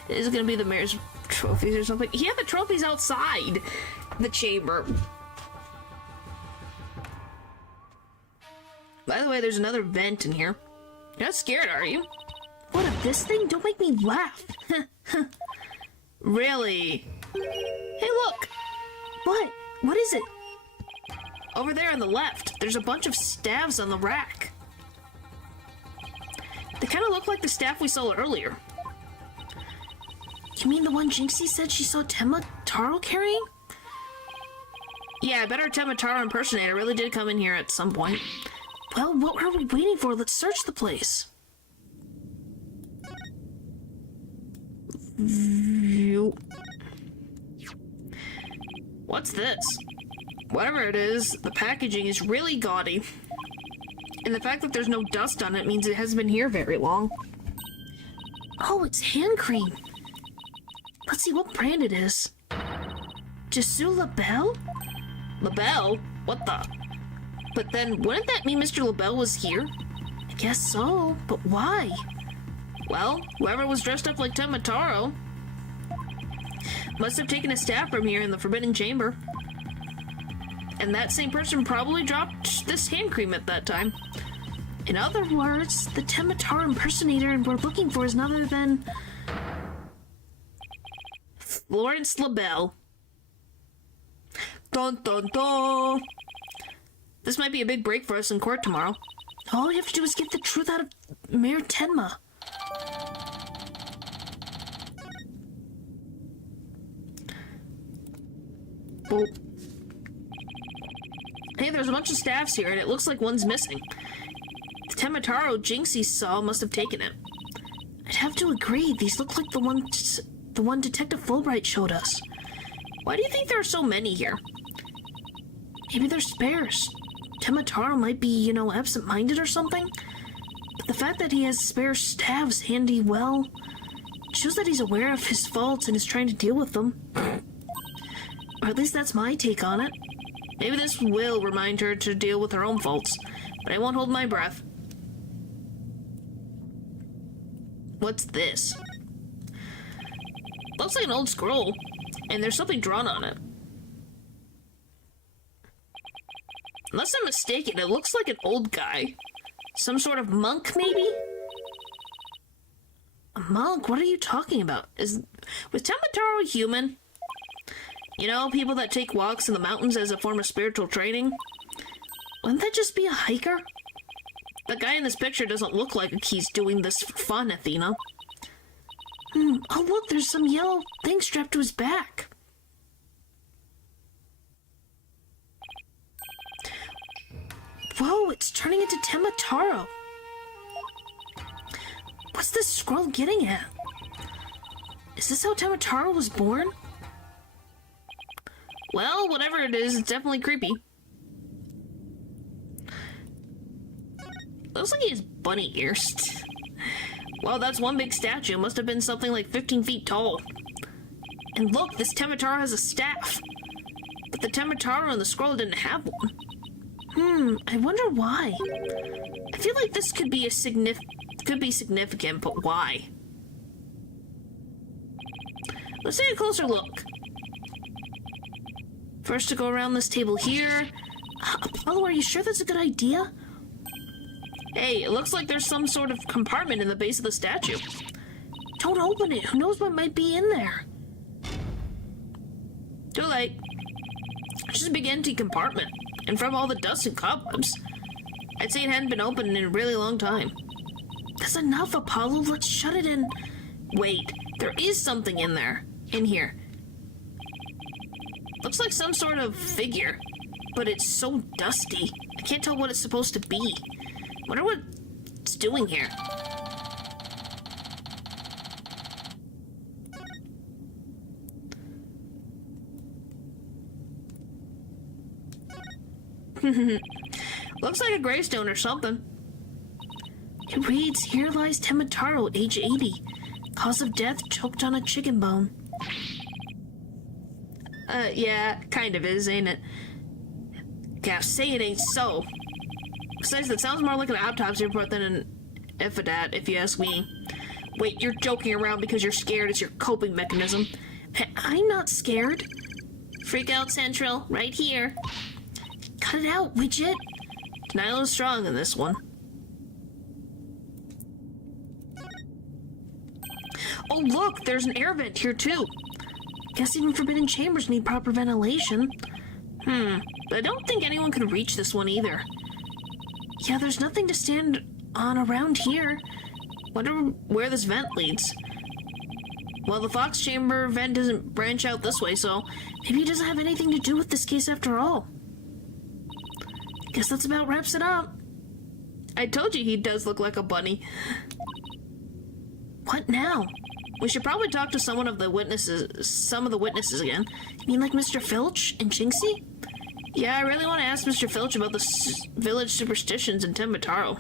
Is it gonna be the mayor's trophies or something? He had the trophies outside the chamber. By the way, there's another vent in here. You're not scared, are you? What of this thing? Don't make me laugh. Really? Hey, look! What? What is it? Over there on the left, there's a bunch of staves on the rack. They kind of look like the staff we saw earlier. You mean the one Jinxie said she saw Temataro carrying? Yeah, I bet our Temataro impersonator really did come in here at some point. Well, what are we waiting for? Let's search the place. What's this? Whatever it is, the packaging is really gaudy. And the fact that there's no dust on it means it hasn't been here very long. Oh, it's hand cream. Let's see what brand it is. Jisoo LaBelle? LaBelle? What the? But then, wouldn't that mean Mr. LaBelle was here? I guess so, but why? Well, whoever was dressed up like Temataro must have taken a staff from here in the Forbidden Chamber. And that same person probably dropped this hand cream at that time. In other words, the Temataro impersonator we're looking for is none other than... Florence LaBelle. Dun dun dun! This might be a big break for us in court tomorrow. All we have to do is get the truth out of Mayor Tenma. Oh. Hey, there's a bunch of staffs here, and it looks like one's missing. The Temataro Jinxie saw must have taken it. I'd have to agree, these look like the one Detective Fulbright showed us. Why do you think there are so many here? Maybe they're spares. Temataro might be, absent-minded or something. But the fact that he has spare staves handy, well, shows that he's aware of his faults and is trying to deal with them. Or at least that's my take on it. Maybe this will remind her to deal with her own faults, but I won't hold my breath. What's this? Looks like an old scroll, and there's something drawn on it. Unless I'm mistaken, it looks like an old guy. Some sort of monk, maybe? A monk? What are you talking about? Was Temataro human? People that take walks in the mountains as a form of spiritual training? Wouldn't that just be a hiker? The guy in this picture doesn't look like he's doing this for fun, Athena. Oh look, there's some yellow thing strapped to his back. Whoa, it's turning into Temataro. What's this scroll getting at? Is this how Temataro was born? Well, whatever it is, it's definitely creepy. Looks like he has bunny ears. Well, that's one big statue. It must have been something like 15 feet tall. And look, this Temataro has a staff. But the Temataro in the scroll didn't have one. I wonder why. I feel like this could be significant, but why? Let's take a closer look. First to go around this table here. Apollo, are you sure that's a good idea? Hey, it looks like there's some sort of compartment in the base of the statue. Don't open it. Who knows what might be in there? Too late. It's just a big empty compartment. And from all the dust and cobwebs, I'd say it hadn't been opened in a really long time. That's enough, Apollo. Let's shut it in. Wait, there is something in there. In here. Looks like some sort of figure, but it's so dusty. I can't tell what it's supposed to be. Wonder what it's doing here. Looks like a gravestone or something. It reads, "Here lies Temataro, age 80. Cause of death, choked on a chicken bone." Yeah, kind of is, ain't it? Can't say it ain't so. Besides, that sounds more like an autopsy report than an epitaph, if you ask me. Wait, you're joking around because you're scared. It's your coping mechanism. I'm not scared. Freak out Central, right here. Cut it out, widget. Denial is strong in this one. Oh, look, there's an air vent here, too. Guess even forbidden chambers need proper ventilation. But I don't think anyone could reach this one either. Yeah, there's nothing to stand on around here. Wonder where this vent leads. Well, the Fox Chamber vent doesn't branch out this way, so maybe it doesn't have anything to do with this case after all. Guess that's about wraps it up. I told you he does look like a bunny. What now? We should probably talk to some of the witnesses again. You mean like Mr. Filch and Jinxie? Yeah, I really want to ask Mr. Filch about the village superstitions in Temataro.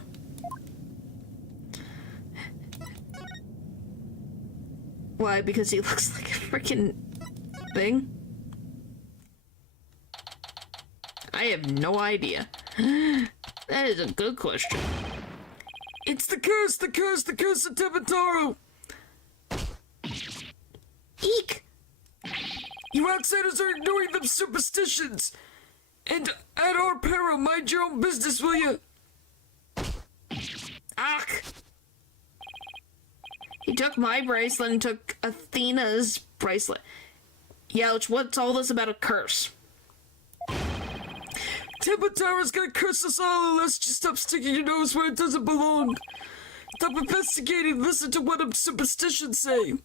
Why? Because he looks like a freaking thing? I have no idea. That is a good question. It's the curse of Temataro! Eek! You outsiders are ignoring them superstitions! And at our peril, mind your own business, will you? Ach! He took my bracelet and took Athena's bracelet. Youch, what's all this about a curse? Temataro's gonna curse us all unless you stop sticking your nose where it doesn't belong. Stop investigating, listen to what superstitions say.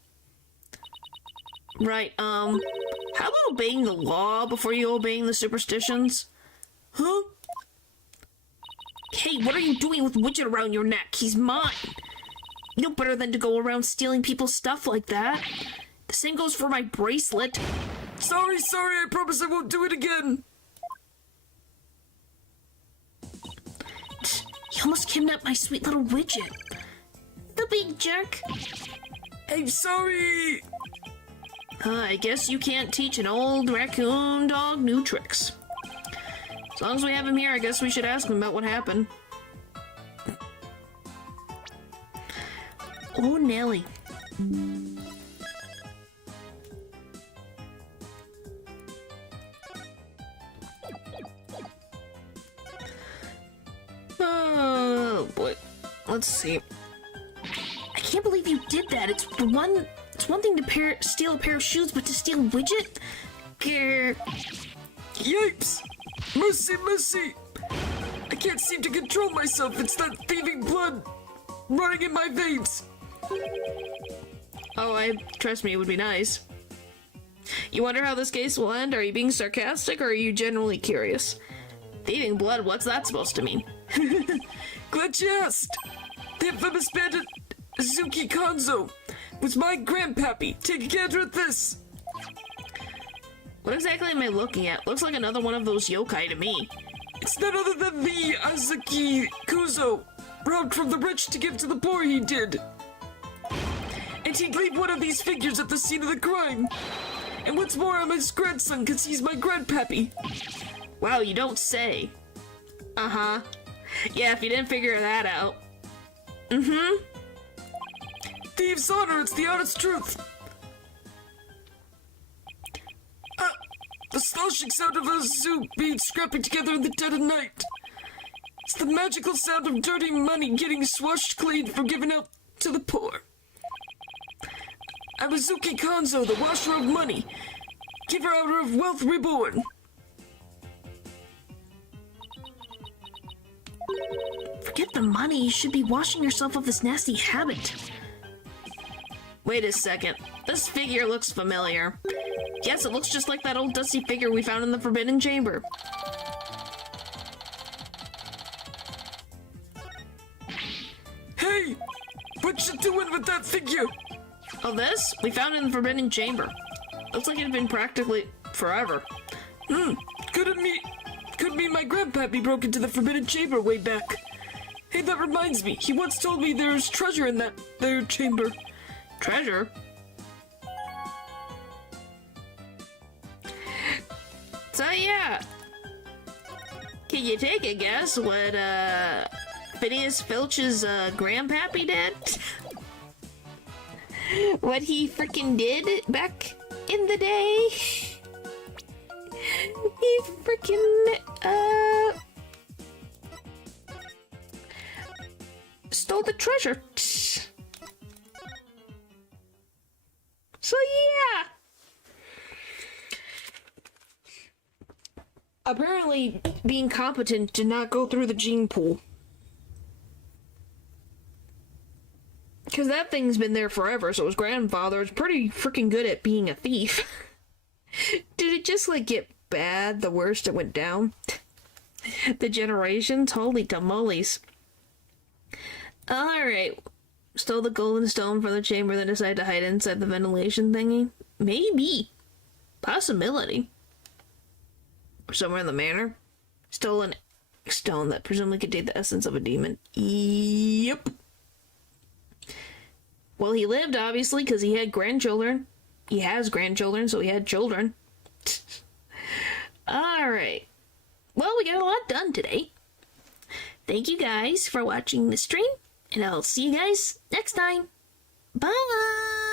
Right, how about obeying the law before you obeying the superstitions? Huh? Hey, what are you doing with Widget around your neck? He's mine! You know better than to go around stealing people's stuff like that. The same goes for my bracelet. Sorry, I promise I won't do it again. He almost kidnapped my sweet little widget. The big jerk. I'm sorry. I guess you can't teach an old raccoon dog new tricks. As long as we have him here, I guess we should ask him about what happened. Oh, Nelly. Oh boy. Let's see. I can't believe you did that. It's one thing to steal a pair of shoes, but to steal a widget? Grr. Yipes! Mercy! I can't seem to control myself. It's that thieving blood running in my veins. Oh, trust me, it would be nice. You wonder how this case will end? Are you being sarcastic, or are you genuinely curious? Thieving blood, what's that supposed to mean? Glad you asked. The infamous bandit Azuki Kanzo was my grandpappy. Take a gander at this. What exactly am I looking at? Looks like another one of those yokai to me. It's none other than the Azuki Kuzo, robbed from the rich to give to the poor. He did. And he'd leave one of these figures at the scene of the crime. And what's more, I'm his grandson, because he's my grandpappy. Wow, you don't say. Uh-huh. Yeah, if you didn't figure that out. Mm-hmm. Thieves' honor, it's the honest truth. The sloshing sound of a zoo being scrapping together in the dead of night. It's the magical sound of dirty money getting swashed clean for giving out to the poor. I'm Azuki Kanzo, the washer of money, giver out of wealth reborn. Forget the money. You should be washing yourself of this nasty habit. Wait a second. This figure looks familiar. Yes, it looks just like that old dusty figure we found in the Forbidden Chamber. Hey! What you doing with that figure? Oh, this? We found it in the Forbidden Chamber. Looks like it had been practically forever. Could mean my grandpappy broke into the Forbidden Chamber way back. Hey, that reminds me. He once told me there's treasure in that there chamber. Treasure? So yeah. Can you take a guess what, Phineas Filch's, grandpappy did? What he frickin' did back in the day? He frickin', stole the treasure. So yeah. Apparently, being competent did not go through the gene pool. Because that thing's been there forever, so his grandfather is pretty freaking good at being a thief. Did it just, like, get bad the worse it went down? The generations? Holy tamales. Alright. Stole the golden stone from the chamber, then decided to hide it inside the ventilation thingy? Maybe. Possibility. Or somewhere in the manor. Stole an stone that presumably contained the essence of a demon. Yep. Well, he lived, obviously, because he had grandchildren. He has grandchildren, so he had children. Alright. Well, we got a lot done today. Thank you guys for watching the stream, and I'll see you guys next time. Bye!